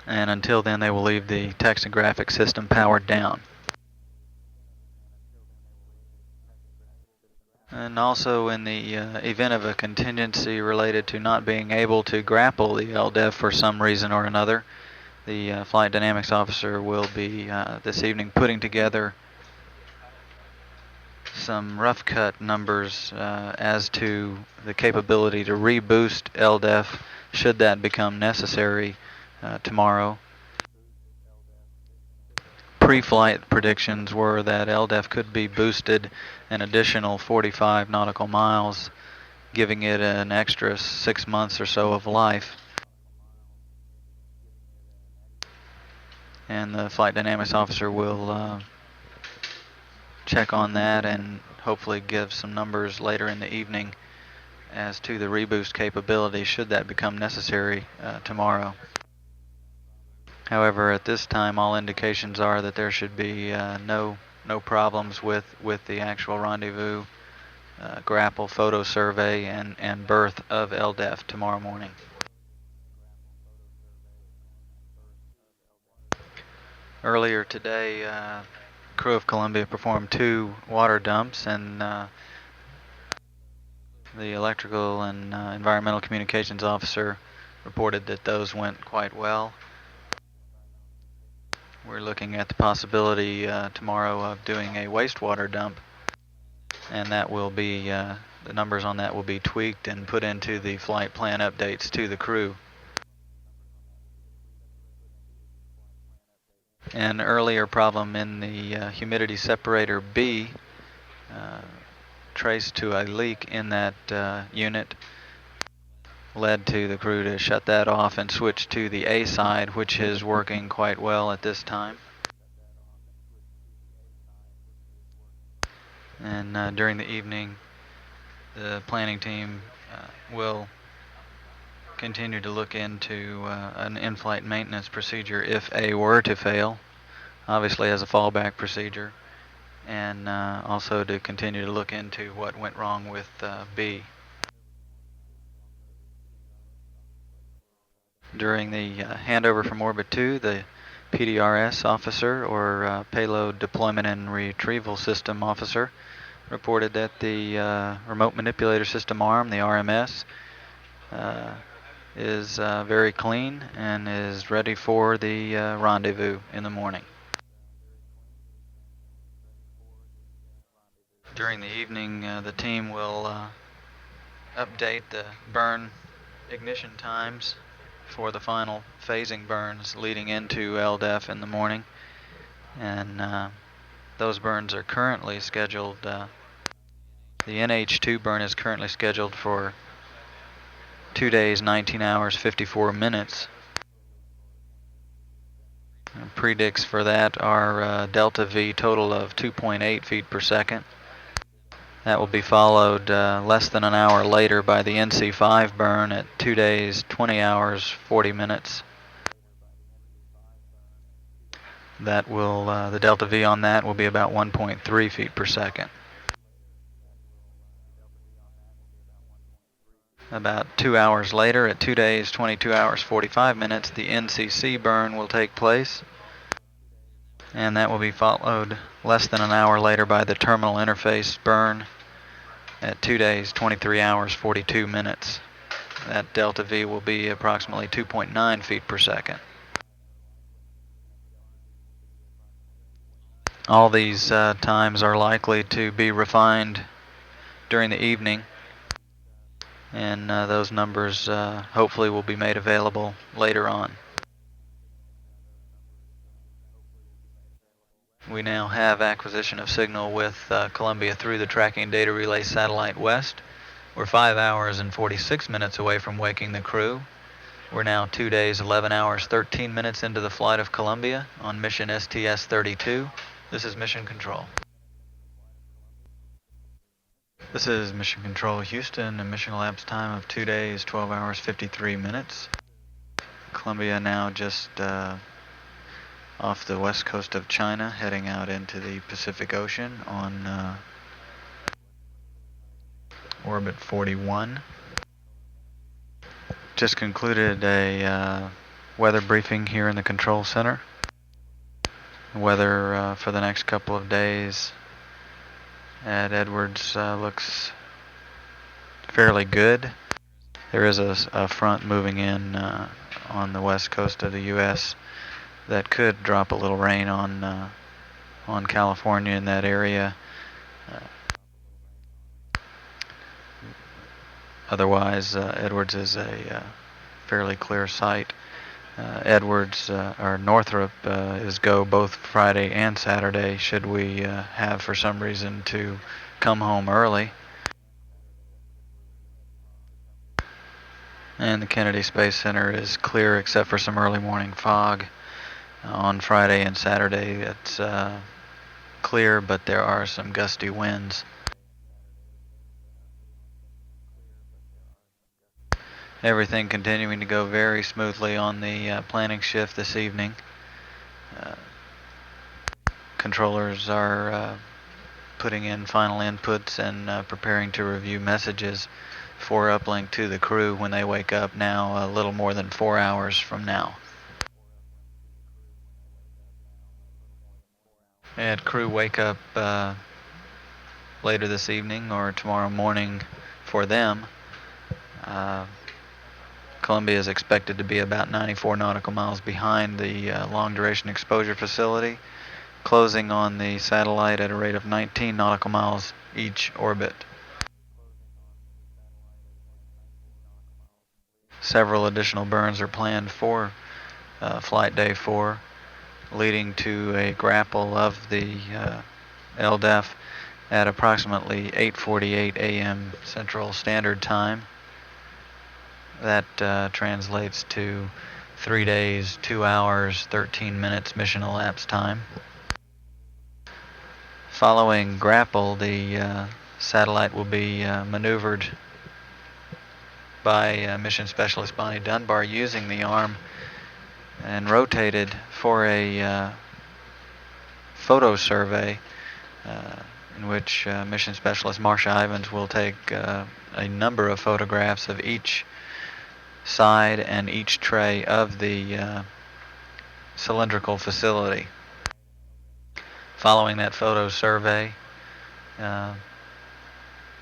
And until then, they will leave the text and graphics system powered down. And also, in the event of a contingency related to not being able to grapple the LDEF for some reason or another, the flight dynamics officer will be this evening putting together some rough cut numbers as to the capability to reboost LDEF should that become necessary tomorrow. Pre-flight predictions were that LDEF could be boosted an additional 45 nautical miles, giving it an extra 6 months or so of life. And the flight dynamics officer will check on that and hopefully give some numbers later in the evening as to the reboost capability should that become necessary tomorrow. However, at this time, all indications are that there should be no problems with the actual rendezvous, grapple, photo survey, and berth of LDEF tomorrow morning. Earlier today, crew of Columbia performed 2 water dumps, and the electrical and environmental communications officer reported that those went quite well. We're looking at the possibility tomorrow of doing a wastewater dump, and that will be the numbers on that will be tweaked and put into the flight plan updates to the crew. An earlier problem in the humidity separator B traced to a leak in that unit led to the crew to shut that off and switch to the A side, which is working quite well at this time. And during the evening, the planning team will continue to look into an in-flight maintenance procedure if A were to fail, obviously as a fallback procedure, and also to continue to look into what went wrong with B. During the handover from Orbit 2, the PDRS officer, or Payload Deployment and Retrieval System officer, reported that the Remote Manipulator System arm, the RMS, is very clean and is ready for the rendezvous in the morning. During the evening, the team will update the burn ignition times for the final phasing burns leading into LDEF in the morning, and those burns are currently scheduled. The NH2 burn is currently scheduled for 2 days, 19 hours, 54 minutes. And predicts for that are delta V total of 2.8 feet per second. That will be followed less than an hour later by the NC5 burn at 2 days, 20 hours, 40 minutes. That will, the delta V on that will be about 1.3 feet per second. About 2 hours later, at 2 days, 22 hours, 45 minutes, the NCC burn will take place. And that will be followed less than an hour later by the terminal interface burn at 2 days, 23 hours, 42 minutes. That delta V will be approximately 2.9 feet per second. All these times are likely to be refined during the evening, and those numbers hopefully will be made available later on. We now have acquisition of signal with Columbia through the Tracking Data Relay Satellite West. We're 5 hours and 46 minutes away from waking the crew. We're now 2 days, 11 hours, 13 minutes into the flight of Columbia on mission STS-32. This is Mission Control. This is Mission Control Houston, a mission elapsed time of 2 days, 12 hours, 53 minutes. Columbia now just off the west coast of China, heading out into the Pacific Ocean on orbit 41. Just concluded a weather briefing here in the control center. Weather for the next couple of days at Edwards looks fairly good. There is a front moving in on the west coast of the U.S. that could drop a little rain on California in that area. Otherwise, Edwards is a fairly clear site. Edwards or Northrop is go both Friday and Saturday should we have for some reason to come home early. And the Kennedy Space Center is clear except for some early morning fog. On Friday and Saturday it's clear, but there are some gusty winds. Everything continuing to go very smoothly on the planning shift this evening. Controllers are putting in final inputs and preparing to review messages for uplink to the crew when they wake up now a little more than 4 hours from now. At crew wake up later this evening or tomorrow morning for them. Columbia is expected to be about 94 nautical miles behind the long duration exposure facility, closing on the satellite at a rate of 19 nautical miles each orbit. Several additional burns are planned for flight day 4, leading to a grapple of the LDEF at approximately 8:48 a.m. Central Standard Time. That translates to 3 days, 2 hours, 13 minutes mission elapsed time. Following grapple, the satellite will be maneuvered by Mission Specialist Bonnie Dunbar using the arm and rotated for a photo survey in which Mission Specialist Marsha Ivins will take a number of photographs of each side and each tray of the cylindrical facility. Following that photo survey,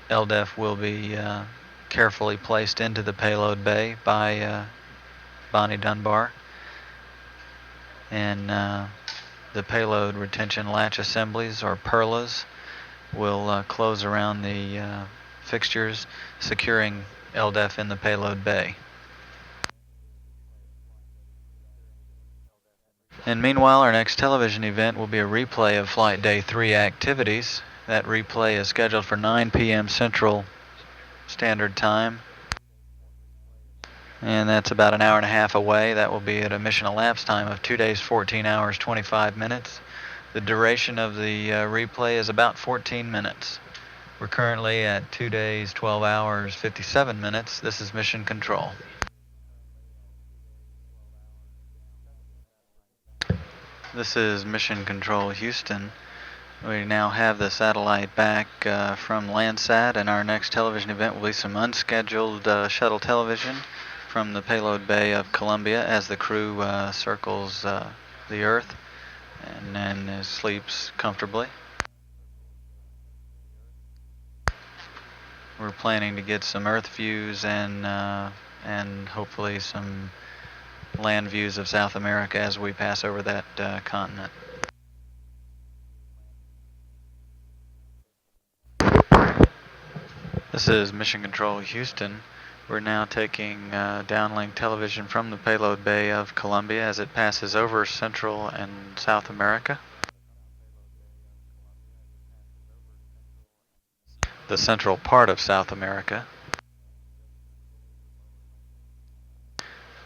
LDEF will be carefully placed into the payload bay by Bonnie Dunbar, and the payload retention latch assemblies, or PERLAs, will close around the fixtures, securing LDEF in the payload bay. And meanwhile, our next television event will be a replay of Flight Day 3 activities. That replay is scheduled for 9 p.m. Central Standard Time, and that's about an hour and a half away. That will be at a mission elapsed time of 2 days, 14 hours, 25 minutes. The duration of the replay is about 14 minutes. We're currently at 2 days, 12 hours, 57 minutes. This is Mission Control. This is Mission Control Houston. We now have the satellite back from Landsat, and our next television event will be some unscheduled shuttle television from the payload bay of Columbia as the crew circles the Earth and then sleeps comfortably. We're planning to get some Earth views and hopefully some land views of South America as we pass over that continent. This is Mission Control Houston. We're now taking downlink television from the payload bay of Columbia as it passes over Central and South America. The central part of South America.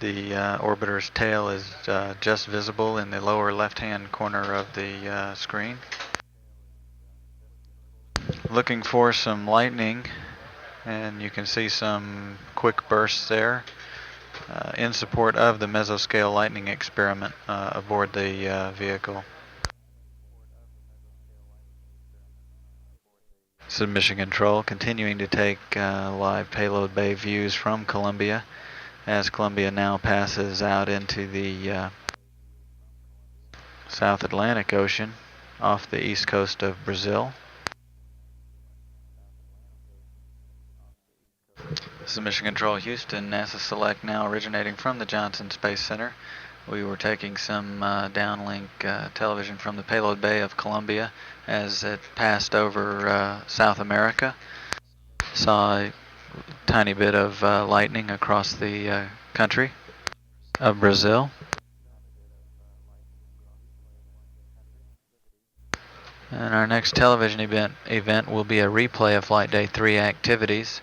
The orbiter's tail is just visible in the lower left-hand corner of the screen. Looking for some lightning, and you can see some quick bursts there in support of the mesoscale lightning experiment aboard the vehicle. This is Mission Control, continuing to take live payload bay views from Columbia as Columbia now passes out into the South Atlantic Ocean off the east coast of Brazil. This is Mission Control Houston, NASA Select now originating from the Johnson Space Center. We were taking some downlink television from the payload bay of Columbia as it passed over South America. Saw a tiny bit of lightning across the country of Brazil. And our next television event will be a replay of Flight Day 3 activities.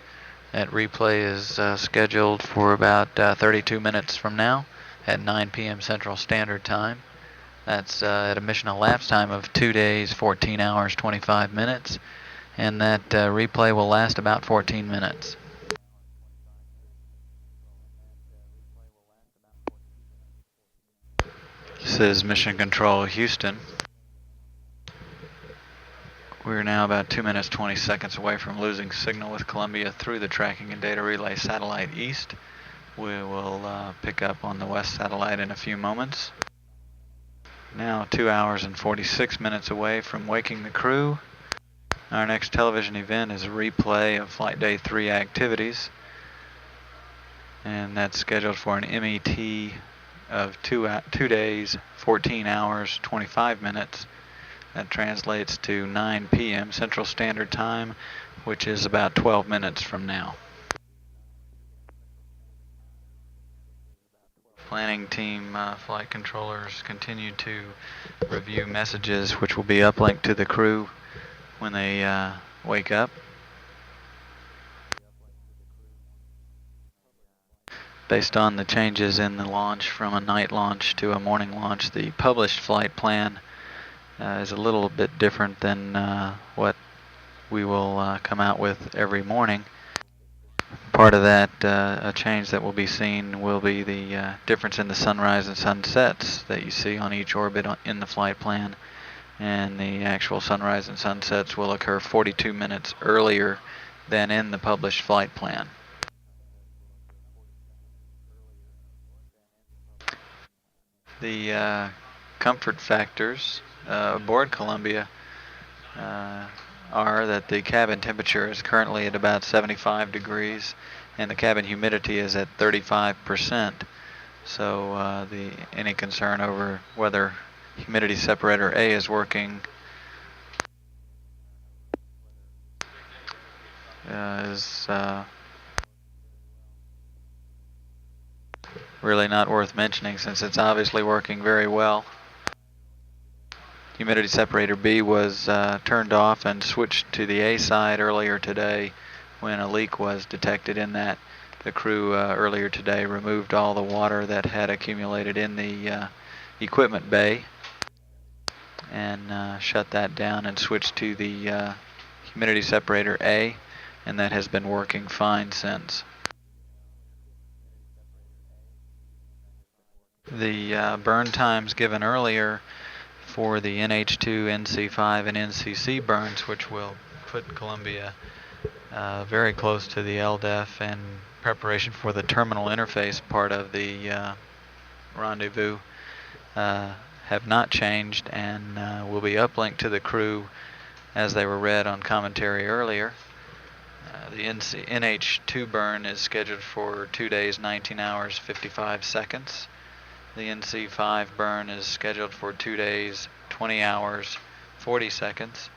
That replay is scheduled for about 32 minutes from now at 9 p.m. Central Standard Time. That's at a mission elapsed time of 2 days, 14 hours, 25 minutes. And that replay will last about 14 minutes. This is Mission Control Houston. We're now about 2 minutes 20 seconds away from losing signal with Columbia through the tracking and data relay satellite east. We will pick up on the west satellite in a few moments. Now 2 hours and 46 minutes away from waking the crew. Our next television event is a replay of Flight Day 3 activities, and that's scheduled for an MET of 2 days, 14 hours, 25 minutes. That translates to 9 p.m. Central Standard Time, which is about 12 minutes from now. Planning team flight controllers continue to review messages which will be uplinked to the crew when they wake up. Based on the changes in the launch from a night launch to a morning launch, the published flight plan is a little bit different than what we will come out with every morning. Part of that, a change that will be seen, will be the difference in the sunrise and sunsets that you see on each orbit in the flight plan. And the actual sunrise and sunsets will occur 42 minutes earlier than in the published flight plan. The comfort factors aboard Columbia are that the cabin temperature is currently at about 75 degrees and the cabin humidity is at 35%. So any concern over whether humidity separator A is working is really not worth mentioning, since it's obviously working very well. Humidity separator B was turned off and switched to the A side earlier today when a leak was detected in that. The crew earlier today removed all the water that had accumulated in the equipment bay and shut that down and switched to the humidity separator A, and that has been working fine since. The burn times given earlier for the NH2, NC5, and NCC burns, which will put Columbia very close to the LDEF in preparation for the terminal interface part of the rendezvous, have not changed and will be uplinked to the crew as they were read on commentary earlier. The NH2 burn is scheduled for 2 days, 19 hours, 55 seconds. The NC5 burn is scheduled for 2 days, 20 hours, 40 seconds.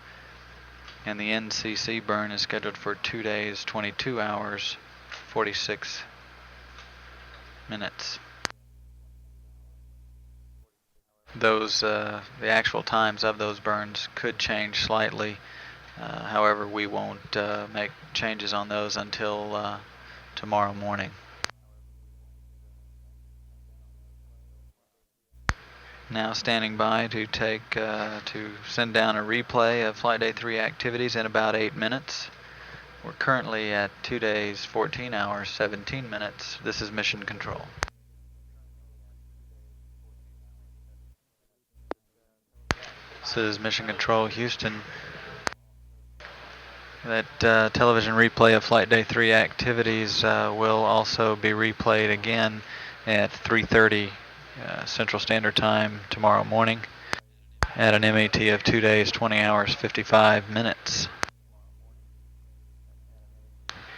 And the NCC burn is scheduled for 2 days, 22 hours, 46 minutes. Those, the actual times of those burns could change slightly. However, we won't make changes on those until tomorrow morning. Now standing by to send down a replay of Flight Day 3 activities in about 8 minutes. We're currently at 2 days, 14 hours, 17 minutes. This is Mission Control. This is Mission Control Houston. That television replay of Flight Day 3 activities will also be replayed again at 3:30 Central Standard Time tomorrow morning at an MAT of 2 days, 20 hours, 55 minutes.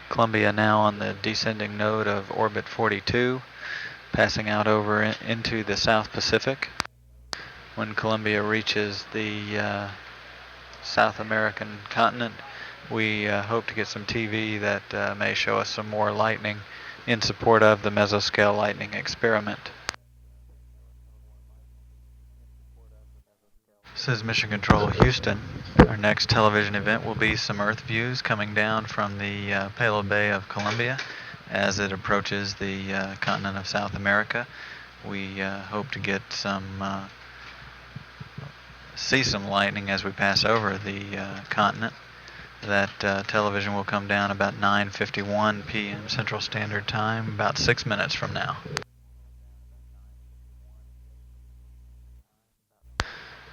Columbia now on the descending node of orbit 42, passing out over into the South Pacific. When Columbia reaches the South American continent, we hope to get some TV that may show us some more lightning in support of the mesoscale lightning experiment. This is Mission Control Houston. Our next television event will be some Earth views coming down from the payload bay of Columbia as it approaches the continent of South America. We hope to get see some lightning as we pass over the continent. That television will come down about 9:51 p.m. Central Standard Time, about 6 minutes from now.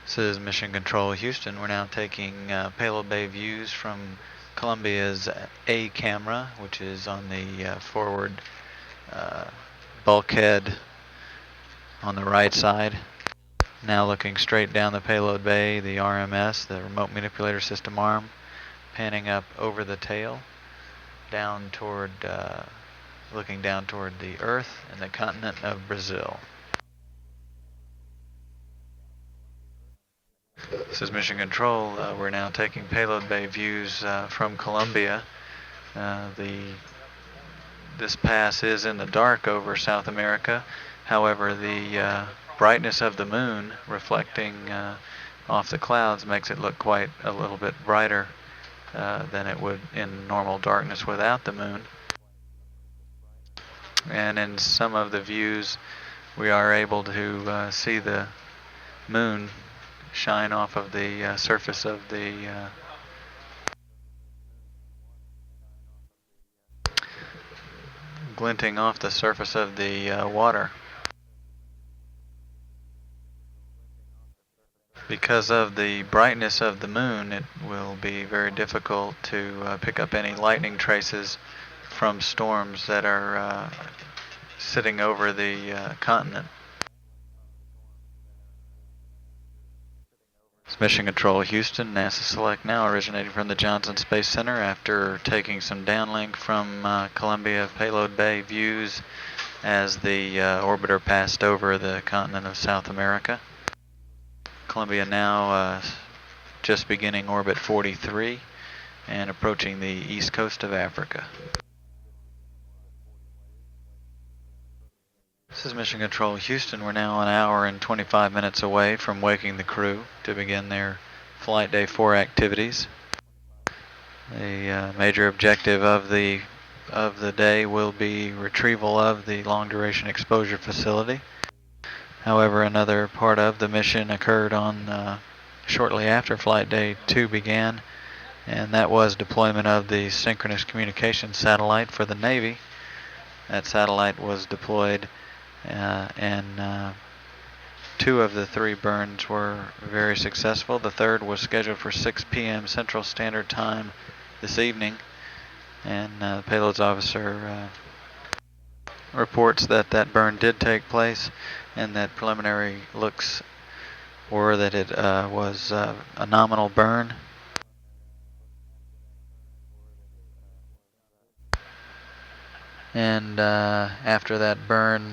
This is Mission Control Houston. We're now taking payload bay views from Columbia's A camera, which is on the forward bulkhead on the right side. Now looking straight down the payload bay, the RMS, the Remote Manipulator System arm, panning up over the tail, down toward, looking down toward the Earth and the continent of Brazil. This is Mission Control. We're now taking payload bay views from Columbia. This pass is in the dark over South America. However, the brightness of the moon reflecting off the clouds makes it look quite a little bit brighter than it would in normal darkness without the moon. And in some of the views, we are able to see the moon shine off of the surface of the glinting off the surface of the water. Because of the brightness of the moon, it will be very difficult to pick up any lightning traces from storms that are sitting over the continent. It's Mission Control Houston, NASA Select now, originating from the Johnson Space Center after taking some downlink from Columbia Payload Bay views as the orbiter passed over the continent of South America. Columbia now just beginning orbit 43 and approaching the east coast of Africa. This is Mission Control Houston. We're now an hour and 25 minutes away from waking the crew to begin their Flight Day 4 activities. The major objective of the day will be retrieval of the long duration exposure facility. However, another part of the mission occurred on shortly after Flight Day 2 began, and that was deployment of the synchronous communication satellite for the Navy. That satellite was deployed and 2 of the 3 burns were very successful. The third was scheduled for 6 p.m. Central Standard Time this evening, and the payloads officer reports that that burn did take place, and that preliminary looks were that it was a nominal burn. And after that burn,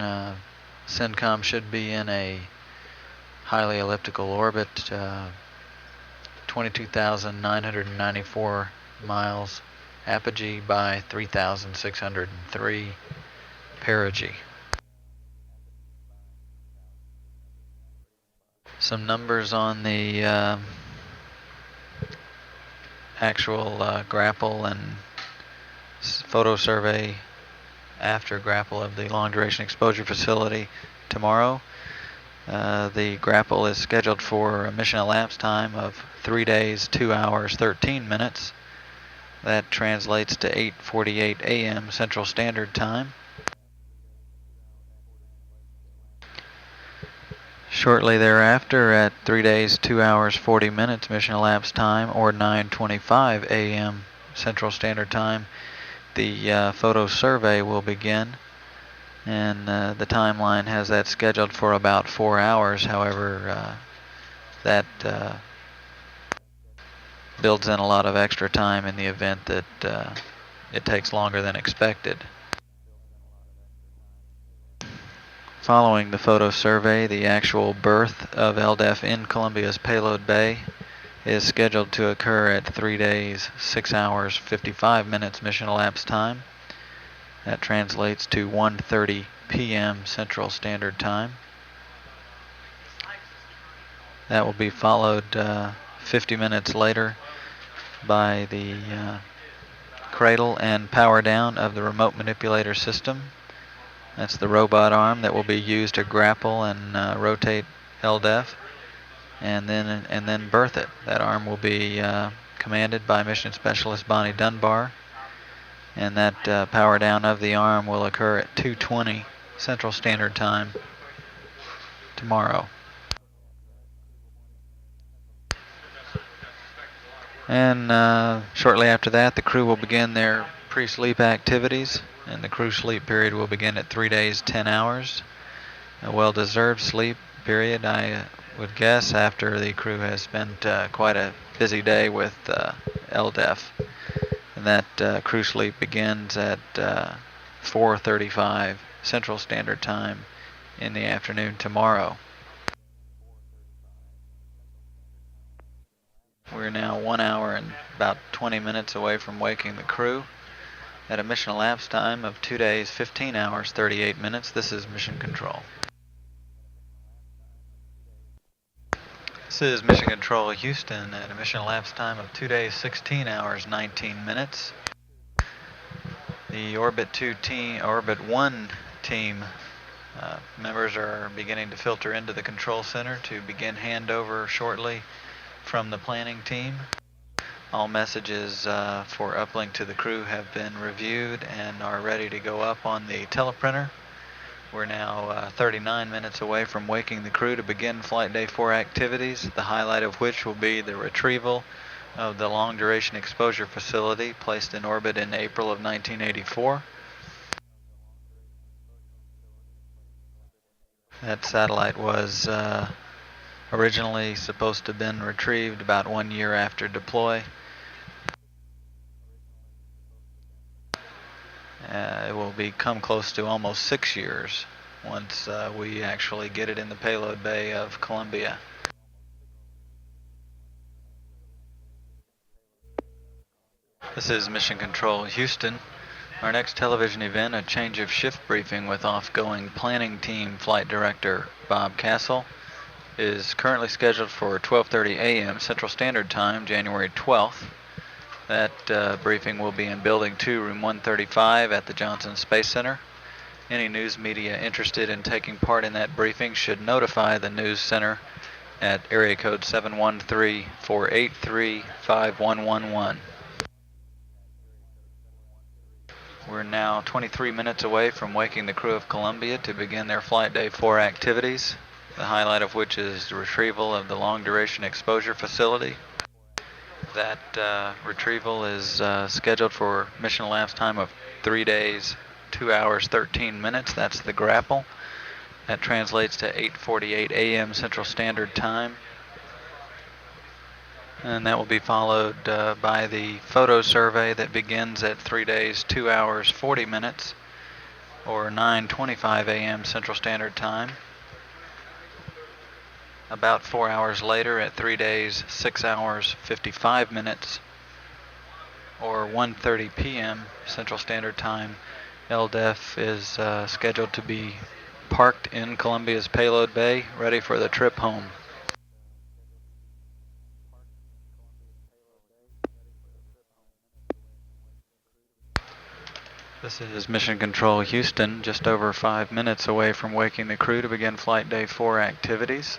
CENTCOM should be in a highly elliptical orbit, 22,994 miles apogee by 3,603 perigee. Some numbers on the actual grapple and photo survey after grapple of the long duration exposure facility tomorrow. The grapple is scheduled for a mission elapsed time of 3 days, 2 hours, 13 minutes. That translates to 8:48 a.m. Central Standard Time. Shortly thereafter, at 3 days, 2 hours, 40 minutes mission elapsed time, or 9:25 a.m. Central Standard Time, the photo survey will begin, and the timeline has that scheduled for about 4 hours. However, that builds in a lot of extra time in the event that it takes longer than expected. Following the photo survey, the actual berth of LDEF in Columbia's Payload Bay is scheduled to occur at 3 days, 6 hours, 55 minutes mission elapsed time. That translates to 1:30 p.m. Central Standard Time. That will be followed 50 minutes later by the cradle and power down of the remote manipulator system. That's the robot arm that will be used to grapple and rotate LDEF, and then berth it. That arm will be commanded by Mission Specialist Bonnie Dunbar, and that power down of the arm will occur at 2:20 Central Standard Time tomorrow. And shortly after that, the crew will begin their pre-sleep activities, and the crew sleep period will begin at 3 days, 10 hours. A well-deserved sleep period, I would guess, after the crew has spent quite a busy day with LDEF. And that crew sleep begins at 4:35 Central Standard Time in the afternoon tomorrow. We're now 1 hour and about 20 minutes away from waking the crew at a mission elapsed time of 2 days, 15 hours, 38 minutes. This is Mission Control. This is Mission Control Houston at a mission elapsed time of 2 days, 16 hours, 19 minutes. The Orbit 1 team members are beginning to filter into the control center to begin handover shortly from the planning team. All messages for uplink to the crew have been reviewed and are ready to go up on the teleprinter. We're now 39 minutes away from waking the crew to begin Flight Day 4 activities, the highlight of which will be the retrieval of the long duration exposure facility placed in orbit in April of 1984. That satellite was originally supposed to have been retrieved about 1 year after deploy. It will become close to almost 6 years once we actually get it in the payload bay of Columbia. This is Mission Control Houston. Our next television event, a change of shift briefing with off-going planning team flight director Bob Castle, is currently scheduled for 12:30 a.m. Central Standard Time, January 12th. That briefing will be in Building 2, Room 135 at the Johnson Space Center. Any news media interested in taking part in that briefing should notify the News Center at area code 713-483-5111. We're now 23 minutes away from waking the crew of Columbia to begin their Flight Day 4 activities, the highlight of which is the retrieval of the Long Duration Exposure Facility. That retrieval is scheduled for mission elapsed time of 3 days, 2 hours, 13 minutes. That's the grapple. That translates to 8:48 a.m. Central Standard Time. And that will be followed by the photo survey that begins at 3 days, 2 hours, 40 minutes, or 9:25 a.m. Central Standard Time. About 4 hours later at 3 days, 6 hours, 55 minutes, or 1:30 p.m. Central Standard Time, LDEF is scheduled to be parked in Columbia's payload bay, ready for the trip home. This is Mission Control Houston, just over 5 minutes away from waking the crew to begin Flight Day 4 activities.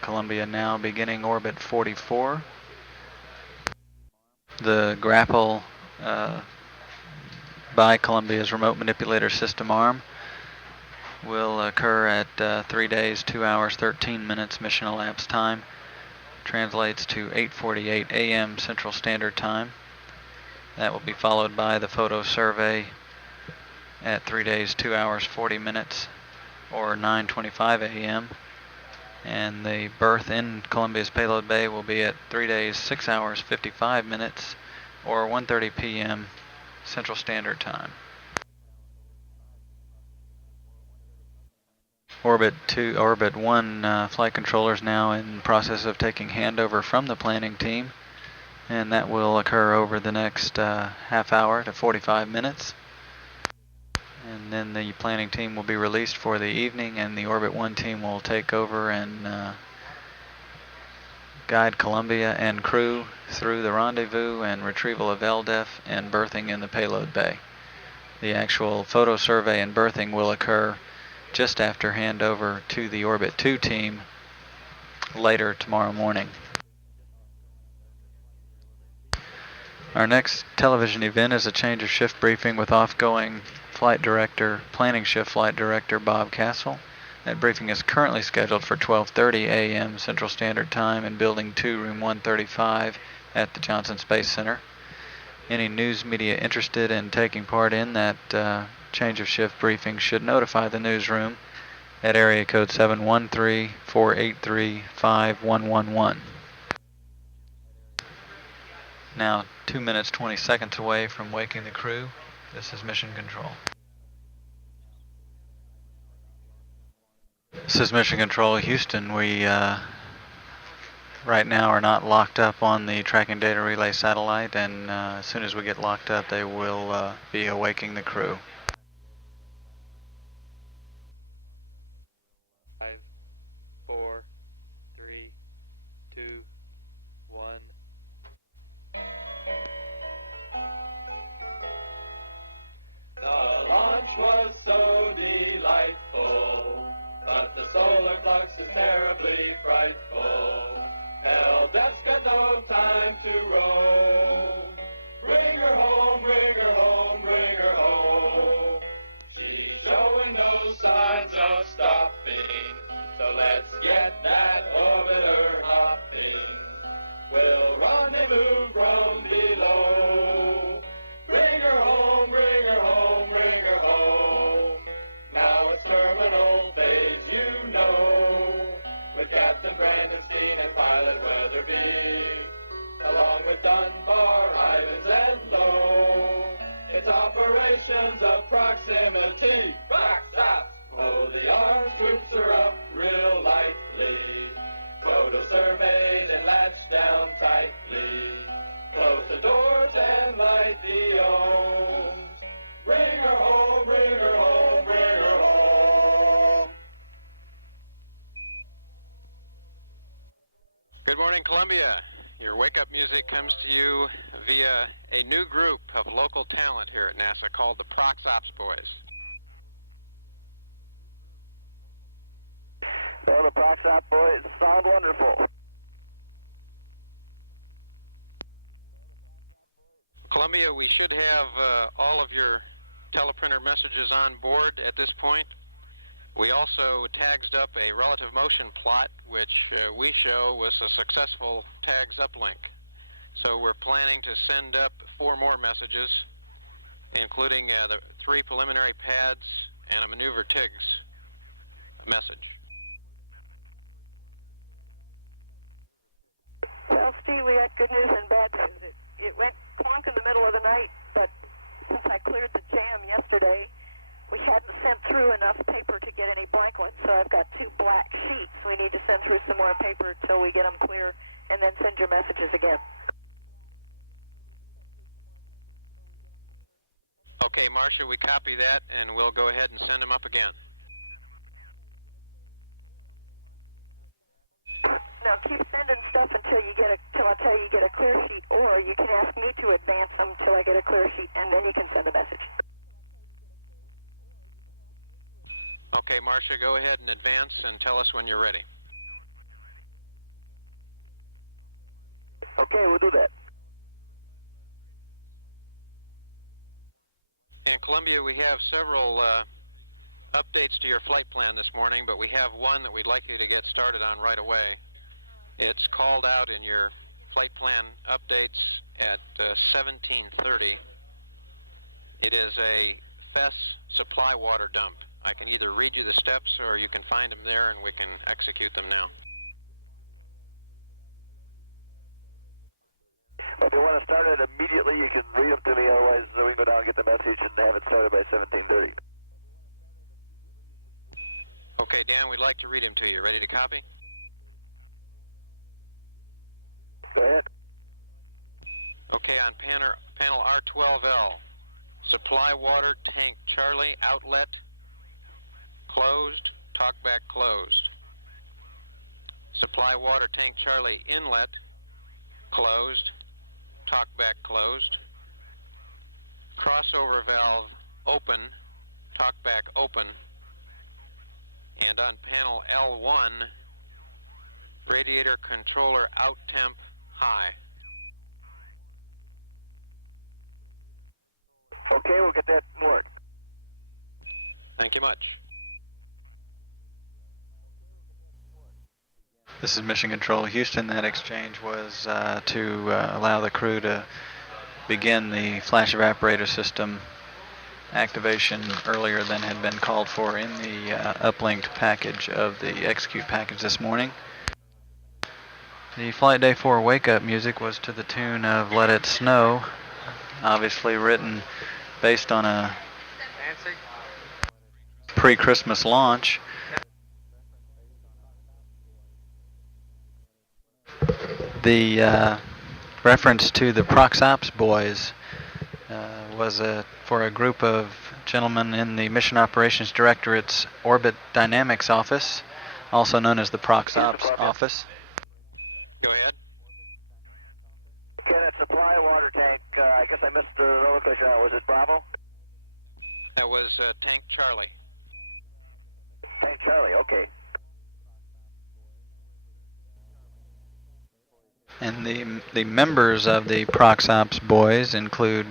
Columbia now beginning orbit 44. The grapple by Columbia's remote manipulator system arm will occur at 3 days, 2 hours, 13 minutes mission elapsed time. Translates to 8:48 a.m. Central Standard Time. That will be followed by the photo survey at 3 days, 2 hours, 40 minutes, or 9:25 a.m. And the berth in Columbia's payload bay will be at 3 days, 6 hours, 55 minutes, or 1:30 p.m. Central Standard Time. Orbit 1 flight controllers now in process of taking handover from the planning team, and that will occur over the next half hour to 45 minutes. And then the planning team will be released for the evening, and the Orbit 1 team will take over and guide Columbia and crew through the rendezvous and retrieval of LDEF and berthing in the payload bay. The actual photo survey and berthing will occur just after handover to the Orbit 2 team later tomorrow morning. Our next television event is a change of shift briefing with off-going planning shift flight director Bob Castle. That briefing is currently scheduled for 12:30 a.m. Central Standard Time in Building 2, Room 135 at the Johnson Space Center. Any news media interested in taking part in that change of shift briefing should notify the newsroom at area code 713-483-5111. Now 2 minutes 20 seconds away from waking the crew. This is Mission Control. This is Mission Control Houston. We right now are not locked up on the tracking data relay satellite, and as soon as we get locked up, they will be awaking the crew. 5, 4, 3, 2, 1. The launch was so delightful, but the solar flux is terribly frightful. LDEF's got no time to roam. Bring her home, bring her home, bring her home. She's showing no signs of stopping, so let's get that orbiter hopping. We'll rendezvous from below. Bring her home, bring her home, bring her home. Now it's terminal phase, you know. conditions of proximity. Proxops! Oh, the armed troops are up real lightly. Photo surveyed and latched down tightly. Close the doors and light the ohms. Bring her home, bring her home, bring her home. Good morning, Columbia. Your wake-up music comes to you via a new group of local talent here at NASA called the Proxops Boys. Well, the Proxop boys sound wonderful. Columbia, we should have all of your teleprinter messages on board at this point. We also tagged up a relative motion plot, which we show was a successful tags uplink. So we're planning to send up 4 more messages, including the 3 preliminary pads and a maneuver TIGS message. Well, Steve, we got good news and bad news. It went clunk in the middle of the night, but since I cleared the jam yesterday, we hadn't sent through enough paper to get any blank ones, so I've got 2 black sheets. We need to send through some more paper till we get them clear, and then send your messages again. Okay, Marcia, we copy that, and we'll go ahead and send them up again. Now keep sending stuff until I tell you you get a clear sheet, or you can ask me to advance them till I get a clear sheet, and then you can send a message. Okay, Marcia, go ahead and advance and tell us when you're ready. Okay, we'll do that. In Columbia, we have several updates to your flight plan this morning, but we have one that we'd like you to get started on right away. It's called out in your flight plan updates at 17:30. It is a FES supply water dump. I can either read you the steps or you can find them there and we can execute them now. Well, if you want to start it immediately, you can read them to me, otherwise we can go down and get the message and have it started by 17:30. Okay, Dan, we'd like to read them to you. Ready to copy? Go ahead. Okay, on panel R12L, supply water tank Charlie outlet closed, talkback closed. Supply water tank Charlie inlet closed, talkback closed. Crossover valve open, talkback open. And on panel L1, radiator controller out temp high. Okay, we'll get that in work. Thank you much. This is Mission Control Houston. That exchange was to allow the crew to begin the flash evaporator system activation earlier than had been called for in the uplinked package of the execute package this morning. The Flight Day 4 wake-up music was to the tune of Let It Snow, obviously written based on a pre-Christmas launch. The reference to the Proxops Boys was for a group of gentlemen in the Mission Operations Directorate's Orbit Dynamics office, also known as the Prox. Houston, Columbia. Go ahead. Okay, that supply water tank, I guess I missed the nomenclature on it. Was it Bravo? That was tank Charlie. Tank Charlie, okay. And the members of the Proxops Boys include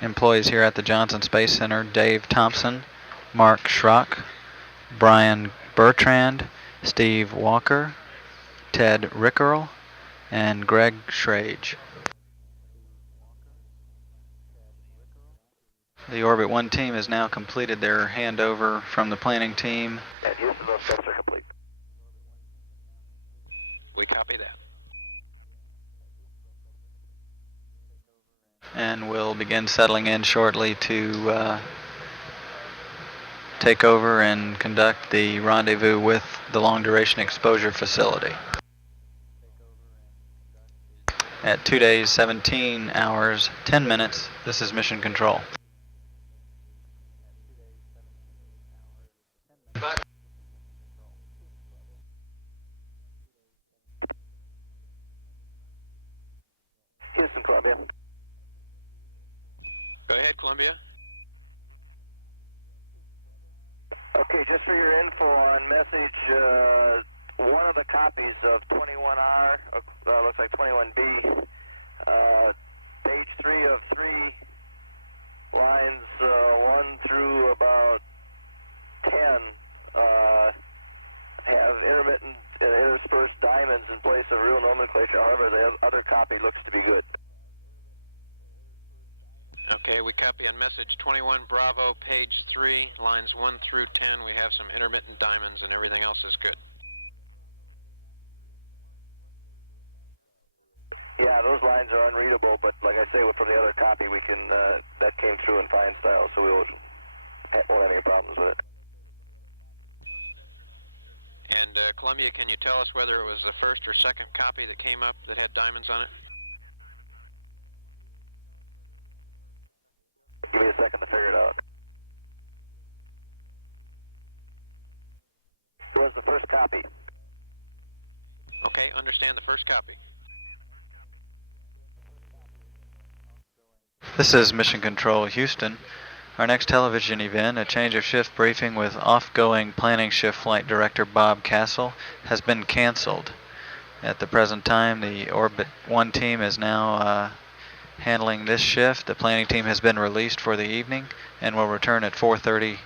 employees here at the Johnson Space Center: Dave Thompson, Mark Schrock, Brian Bertrand, Steve Walker, Ted Rickerl, and Greg Schrage. The Orbit 1 team has now completed their handover from the planning team. And Houston, those steps are complete. We copy that. and we'll begin settling in shortly to take over and conduct the rendezvous with the long duration exposure facility. At 2 days, 17 hours, 10 minutes, this is Mission Control. Houston, Columbia. Go ahead, Columbia. Okay, just for your info on message, one of the copies of 21R, looks like 21B, page 3 of 3, lines 1 through about 10, have intermittent and interspersed diamonds in place of real nomenclature. However, the other copy looks to be good. Okay, we copy on message 21 Bravo, page 3, lines 1 through 10. We have some intermittent diamonds and everything else is good. Yeah, those lines are unreadable, but like I say, from the other copy, we can, that came through in fine style, so we won't have any problems with it. And Columbia, can you tell us whether it was the first or second copy that came up that had diamonds on it? Give me a second to figure it out. It was the first copy. Okay, understand the first copy. This is Mission Control Houston. Our next television event, a change of shift briefing with off-going planning shift flight director Bob Castle, has been canceled. At the present time, the Orbit 1 team is now handling this shift. The planning team has been released for the evening and will return at 4:30.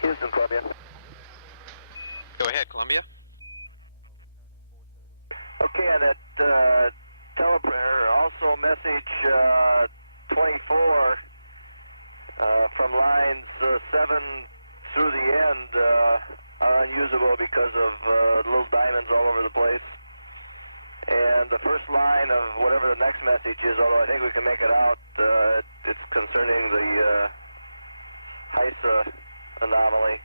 Houston, Columbia. Go ahead, Columbia. Okay, on that teleprinter, also message 24 from lines 7 through the end are unusable because of little diamonds all over the place. And the first line of whatever the next message is, although I think we can make it out, it's concerning the HISA anomaly.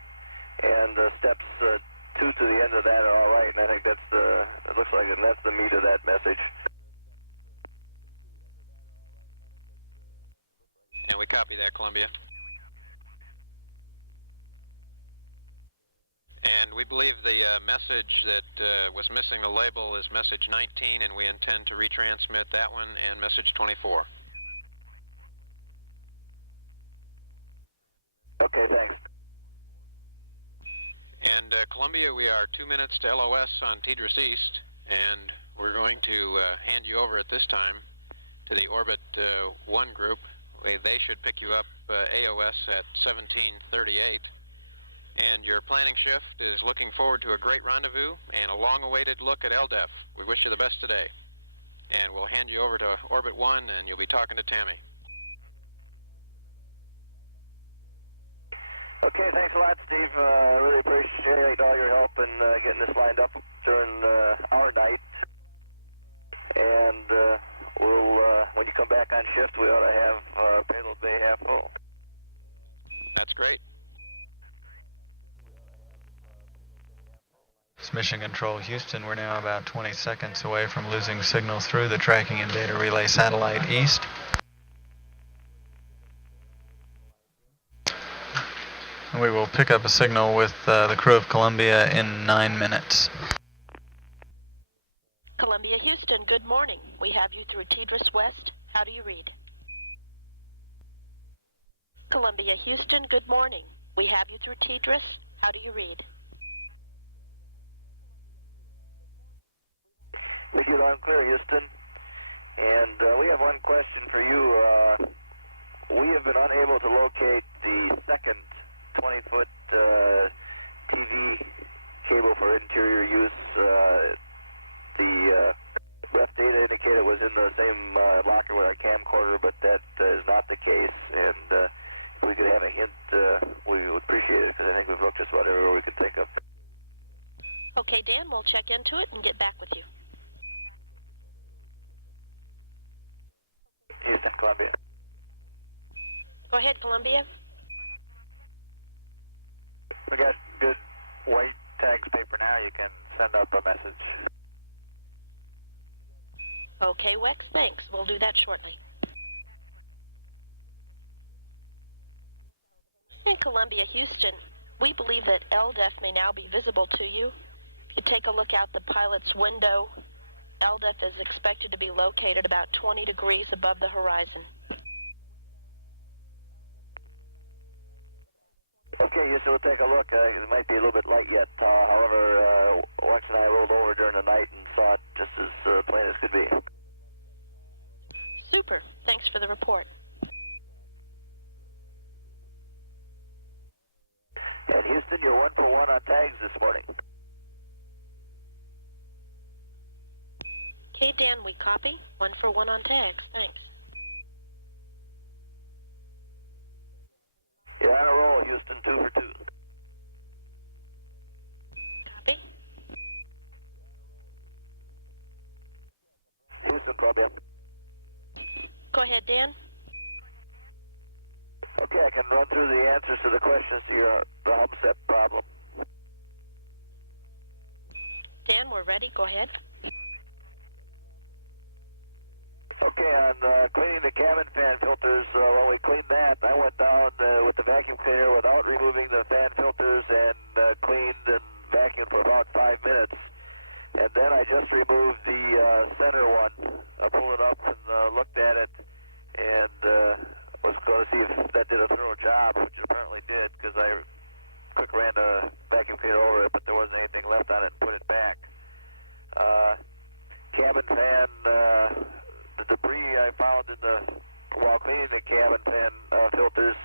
And steps 2 to the end of that are all right, and I think that's it looks like it, and that's the meat of that message. And we copy that, Columbia. And we believe the message that was missing the label is message 19, and we intend to retransmit that one and message 24. Okay, thanks. And Columbia, we are 2 minutes to LOS on Tidris East, and we're going to hand you over at this time to the Orbit 1 group. They should pick you up AOS at 1738. And your planning shift is looking forward to a great rendezvous and a long-awaited look at LDEF. We wish you the best today. And we'll hand you over to Orbit 1, and you'll be talking to Tammy. Okay, thanks a lot, Steve. Really appreciate all your help in getting this lined up during our night. And we'll, when you come back on shift, we ought to have payload bay half full. That's great. It's Mission Control Houston. We're now about 20 seconds away from losing signal through the tracking and data relay satellite east. And we will pick up a signal with the crew of Columbia in 9 minutes. Columbia Houston, good morning. We have you through Tidris West. How do you read? Columbia Houston, good morning. We have you through Tidris. How do you read? We get on clear, Houston. And we have one question for you. We have been unable to locate the second 20-foot TV cable for interior use. The ref data indicated it was in the same locker with our camcorder, but that is not the case. And if we could have a hint, we would appreciate it, because I think we've looked just about everywhere we could think of. Okay, Dan, we'll check into it and get back with you. Houston, Columbia. Go ahead, Columbia. We got good white tags paper now. You can send up a message. Okay, Wex, thanks. We'll do that shortly. In Columbia, Houston, we believe that LDEF may now be visible to you. If you take a look out the pilot's window, LDEF is expected to be located about 20 degrees above the horizon. Okay, Houston, we'll take a look. It might be a little bit light yet. However, Wex and I rolled over during the night and saw it just as plain as could be. Super. Thanks for the report. And Houston, you're 1 for 1 on tags this morning. Okay, Dan, we copy. 1 for 1 on tags. Thanks. You're on a roll, Houston, 2 for 2. Copy. Houston, Columbia. Go ahead, Dan. Okay, I can run through the answers to the questions to the hub set problem. Dan, we're ready. Go ahead. Okay, on cleaning the cabin fan filters, when we cleaned that, I went down with the vacuum cleaner without removing the fan filters and cleaned and vacuumed for about 5 minutes. And then I just removed the center one. I pulled it up and looked at it and was going to see if that did a thorough job, which it apparently did, because I quick ran the vacuum cleaner over it, but there wasn't anything left on it and put it back. Cabin fan, the debris I found while cleaning the cabin fan filters,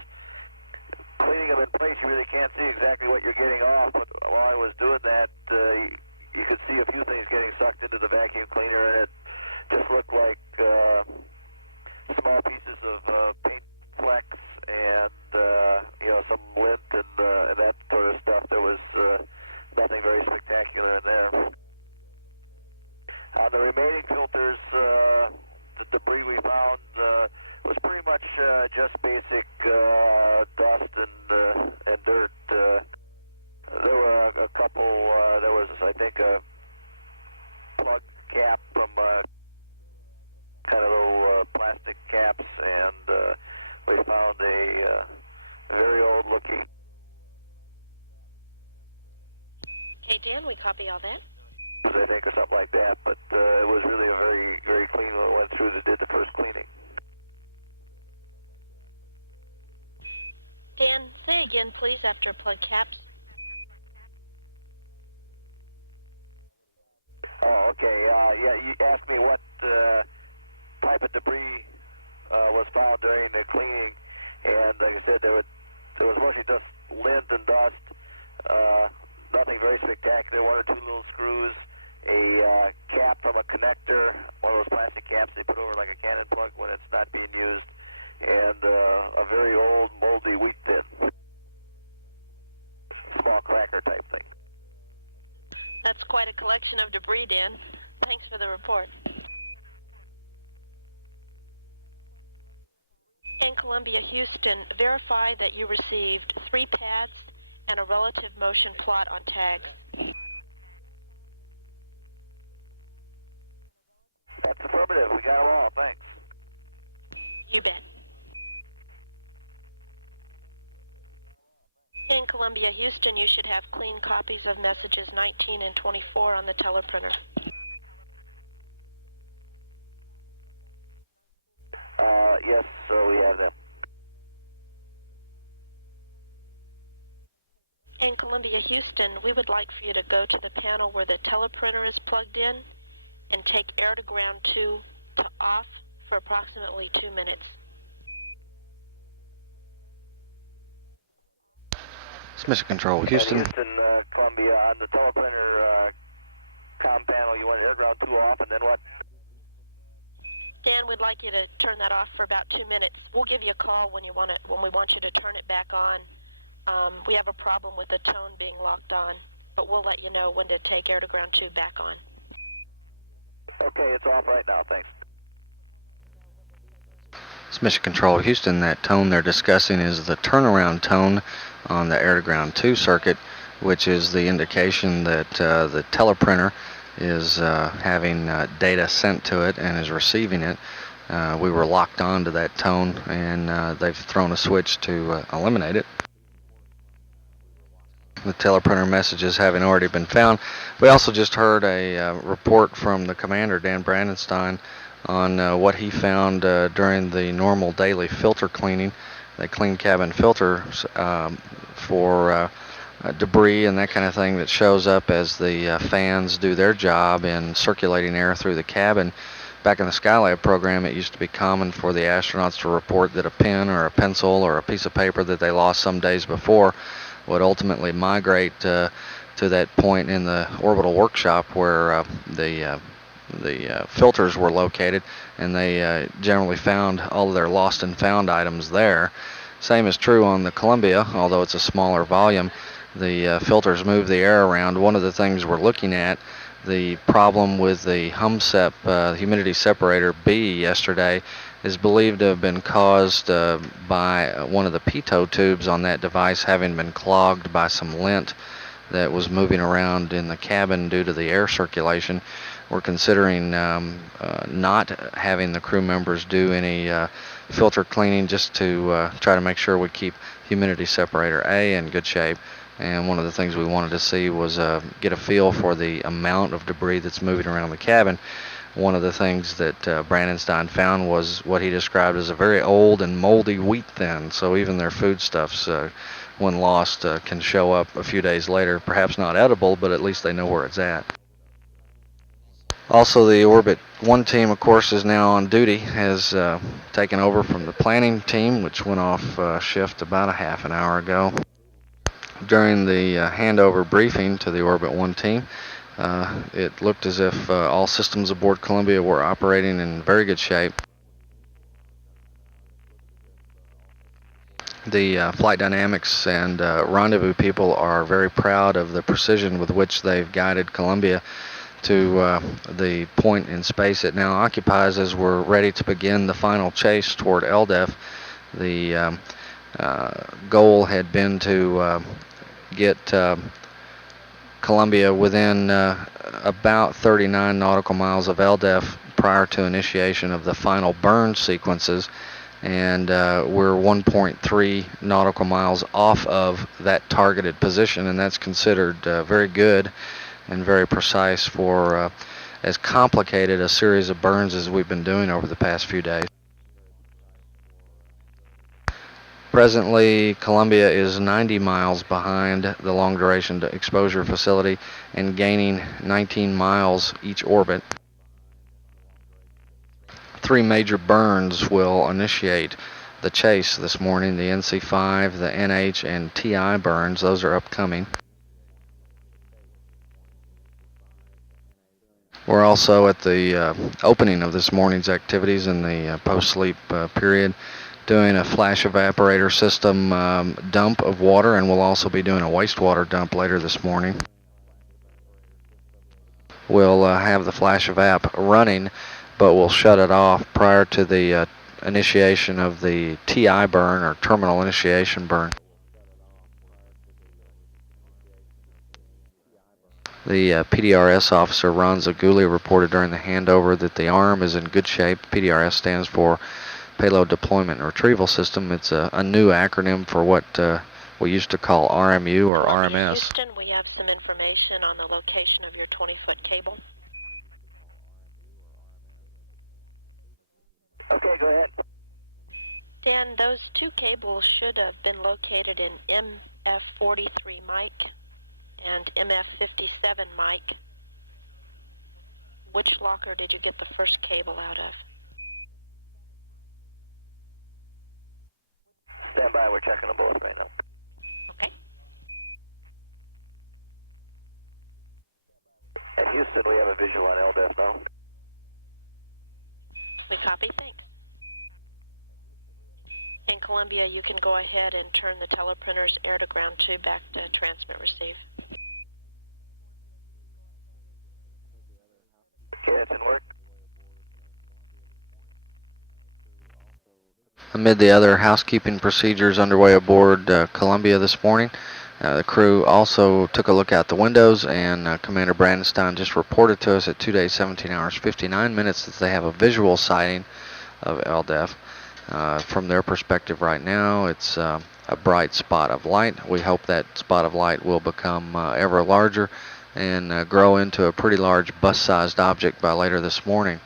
cleaning them in place, you really can't see exactly what you're getting off, but while I was doing that, you could see a few things getting sucked into the vacuum cleaner, and it just looked like small pieces of paint flecks and some lint and that sort of stuff. There was nothing very spectacular in there. On the remaining filters, the debris we found was pretty much just basic dust and dirt. There were a couple. There was, I think, a plug cap from kind of little plastic caps, and we found a very old-looking. Okay, Dan, we copy all that. I think, or something like that, but it was really a very, very clean one. Went through that did the first cleaning. Dan, say again, please, after plug caps. Oh, okay. Yeah, you asked me what type of debris was found during the cleaning, and like I said, there was mostly just lint and dust. Nothing very spectacular. 1 or 2 little screws, a cap from a connector, one of those plastic caps they put over like a cannon plug when it's not being used, and a very old moldy wheat tin. Small cracker type thing. That's quite a collection of debris, Dan. Thanks for the report. In Columbia, Houston, verify that you received 3 pads and a relative motion plot on tags. That's affirmative. We got them all. Thanks. You bet. In Columbia, Houston, you should have clean copies of messages 19 and 24 on the teleprinter. Yes, we have them. In Columbia, Houston, we would like for you to go to the panel where the teleprinter is plugged in and take air to ground 2 to off for approximately 2 minutes. And Houston, Columbia, on the teleprinter comm panel, you want air ground 2 off, and then what? Dan, we'd like you to turn that off for about 2 minutes. We'll give you a call when we want you to turn it back on. We have a problem with the tone being locked on, but we'll let you know when to take air to ground 2 back on. Okay, it's off right now. Thanks. It's Mission Control Houston. That tone they're discussing is the turnaround tone on the air-to-ground 2 circuit, which is the indication that the teleprinter is having data sent to it and is receiving it. We were locked on to that tone, and they've thrown a switch to eliminate it. The teleprinter messages having already been found. We also just heard a report from the commander, Dan Brandenstein, on what he found during the normal daily filter cleaning. They clean cabin filters for debris and that kind of thing that shows up as the fans do their job in circulating air through the cabin. Back in the Skylab program, it used to be common for the astronauts to report that a pen or a pencil or a piece of paper that they lost some days before would ultimately migrate to that point in the orbital workshop where the filters were located, and they generally found all of their lost and found items there. Same is true on the Columbia, although it's a smaller volume. The filters move the air around. One of the things we're looking at, the problem with the HumSep humidity separator B yesterday, is believed to have been caused by one of the pitot tubes on that device having been clogged by some lint that was moving around in the cabin due to the air circulation. We're considering not having the crew members do any filter cleaning, just to try to make sure we keep humidity separator A in good shape. And one of the things we wanted to see was get a feel for the amount of debris that's moving around the cabin. One of the things that Brandenstein found was what he described as a very old and moldy wheat thin. So even their foodstuffs, when lost, can show up a few days later. Perhaps not edible, but at least they know where it's at. Also, the Orbit 1 team, of course, is now on duty, has taken over from the planning team, which went off shift about a half an hour ago. During the handover briefing to the Orbit 1 team, it looked as if all systems aboard Columbia were operating in very good shape. The flight dynamics and rendezvous people are very proud of the precision with which they've guided Columbia to the point in space it now occupies as we're ready to begin the final chase toward LDEF. The goal had been to get Columbia within about 39 nautical miles of LDEF prior to initiation of the final burn sequences, and we're 1.3 nautical miles off of that targeted position, and that's considered very good and very precise for as complicated a series of burns as we've been doing over the past few days. Presently, Columbia is 90 miles behind the long duration exposure facility and gaining 19 miles each orbit. 3 major burns will initiate the chase this morning: the NC5, the NH, and TI burns. Those are upcoming. We're also at the opening of this morning's activities in the post-sleep period, doing a flash evaporator system dump of water, and we'll also be doing a wastewater dump later this morning. We'll have the flash evap running, but we'll shut it off prior to the initiation of the TI burn, or terminal initiation burn. The PDRS officer, Ron Zaguli, reported during the handover that the arm is in good shape. PDRS stands for Payload Deployment and Retrieval System. It's a new acronym for what we used to call RMU. Columbia, Houston, we have some information on the location of your 20-foot cable. Okay, go ahead. Dan, those 2 cables should have been located in MF43 Mike and MF57 Mike. Which locker did you get the first cable out of? Stand by, we're checking them both right now. Okay. At Houston, we have a visual on LDEF now. We copy, thanks. In Columbia, you can go ahead and turn the teleprinter's air-to-ground tube back to transmit-receive. Okay, that's in work. amid the other housekeeping procedures underway aboard Columbia this morning, the crew also took a look out the windows, and Commander Brandenstein just reported to us at 2 days, 17 hours, 59 minutes that they have a visual sighting of LDEF. From their perspective right now, it's a bright spot of light. We hope that spot of light will become ever larger and grow into a pretty large bus-sized object by later this morning.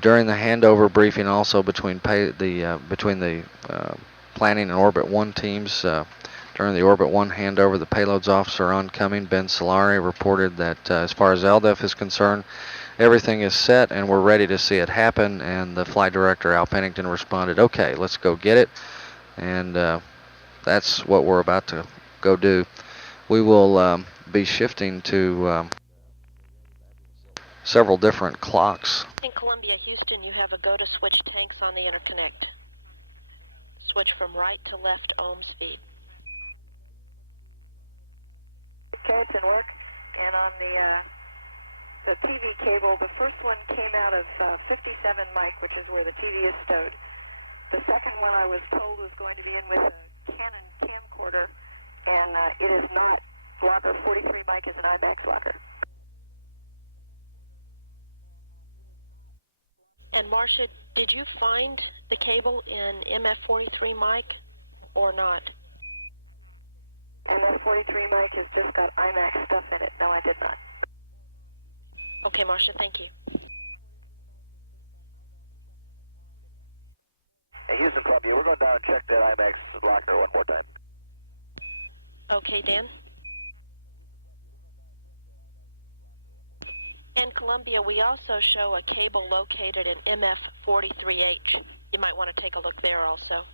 During the handover briefing also between the planning and Orbit 1 teams, during the Orbit 1 handover, the payloads officer oncoming, Ben Solari, reported that as far as LDEF is concerned, everything is set and we're ready to see it happen, and the flight director, Al Pennington, responded, okay, let's go get it, and that's what we're about to go do. We will be shifting to several different clocks. In Columbia, Houston, you have a go to switch tanks on the interconnect. Switch from right to left ohm speed. Okay, it's in work. And on the TV cable, the first one came out of 57 mic, which is where the TV is stowed. The second one I was told was going to be in with a Canon camcorder, and it is not. Locker 43 mic is an IMAX locker. And Marcia, did you find the cable in MF43 mic or not? MF43 mic has just got IMAX stuff in it. No, I did not. Okay, Marcia, thank you. Hey, Houston, Columbia, we're going down and check that IMAX locker one more time. Okay, Dan. And Columbia, we also show a cable located in MF43H. You might want to take a look there also.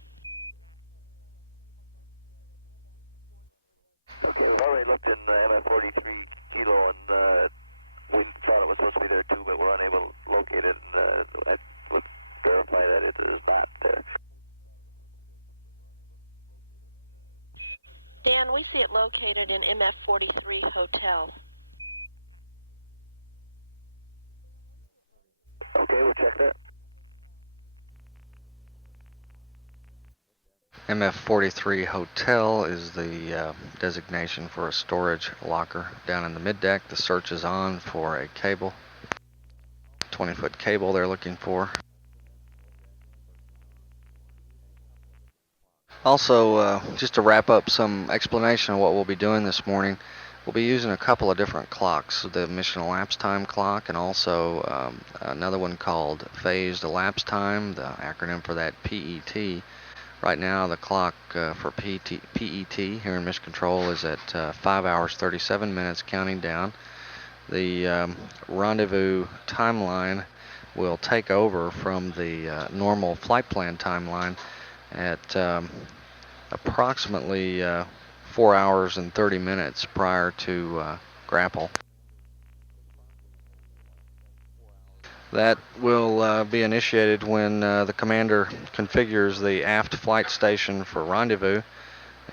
Okay, we've already looked in MF43 Kilo, and we thought it was supposed to be there too, but we're unable to locate it, and I would verify that it is not there. Dan, we see it located in MF43 Hotel. Okay, we'll check that. MF43 Hotel is the designation for a storage locker down in the middeck. The search is on for a cable, 20-foot cable they're looking for. Also, just to wrap up some explanation of what we'll be doing this morning, we'll be using a couple of different clocks, the mission elapsed time clock and also another one called phased elapsed time, the acronym for that PET. Right now the clock for PET here in Mission Control is at 5 hours 37 minutes counting down. The rendezvous timeline will take over from the normal flight plan timeline at approximately 4 hours and 30 minutes prior to grapple. That will be initiated when the commander configures the aft flight station for rendezvous,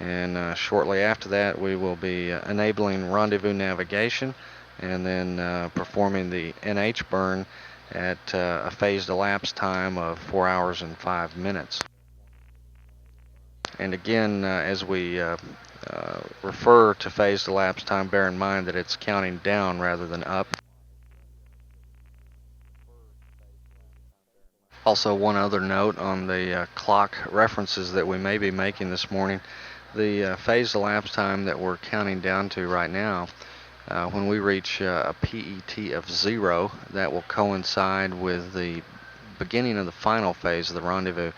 and shortly after that we will be enabling rendezvous navigation and then performing the NH burn at a phased elapsed time of 4 hours and 5 minutes. And again, as we refer to phased elapsed time, bear in mind that it's counting down rather than up. Also, one other note on the clock references that we may be making this morning. The phased elapsed time that we're counting down to right now, when we reach a PET of 0, that will coincide with the beginning of the final phase of the rendezvous.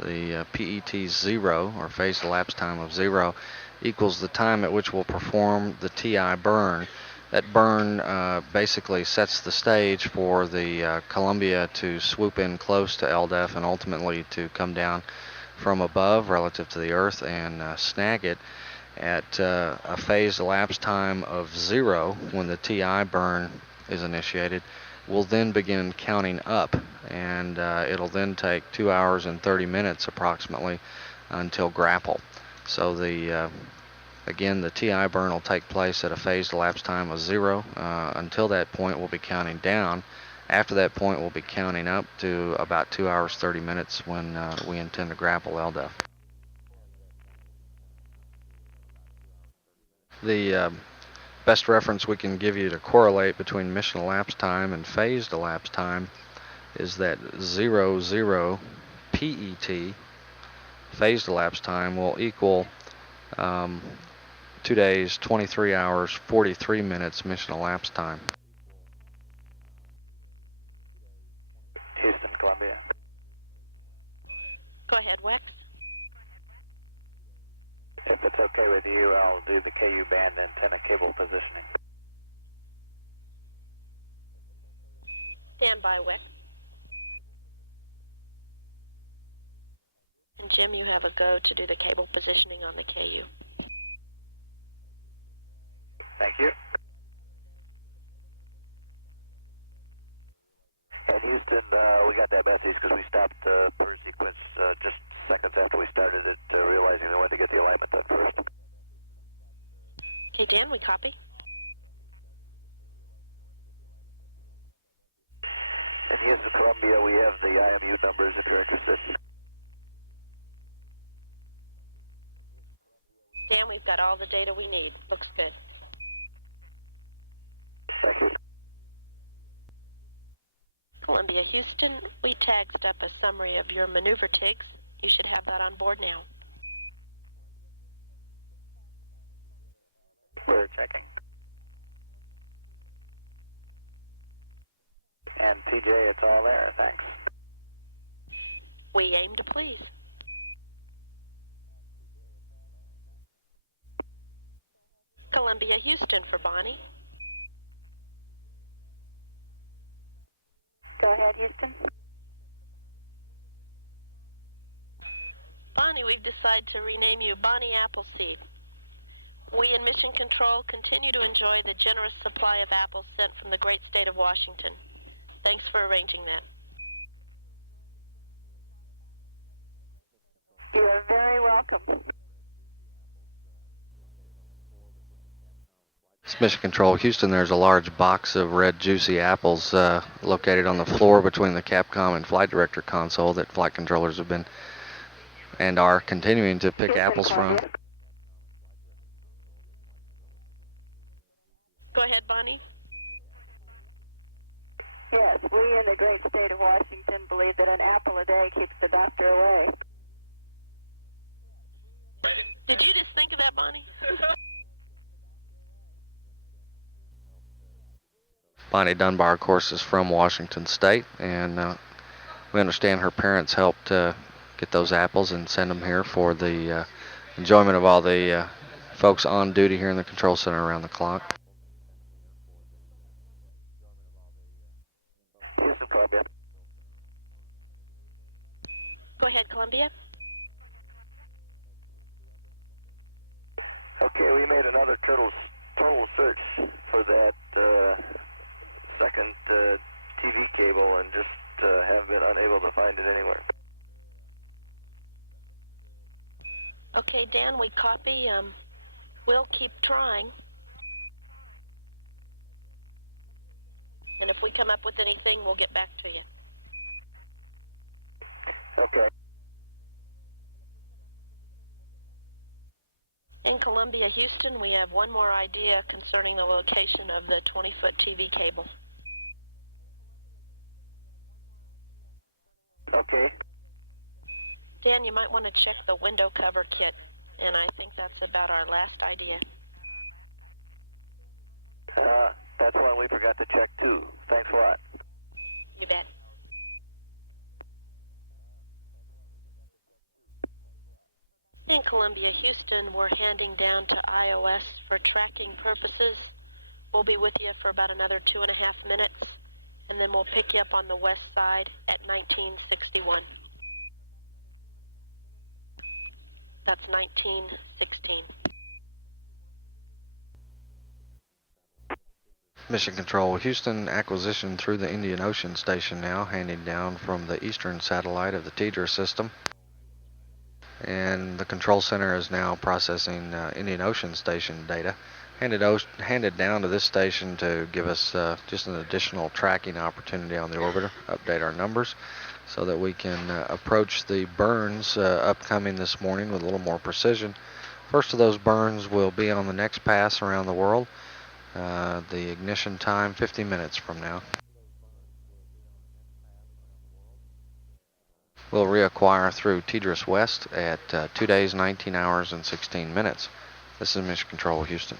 The PET 0, or phased elapsed time of 0, equals the time at which we'll perform the TI burn. That burn basically sets the stage for the Columbia to swoop in close to LDEF and ultimately to come down from above relative to the Earth and snag it at a phased elapsed time of 0 when the TI burn is initiated. We'll then begin counting up, and it'll then take 2 hours and 30 minutes approximately until grapple. So again, the TI burn will take place at a phased elapsed time of 0. Until that point, we'll be counting down, After that point, we'll be counting up to about 2 hours 30 minutes when we intend to grapple LDEF. The best reference we can give you to correlate between mission elapsed time and phased elapsed time is that 00 PET, phased elapsed time, will equal 2 days, 23 hours, 43 minutes mission elapsed time. Houston, Columbia. Go ahead, Wex. If it's okay with you, I'll do the KU band antenna cable positioning. Stand by, Wex. And Jim, you have a go to do the cable positioning on the KU. Thank you. And Houston, we got that message because we stopped per sequence just seconds after we started it, realizing we wanted to get the alignment done first. Okay, Dan, we copy. In Houston, Columbia, we have the IMU numbers if you're interested. Dan, we've got all the data we need. Looks good. Thank you. Columbia, Houston, we tagged up a summary of your maneuver tigs. You should have that on board now. We're checking. And TJ, it's all there. Thanks. We aim to please. Columbia, Houston for Bonnie. Go ahead, Houston. Bonnie, we've decided to rename you Bonnie Appleseed. We in Mission Control continue to enjoy the generous supply of apples sent from the great state of Washington. Thanks for arranging that. You are very welcome. It's Mission Control Houston. There's a large box of red juicy apples located on the floor between the Capcom and Flight Director console that flight controllers have been and are continuing to. Houston, Columbia. Go ahead, Bonnie. Yes, we in the great state of Washington believe that an apple a day keeps the doctor away. Did you just think of that, Bonnie? Bonnie Dunbar, of course, is from Washington State, and we understand her parents helped get those apples and send them here for the enjoyment of all the folks on duty here in the control center around the clock. Houston, Columbia. Go ahead, Columbia. Okay, we made another total search for that second TV cable and just have been unable to find it anywhere. Okay, Dan, we copy. We'll keep trying. And if we come up with anything, we'll get back to you. Okay. In Columbia, Houston, we have one more idea concerning the location of the 20-foot TV cable. Okay. Dan, you might want to check the window cover kit, and I think that's about our last idea. That's one we forgot to check too. Thanks a lot. You bet. In Columbia, Houston, we're handing down to iOS for tracking purposes. We'll be with you for about another 2.5 minutes, and then we'll pick you up on the west side at 1961. That's 1916. Mission Control Houston, acquisition through the Indian Ocean Station now, handing down from the eastern satellite of the TEDRA system. and the control center is now processing Indian Ocean Station data, handed down to this station to give us just an additional tracking opportunity on the orbiter, update our numbers, so that we can approach the burns upcoming this morning with a little more precision. First of those burns will be on the next pass around the world. The ignition time 50 minutes from now. We'll reacquire through Tidris West at 2 days, 19 hours, and 16 minutes. This is Mission Control, Houston.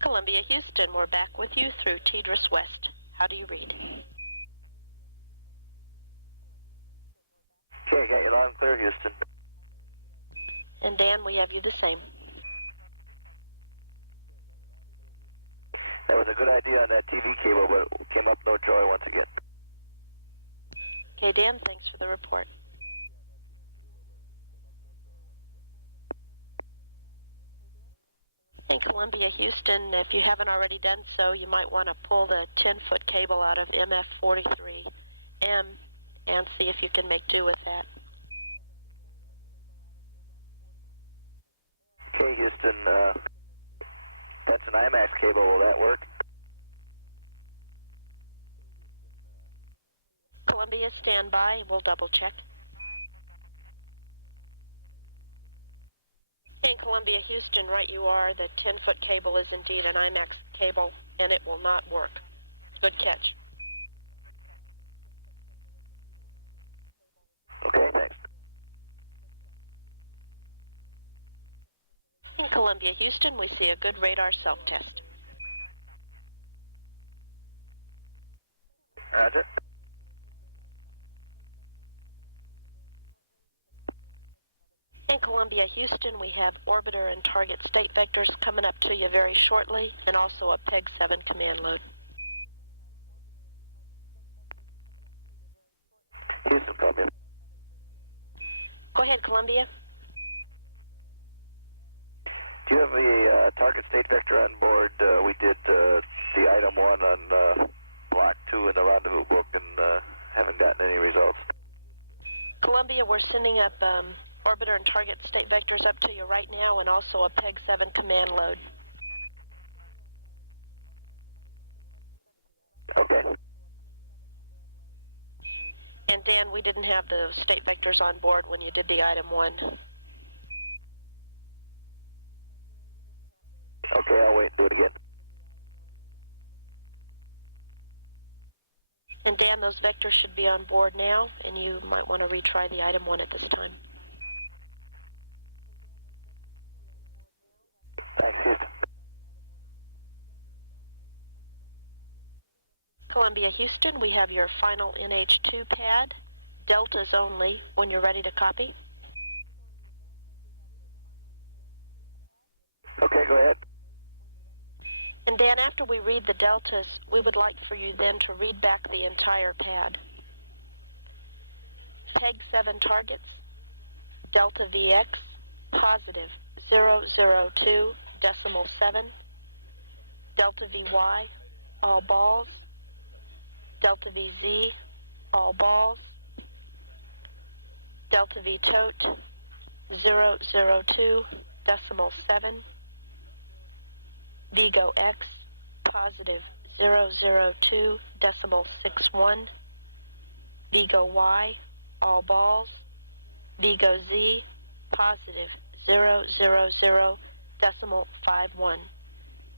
Columbia, Houston, we're back with you through Tidris West. How do you read? Okay, got you loud and clear, Houston. And Dan, we have you the same. That was a good idea on that TV cable, but it came up no joy once again. Okay, Dan, thanks for the report. In Columbia, Houston, if you haven't already done so, you might want to pull the 10-foot cable out of MF43M and see if you can make do with that. Okay, Houston, that's an IMAX cable. Will that work? Columbia, stand by. We'll double check. In Columbia, Houston, right you are. The 10-foot cable is indeed an IMAX cable, and it will not work. Good catch. Okay, thanks. In Columbia, Houston, we see a good radar self-test. Roger. In Columbia, Houston, we have orbiter and target state vectors coming up to you very shortly, and also a PEG 7 command load. Houston, Columbia. Go ahead, Columbia. Do you have a target state vector on board? We did the item 1 on block 2 in the rendezvous book and haven't gotten any results. Columbia, we're sending up orbiter and target state vectors up to you right now, and also a PEG 7 command load. Okay. And Dan, we didn't have the state vectors on board when you did the item 1. Okay, I'll wait and do it again. And Dan, those vectors should be on board now, and you might want to retry the item 1 at this time. Thanks, Houston. Columbia, Houston, we have your final NH2 pad, deltas only, when you're ready to copy. Okay, go ahead. And Dan, after we read the deltas, we would like for you then to read back the entire pad. PEG 7 targets, delta VX, positive 002.7, delta VY, all balls, delta VZ, all balls, delta V tote, 002.7, Vigo X, positive 002.61, Vigo Y, all balls, Vigo Z, positive 000.51.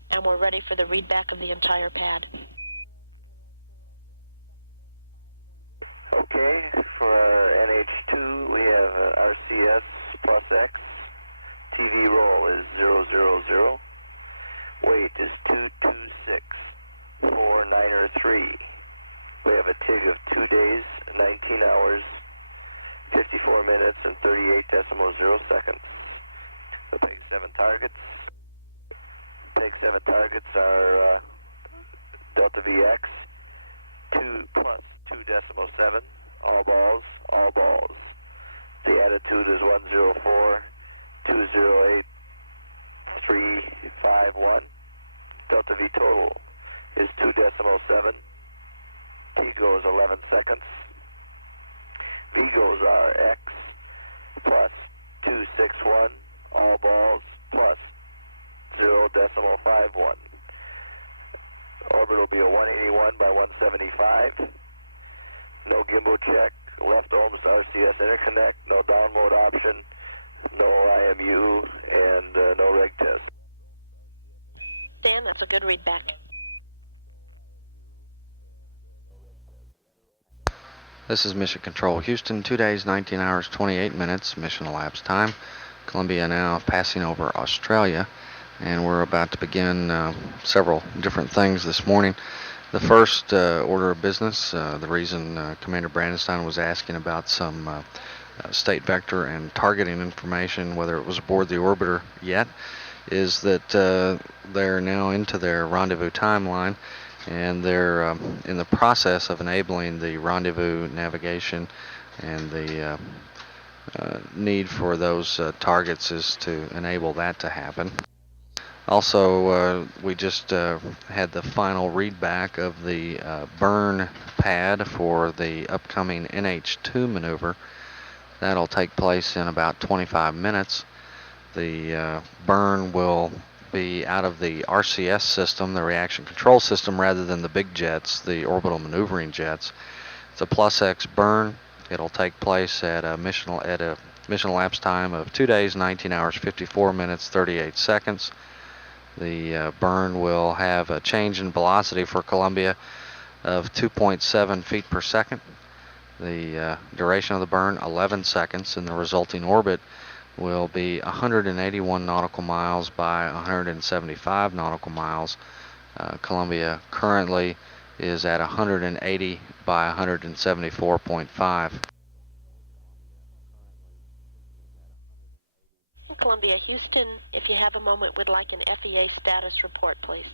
And we're ready for the readback of the entire pad. Okay, for our NH2, we have RCS plus X. TV roll is 000. Weight is 226.493. We have a TIG of 2 days, 19 hours, 54 minutes, and 38.0 seconds. The PEG 7 targets. PEG 7 targets are delta VX, 2 plus 2.7, all balls, all balls. The attitude is 104.208.351. Delta V total is 2.7. T goes 11 seconds. 261, all balls plus 0.51. Orbit will be a 181 by 175. No gimbal check, left ohms RCS interconnect, no download option, no IMU, and no reg test. Dan, that's a good readback. This is Mission Control Houston, 2 days, 19 hours, 28 minutes, mission elapsed time. Columbia now passing over Australia, and we're about to begin several different things this morning. The first order of business, the reason Commander Brandenstein was asking about some state vector and targeting information, whether it was aboard the orbiter yet, is that they're now into their rendezvous timeline, and they're in the process of enabling the rendezvous navigation, and the need for those targets is to enable that to happen. Also, we just had the final readback of the burn pad for the upcoming NH2 maneuver. That'll take place in about 25 minutes. The burn will be out of the RCS system, the reaction control system, rather than the big jets, the orbital maneuvering jets. It's a plus X burn. It'll take place at a mission elapsed time of 2 days, 19 hours, 54 minutes, 38 seconds. The burn will have a change in velocity for Columbia of 2.7 feet per second. The duration of the burn, 11 seconds, and the resulting orbit will be 181 nautical miles by 175 nautical miles. Columbia currently is at 180 by 174.5. Columbia, Houston, if you have a moment, would like an FEA status report, please.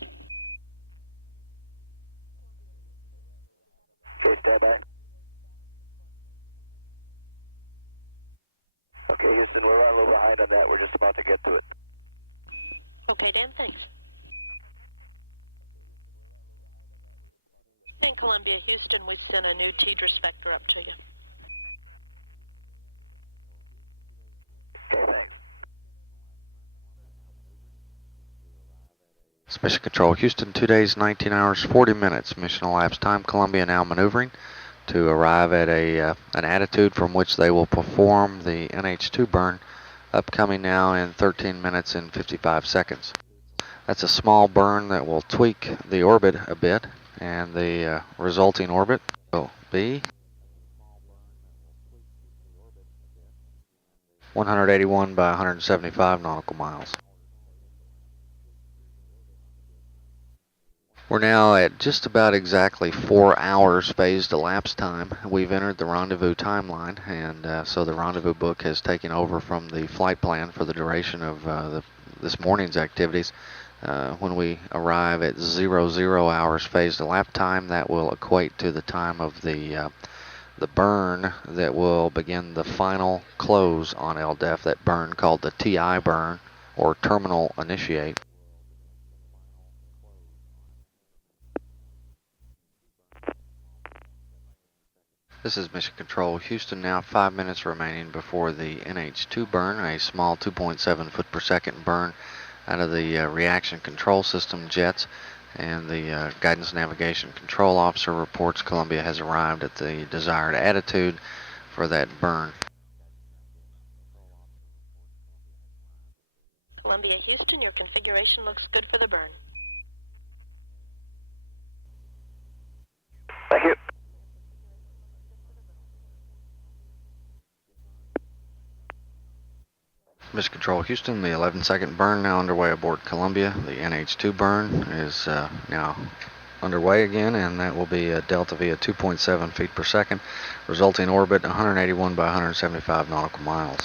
Okay, stand by. Okay, Houston, we're running a little behind on that. We're just about to get to it. Okay, Dan, thanks. And Columbia, Houston, we sent a new TDRS vector up to you. Okay, thanks. Mission Control Houston, 2 days, 19 hours, 40 minutes. Mission elapsed time. Columbia now maneuvering to arrive at an attitude from which they will perform the NH2 burn, upcoming now in 13 minutes and 55 seconds. That's a small burn that will tweak the orbit a bit, and the resulting orbit will be 181 by 175 nautical miles. We're now at just about exactly 4 hours phased elapsed time. We've entered the rendezvous timeline, and so the rendezvous book has taken over from the flight plan for the duration of this morning's activities. When we arrive at 00 hours phased elapsed time, that will equate to the time of the burn that will begin the final close on LDEF, that burn called the TI burn, or terminal initiate. This is Mission Control Houston now, 5 minutes remaining before the NH2 burn, a small 2.7 foot per second burn out of the reaction control system jets, and the guidance navigation control officer reports Columbia has arrived at the desired attitude for that burn. Columbia, Houston, your configuration looks good for the burn. Thank you. Mission Control Houston, the 11-second burn now underway aboard Columbia. The NH2 burn is now underway again, and that will be a delta V at 2.7 feet per second, resulting orbit 181 by 175 nautical miles.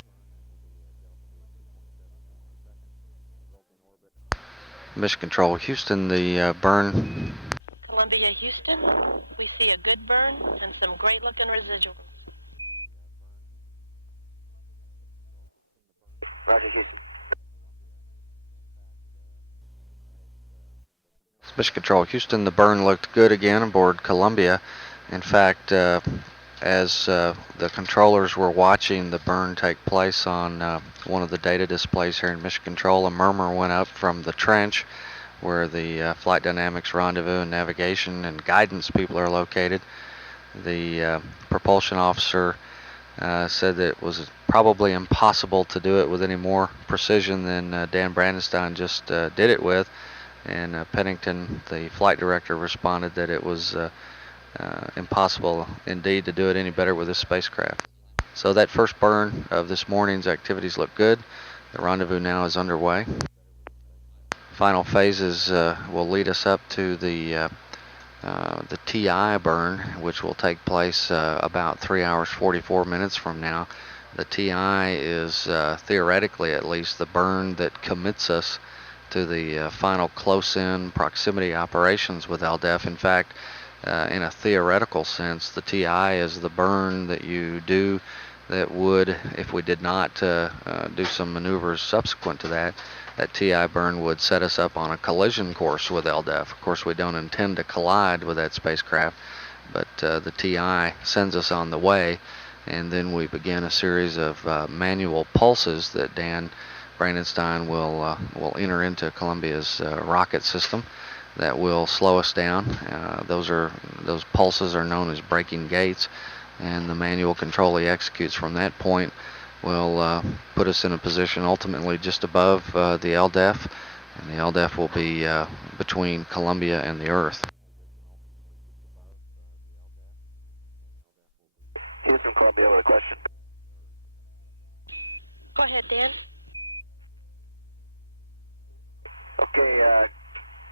Mission Control Houston, the burn. Columbia, Houston, we see a good burn and some great looking residuals. Roger, Houston. Mission Control Houston, the burn looked good again aboard Columbia. In fact, as the controllers were watching the burn take place on one of the data displays here in Mission Control, a murmur went up from the trench where the flight dynamics rendezvous and navigation and guidance people are located. The propulsion officer said that it was probably impossible to do it with any more precision than Dan Brandenstein just did it with, and Pennington, the flight director, responded that it was impossible indeed to do it any better with this spacecraft. So that first burn of this morning's activities look good. The rendezvous now is underway. Final phases will lead us up to the TI burn, which will take place about 3 hours 44 minutes from now. The TI is theoretically at least the burn that commits us to the final close-in proximity operations with LDEF. In fact, in a theoretical sense, the TI is the burn that you do that would, if we did not do some maneuvers subsequent to that, that TI burn would set us up on a collision course with LDEF. Of course, we don't intend to collide with that spacecraft, but the TI sends us on the way, and then we begin a series of manual pulses that Dan Brandenstein will enter into Columbia's rocket system that will slow us down. Those pulses are known as braking gates, and the manual control he executes from that point will put us in a position ultimately just above the LDEF, and the LDEF will be between Columbia and the Earth. Houston, Columbia with a question. Go ahead, Dan. Okay,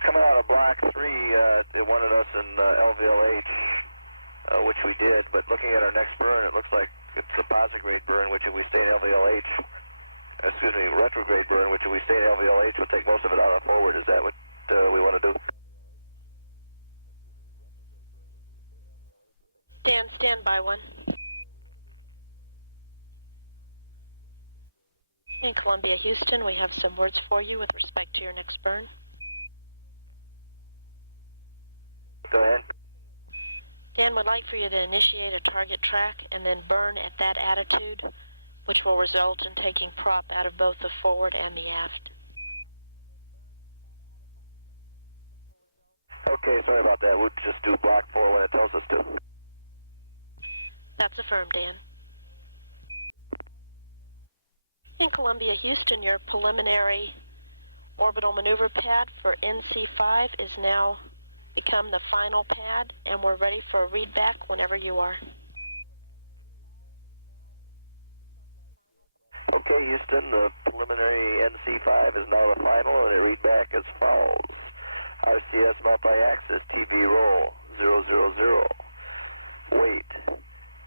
coming out of Block 3, it wanted us in LVLH, which we did, but looking at our next burn, it looks like it's a posigrade burn, which if we stay in retrograde burn, which if we stay in LVLH, we'll take most of it out of forward. Is that what we want to do? Dan, stand by one. In Columbia, Houston, we have some words for you with respect to your next burn. Go ahead. Dan would like for you to initiate a target track and then burn at that attitude, which will result in taking prop out of both the forward and the aft. Okay, sorry about that. We'll just do Block 4 when it tells us to. That's affirmed, Dan. In Columbia, Houston, your preliminary orbital maneuver pad for NC5 is now become the final pad, and we're ready for a readback whenever you are. Okay, Houston, the preliminary NC5 is now the final, and it read back as follows. RCS multi-axis TV roll 000. Weight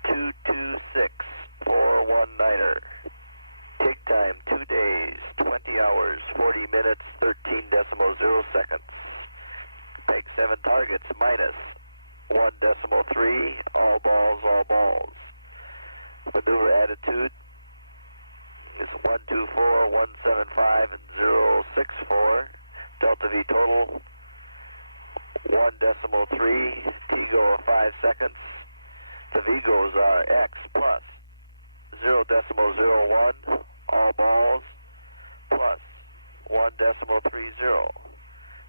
226419er. Take time 2 days, 20 hours, 40 minutes, 13.0 seconds. Peg 7 targets minus 1.3, all balls. Maneuver attitude is 124, 175, and 064. Delta V total 1.3, T-go of 5 seconds. The V-goes are X plus 0.01, all balls, plus 1.30.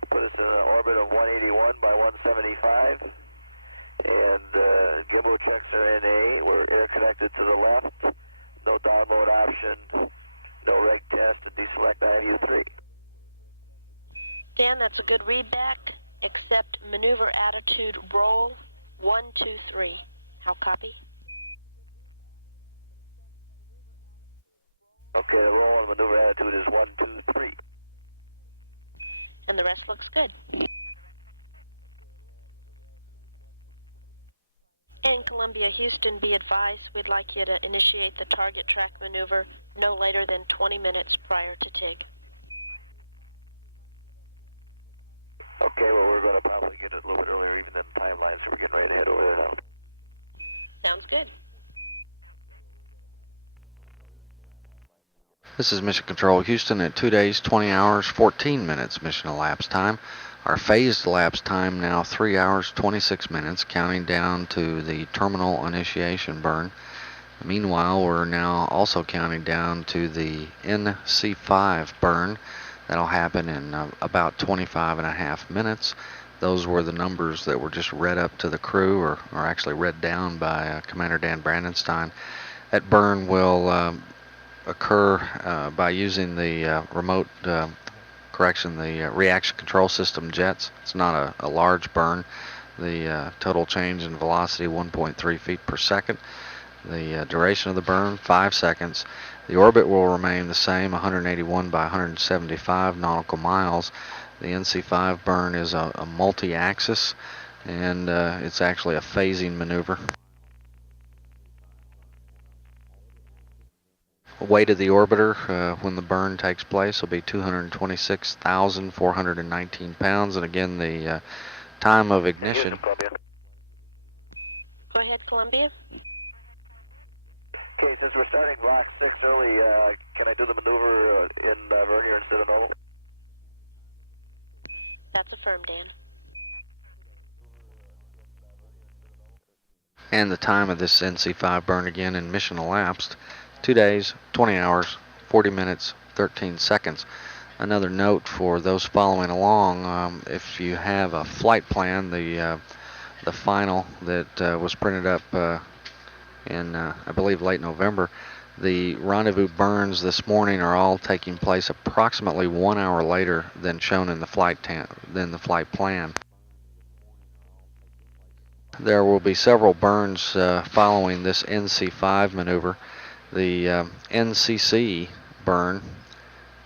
Put us in an orbit of 181 by 175, and gimbal checks are NA. We're air connected to the left, no download option, no reg test, and deselect IMU3. Dan, that's a good readback, except maneuver attitude roll 123. How copy? Okay, the roll and maneuver attitude is 123. And the rest looks good. In Columbia, Houston, be advised, we'd like you to initiate the target track maneuver no later than 20 minutes prior to TIG. Okay, well, we're going to probably get it a little bit earlier even than the timeline, so we're getting ready to head over there now. Sounds good. This is Mission Control Houston at 2 days, 20 hours, 14 minutes mission elapsed time. Our phased lapse time now 3 hours 26 minutes, counting down to the terminal initiation burn. Meanwhile, we're now also counting down to the NC5 burn. That'll happen in about 25.5 minutes. Those were the numbers that were just read up to the crew, or actually read down by Commander Dan Brandenstein. That burn will occur by using the the reaction control system jets. It's not a large burn. The total change in velocity 1.3 feet per second. The duration of the burn 5 seconds. The orbit will remain the same, 181 by 175 nautical miles. The NC5 burn is a multi-axis, and it's actually a phasing maneuver. Weight of the orbiter when the burn takes place will be 226,419 pounds, and again the time of Houston, Columbia. Go ahead, Columbia. Okay, since we're starting Block 6 early, can I do the maneuver in vernier instead of normal? That's affirmed, Dan. And the time of this NC5 burn again in mission elapsed 2 days, 20 hours, 40 minutes, 13 seconds. Another note for those following along, if you have a flight plan, the final that was printed up in I believe late November, the rendezvous burns this morning are all taking place approximately 1 hour later than shown in the flight plan. There will be several burns following this NC5 maneuver. The NCC burn,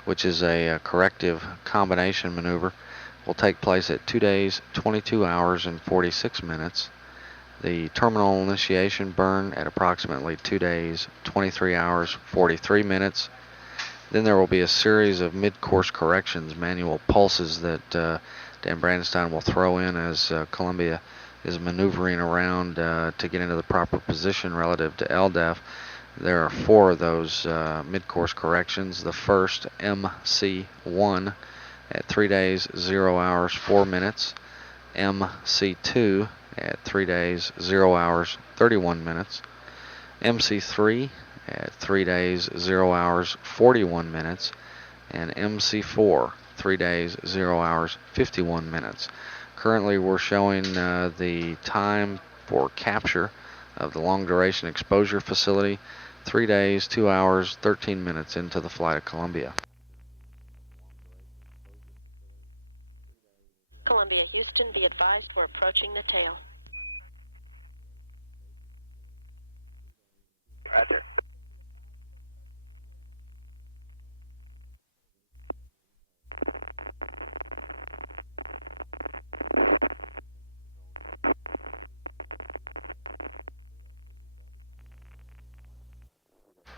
which is a corrective combination maneuver, will take place at 2 days, 22 hours, and 46 minutes. The terminal initiation burn at approximately 2 days, 23 hours, 43 minutes. Then there will be a series of mid-course corrections, manual pulses that Dan Brandenstein will throw in as Columbia is maneuvering around to get into the proper position relative to LDEF. There are 4 of those mid-course corrections. The first, MC1, at 3 days, 0 hours, 4 minutes. MC2 at 3 days, 0 hours, 31 minutes. MC3 at 3 days, 0 hours, 41 minutes. And MC4, 3 days, 0 hours, 51 minutes. Currently we're showing the time for capture of the long duration exposure facility, 3 days, 2 hours, 13 minutes into the flight of Columbia. Columbia, Houston, be advised we're approaching the tail. Roger.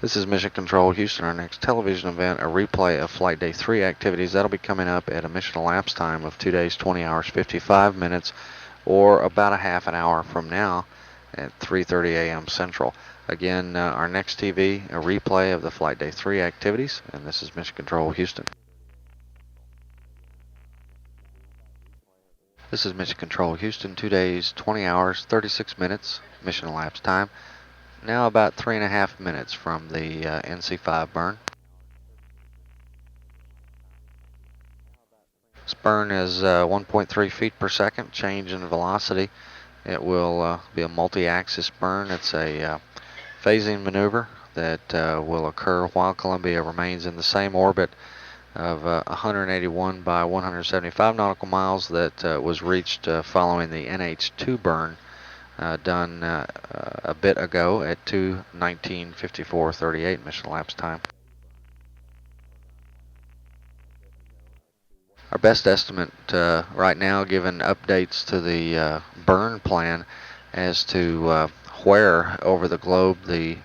This is Mission Control Houston. Our next television event, a replay of Flight Day 3 activities. That'll be coming up at a mission elapse time of 2 days, 20 hours, 55 minutes, or about a half an hour from now at 3:30 a.m. Central. Again, our next TV, a replay of the Flight Day 3 activities, and this is Mission Control Houston. This is Mission Control Houston, 2 days, 20 hours, 36 minutes, mission elapse time. Now about 3.5 minutes from the NC5 burn. This burn is 1.3 feet per second, change in velocity. It will be a multi-axis burn. It's a phasing maneuver that will occur while Columbia remains in the same orbit of 181 by 175 nautical miles that was reached following the NH2 burn done a bit ago at 2:19:54:38 mission elapse time. Our best estimate right now, given updates to the burn plan as to where over the globe the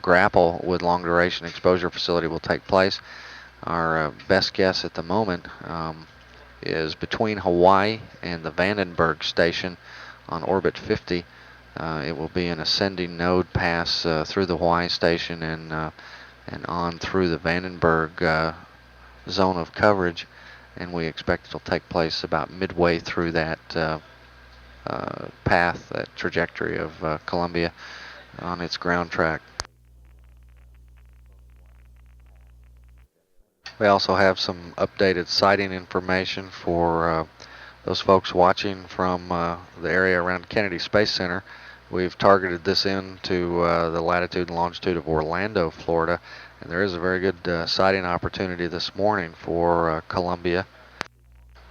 grapple with long duration exposure facility will take place, our best guess at the moment is between Hawaii and the Vandenberg station on orbit 50. It will be an ascending node pass through the Hawaii station and on through the Vandenberg zone of coverage, and we expect it'll take place about midway through that path, that trajectory of Columbia on its ground track. We also have some updated sighting information for those folks watching from the area around Kennedy Space Center. We've targeted this into the latitude and longitude of Orlando, Florida, and there is a very good sighting opportunity this morning for Columbia.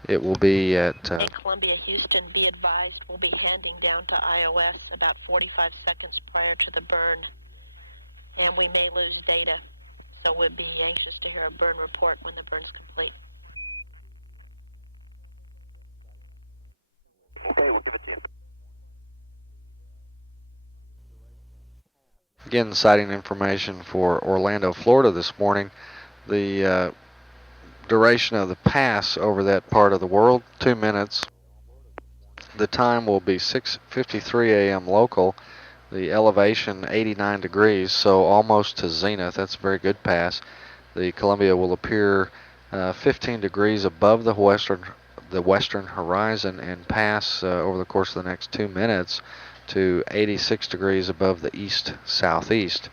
It will be at... In Columbia, Houston, be advised we'll be handing down to iOS about 45 seconds prior to the burn, and we may lose data, so we'll be anxious to hear a burn report when the burn's complete. Okay, we'll give it to you. Again, sighting information for Orlando, Florida this morning. The duration of the pass over that part of the world, 2 minutes. The time will be 6:53 a.m. local. The elevation 89 degrees, so almost to zenith. That's a very good pass. The Columbia will appear 15 degrees above the western horizon and pass over the course of the next 2 minutes to 86 degrees above the east-southeast.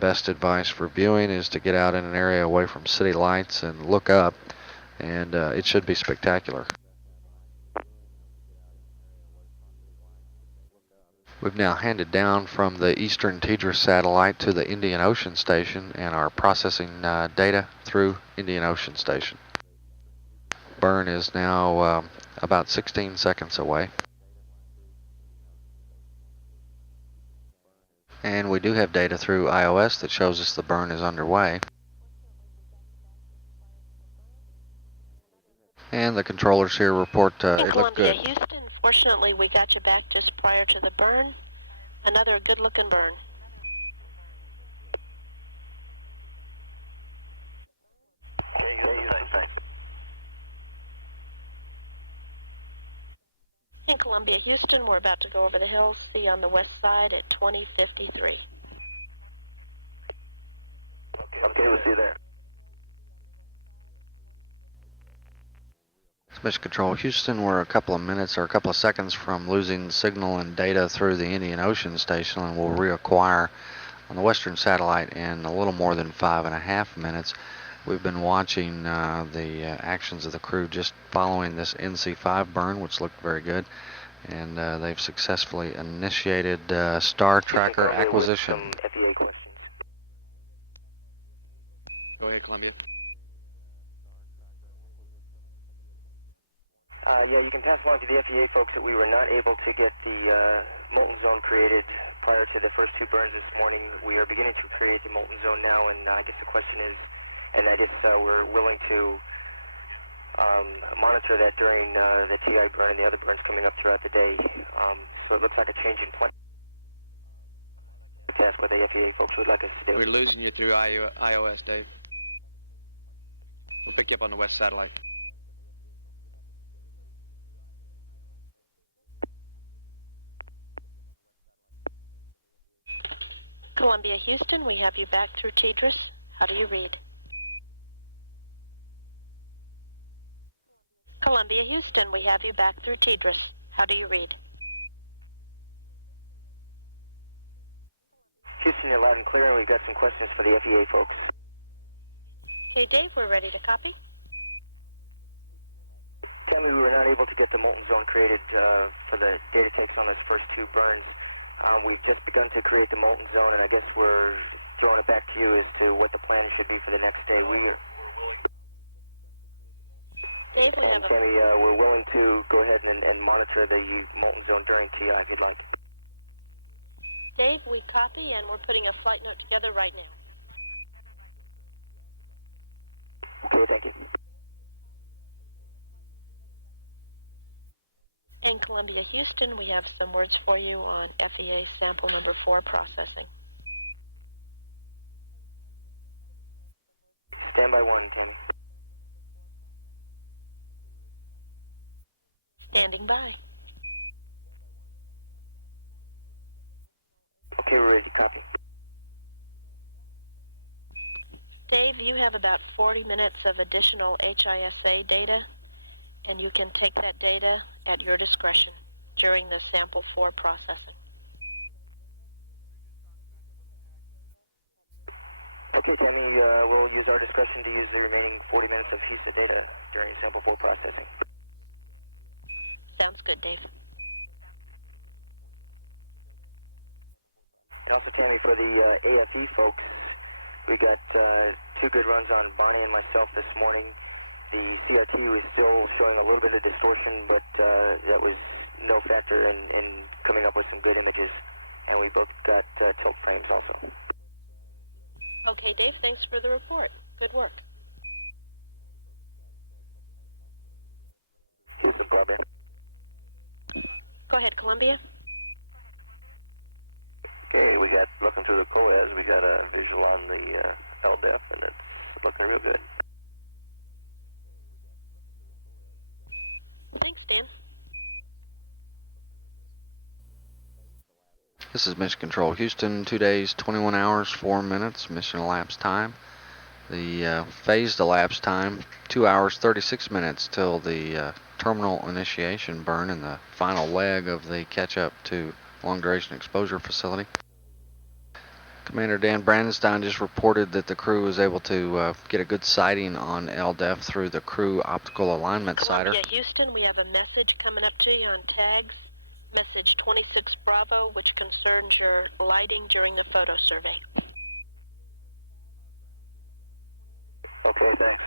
Best advice for viewing is to get out in an area away from city lights and look up, and it should be spectacular. We've now handed down from the eastern TDRS satellite to the Indian Ocean Station and are processing data through Indian Ocean Station. Burn is now about 16 seconds away. And we do have data through iOS that shows us the burn is underway. And the controllers here report... In Columbia, Houston, fortunately we got you back just prior to the burn. Another good-looking burn. Okay, Houston, thanks. In Columbia, Houston, we're about to go over the hills. See you on the west side at 2053. Okay, we'll see you there. Mission Control Houston, we're a couple of minutes or a couple of seconds from losing signal and data through the Indian Ocean Station, and we'll reacquire on the western satellite in a little more than 5.5 minutes. We've been watching the actions of the crew just following this NC5 burn, which looked very good, and they've successfully initiated start. Houston, Columbia with some FEA questions. Go ahead, Columbia. Yeah, you can pass along to the FEA folks that we were not able to get the molten zone created prior to the first 2 burns this morning. We are beginning to create the molten zone now, and I guess the question is, and I guess we're willing to monitor that during the TI burn and the other burns coming up throughout the day. So it looks like a change in plan. To ask what the FEA folks would like us to do. We're losing you through iOS, Dave. We'll pick you up on the west satellite. Columbia, Houston, we have you back through TDRS. How do you read? Columbia, Houston, we have you back through TDRS. How do you read? Houston, you're loud and clear, and we've got some questions for the FEA folks. Okay, Dave, we're ready to copy. Tell me, we were not able to get the molten zone created for the data takes on those first 2 burns. We've just begun to create the molten zone, and I guess we're throwing it back to you as to what the plan should be for the next day. We're willing. Dave, we have Tammy, we're willing to go ahead and monitor the molten zone during TI if you'd like. Dave, we copy, and we're putting a flight note together right now. Okay, thank you. In Columbia, Houston, we have some words for you on FEA sample number 4 processing. Standby 1, Tammy. Standing by. Okay, we're ready to copy. Dave, you have about 40 minutes of additional HISA data, and you can take that data at your discretion during the sample 4 processing. Okay, Tammy, we'll use our discretion to use the remaining 40 minutes of HISA data during sample 4 processing. Sounds good, Dave. And also, Tammy, for the AFE folks, we got 2 good runs on Bonnie and myself this morning. The CRT was still showing a little bit of distortion, but that was no factor in coming up with some good images. And we both got tilt frames also. Okay, Dave, thanks for the report. Good work. Houston, Columbia. Go ahead, Columbia. Okay, we got, looking through the COAS, we got a visual on the LDEF, and it's looking real good. Thanks, Dan. This is Mission Control Houston, 2 days, 21 hours, 4 minutes, mission elapsed time. The phased elapsed time, 2 hours, 36 minutes till the terminal initiation burn in the final leg of the catch-up to long-duration exposure facility. Commander Dan Brandenstein just reported that the crew was able to get a good sighting on LDEF through the crew optical alignment. Columbia, Houston, we have a message coming up to you on tags. Message 26 Bravo, which concerns your lighting during the photo survey. Okay, thanks.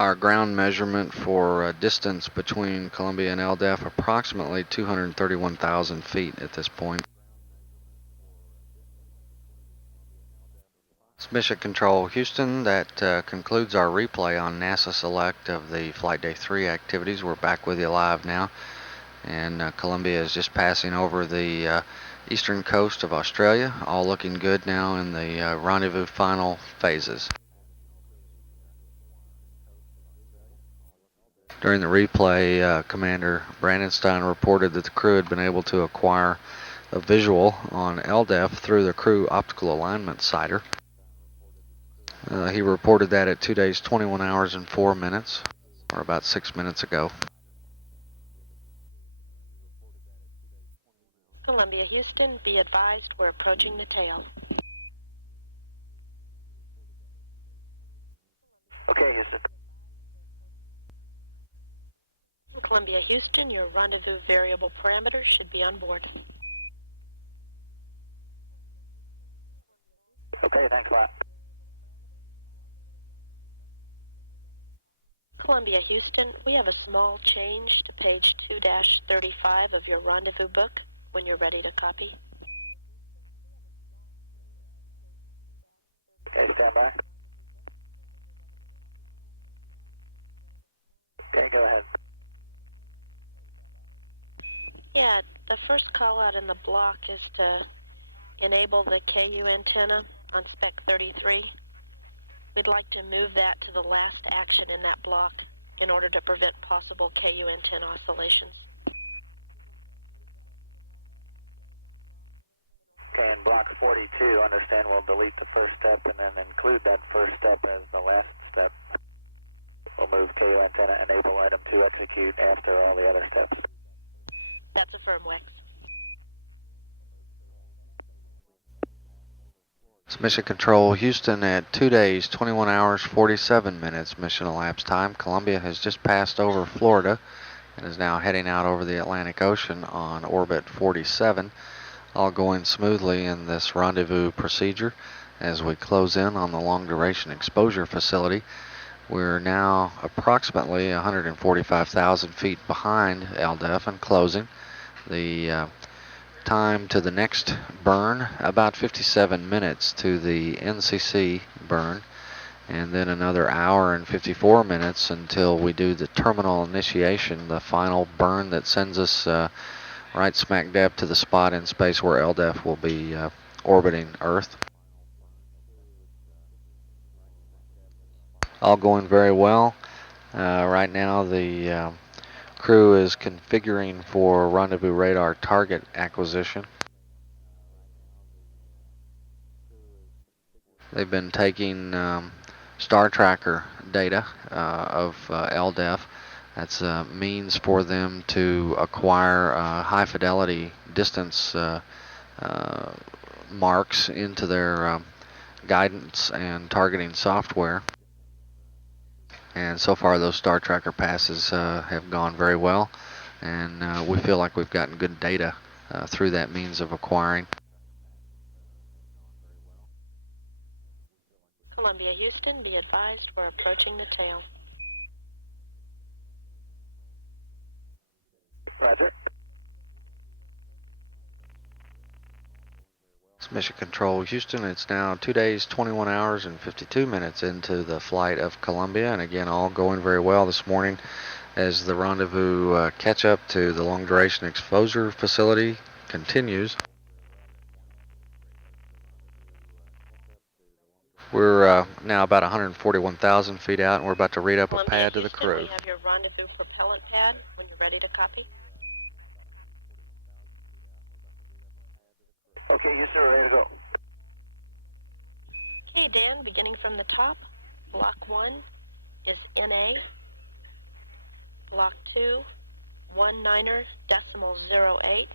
Our ground measurement for distance between Columbia and LDEF, approximately 231,000 feet at this point. It's Mission Control Houston. That concludes our replay on NASA Select of the Flight Day 3 activities. We're back with you live now. And Columbia is just passing over the eastern coast of Australia. All looking good now in the rendezvous final phases. During the replay, Commander Brandenstein reported that the crew had been able to acquire a visual on LDEF through the crew optical alignment sighter. He reported that at 2 days, 21 hours and 4 minutes, or about 6 minutes ago. Columbia, Houston, be advised we're approaching the tail. Okay, Houston. Columbia, Houston, your rendezvous variable parameters should be on board. Okay, thanks a lot. Columbia, Houston, we have a small change to page 2-35 of your rendezvous book when you're ready to copy. Okay, stand by. Okay, go ahead. Yeah, the first call out in the block is to enable the KU antenna on spec 33. We'd like to move that to the last action in that block in order to prevent possible KU antenna oscillations. Okay, in block 42, understand we'll delete the first step and then include that first step as the last step. We'll move KU antenna enable item to execute after all the other steps. That's a firm Wex. It's Mission Control Houston at 2 days, 21 hours, 47 minutes mission elapsed time. Columbia has just passed over Florida and is now heading out over the Atlantic Ocean on orbit 47. All going smoothly in this rendezvous procedure as we close in on the long duration exposure facility. We're now approximately 145,000 feet behind LDEF and closing. The time to the next burn, about 57 minutes to the NCC burn, and then another hour and 54 minutes until we do the terminal initiation, the final burn that sends us right smack dab to the spot in space where LDEF will be orbiting Earth. All going very well. Right now the crew is configuring for rendezvous radar target acquisition. They've been taking star tracker data of LDEF. That's a means for them to acquire high fidelity distance marks into their guidance and targeting software. And so far those star tracker passes have gone very well, and we feel like we've gotten good data through that means of acquiring. Columbia, Houston, be advised we're approaching the tail. Roger. It's Mission Control Houston. It's now 2 days, 21 hours, and 52 minutes into the flight of Columbia, and again, all going very well this morning as the rendezvous catch-up to the long-duration exposure facility continues. We're now about 141,000 feet out, and we're about to read up. Columbia, Houston, we have your rendezvous propellant pad when you're ready to copy. Okay, Houston, we're ready to go. Okay, Dan, beginning from the top, Block 1 is NA. Block 2, 19.08.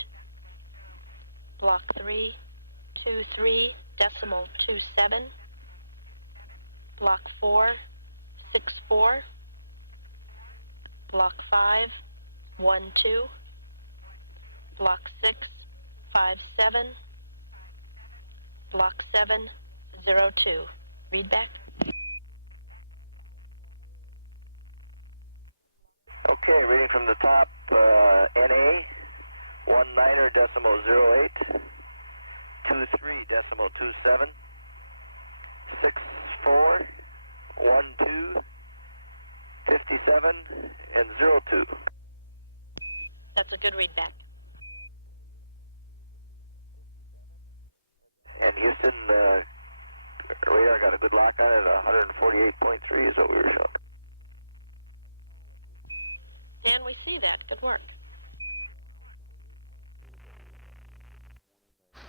Block 3, 23.27. Block 4, 64. Block 5, 12. Block 6, 57. Block 7, 02. Read back. Okay, reading from the top, NA, 19.08, 23.27, 64, 12, 57, and 02. That's a good read back. And Houston, radar got a good lock on it, 148.3 is what we were showing. Dan, we see that. Good work.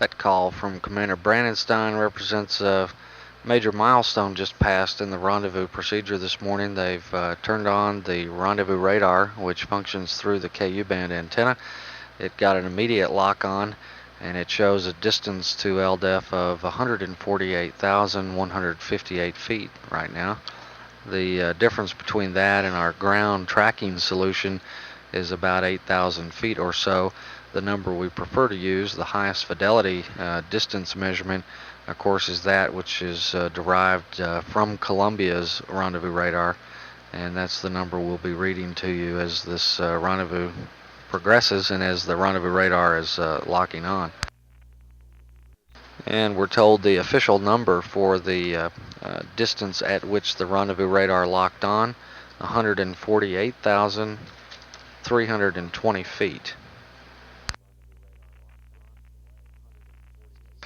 That call from Commander Brandenstein represents a major milestone just passed in the rendezvous procedure this morning. They've turned on the rendezvous radar, which functions through the KU band antenna. It got an immediate lock on, and it shows a distance to LDEF of 148,158 feet right now. The difference between that and our ground tracking solution is about 8,000 feet or so. The number we prefer to use, the highest fidelity distance measurement, of course, is that which is derived from Columbia's rendezvous radar, and that's the number we'll be reading to you as this rendezvous progresses and as the rendezvous radar is locking on. And we're told the official number for the distance at which the rendezvous radar locked on, 148,320 feet.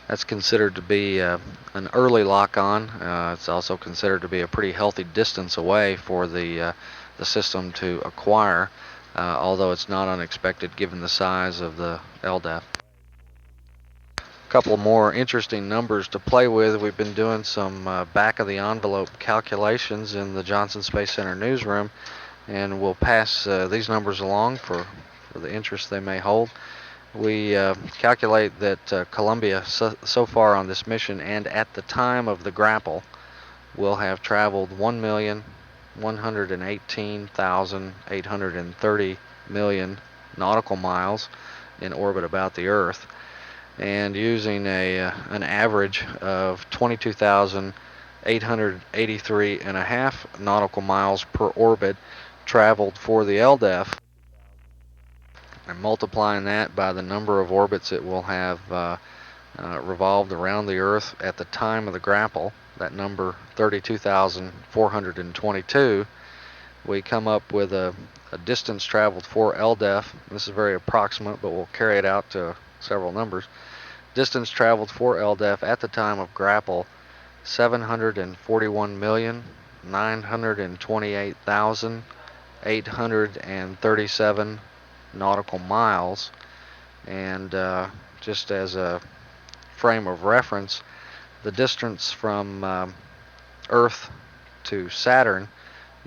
That's considered to be an early lock-on. It's also considered to be a pretty healthy distance away for the system to acquire, although it's not unexpected given the size of the LDEF. A couple more interesting numbers to play with. We've been doing some back-of-the-envelope calculations in the Johnson Space Center newsroom, and we'll pass these numbers along for the interest they may hold. We calculate that Columbia so far on this mission and at the time of the grapple will have traveled 1,118,830 million nautical miles in orbit about the Earth, and using an average of 22,883.5 nautical miles per orbit traveled for the LDEF, and multiplying that by the number of orbits it will have revolved around the Earth at the time of the grapple, that number 32,422, we come up with a distance traveled for LDEF. This is very approximate, but we'll carry it out to several numbers. Distance traveled for LDEF at the time of grapple, 741,928,837 nautical miles. And just as a frame of reference, The distance from Earth to Saturn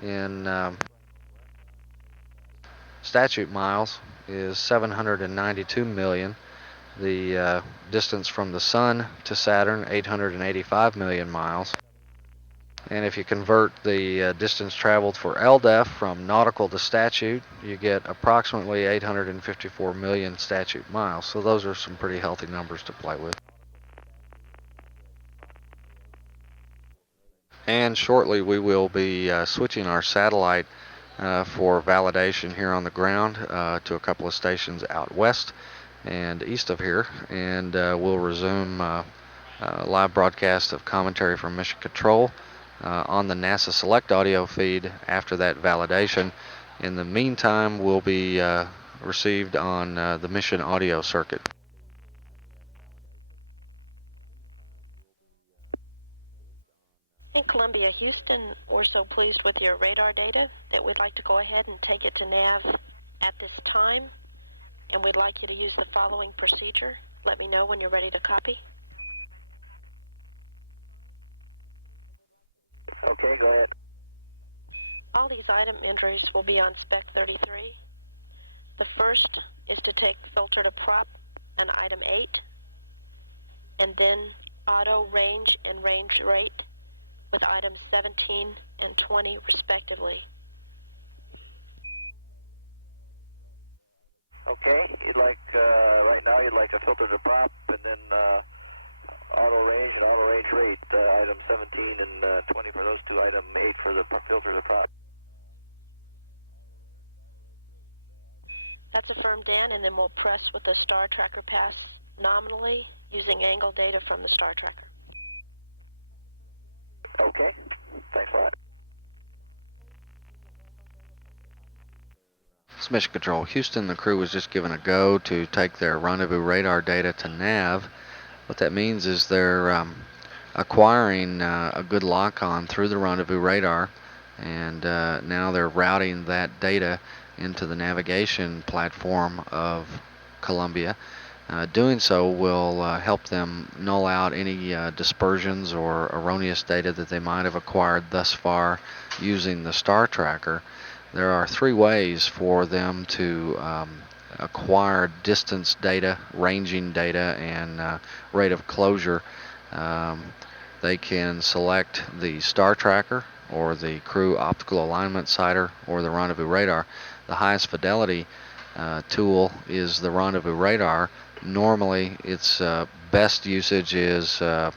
in statute miles is 792 million. The distance from the Sun to Saturn, 885 million miles. And if you convert the distance traveled for LDEF from nautical to statute, you get approximately 854 million statute miles. So those are some pretty healthy numbers to play with. And shortly we will be switching our satellite for validation here on the ground to a couple of stations out west and east of here, and we'll resume live broadcast of commentary from Mission Control on the NASA Select audio feed after that validation. In the meantime, we'll be received on the Mission audio circuit. In Columbia, Houston, we're so pleased with your radar data that we'd like to go ahead and take it to nav at this time, and we'd like you to use the following procedure. Let me know when you're ready to copy. Okay, go ahead. All these item entries will be on Spec 33. The first is to take filter to prop on item 8, and then auto range and range rate with items 17 and 20 respectively. Okay, you'd like, right now you'd like a filter to prop and then auto range and auto range rate, item 17 and 20 for those two, item 8 for the filter to prop. That's affirmed, Dan, and then we'll press with the Star Tracker pass nominally using angle data from the Star Tracker. Okay, thanks a lot. This is Mission Control Houston. The crew was just given a go to take their rendezvous radar data to nav. What that means is they're acquiring a good lock-on through the rendezvous radar, and now they're routing that data into the navigation platform of Columbia. Doing so will help them null out any dispersions or erroneous data that they might have acquired thus far using the Star Tracker. There are 3 ways for them to acquire distance data, ranging data, and rate of closure. They can select the Star Tracker or the crew optical alignment sighter or the rendezvous radar. The highest fidelity tool is the rendezvous radar. Normally its best usage is at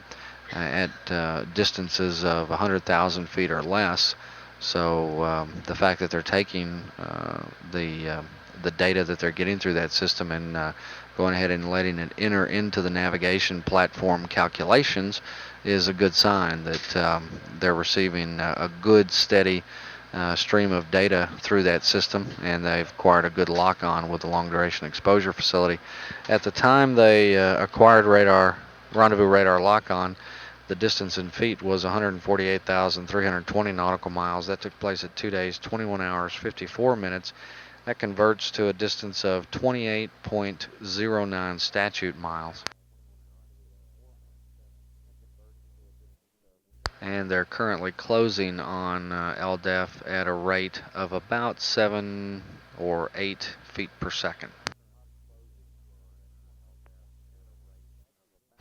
distances of 100,000 feet or less. So the fact that they're taking the data that they're getting through that system and going ahead and letting it enter into the navigation platform calculations is a good sign that they're receiving a good steady stream of data through that system, and they've acquired a good lock-on with the long duration exposure facility. At the time they acquired rendezvous radar lock-on, the distance in feet was 148,320 nautical miles. That took place at 2 days, 21 hours, 54 minutes. That converts to a distance of 28.09 statute miles. And they're currently closing on LDEF at a rate of about 7 or 8 feet per second.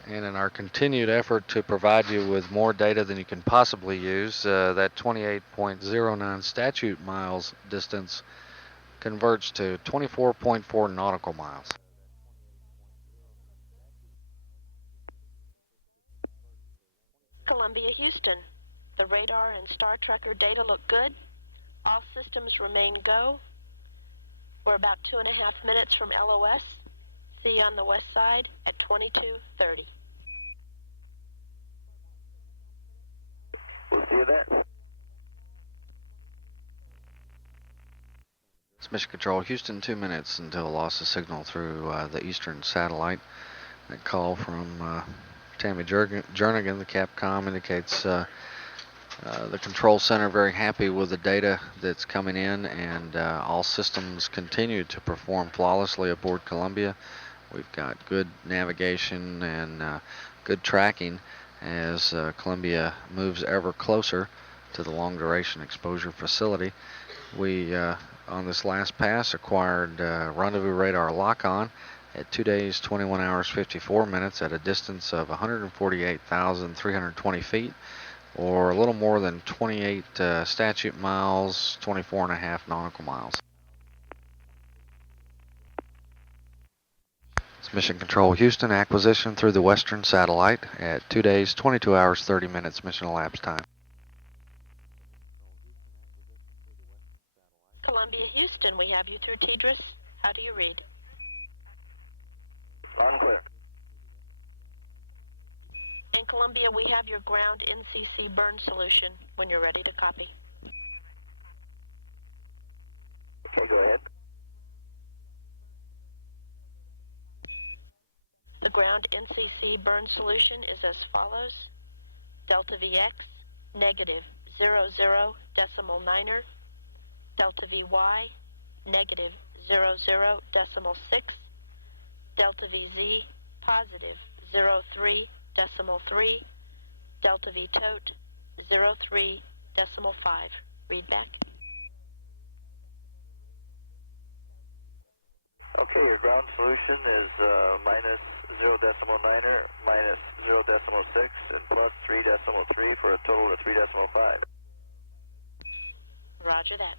And in our continued effort to provide you with more data than you can possibly use, that 28.09 statute miles distance converts to 24.4 nautical miles. Columbia, Houston. The radar and Star Tracker data look good. All systems remain go. We're about 2.5 minutes from LOS. See you on the west side at 22:30. We'll see you there. It's Mission Control Houston, 2 minutes until loss of signal through the eastern satellite. That call from Tammy Jernigan, the Capcom, indicates the control center very happy with the data that's coming in, and all systems continue to perform flawlessly aboard Columbia. We've got good navigation and good tracking, as Columbia moves ever closer to the long duration exposure facility. We, on this last pass, acquired rendezvous radar lock-on at 2 days, 21 hours, 54 minutes at a distance of 148,320 feet, or a little more than 28 statute miles, 24.5 nautical miles. It's Mission Control Houston, acquisition through the Western Satellite at 2 days, 22 hours, 30 minutes mission elapsed time. Columbia Houston, we have you through TDRS. How do you read? Loud and clear. And Columbia, we have your ground NCC burn solution when you're ready to copy. Okay, go ahead. The ground NCC burn solution is as follows. Delta VX, negative 00.9er. Delta VY, negative 00.6. Delta VZ, positive 03.3. Delta V tote, 03.5. Read back. Okay, your ground solution is minus 0.9er, minus 0.6, and plus 3.3 for a total of 3.5. Roger that.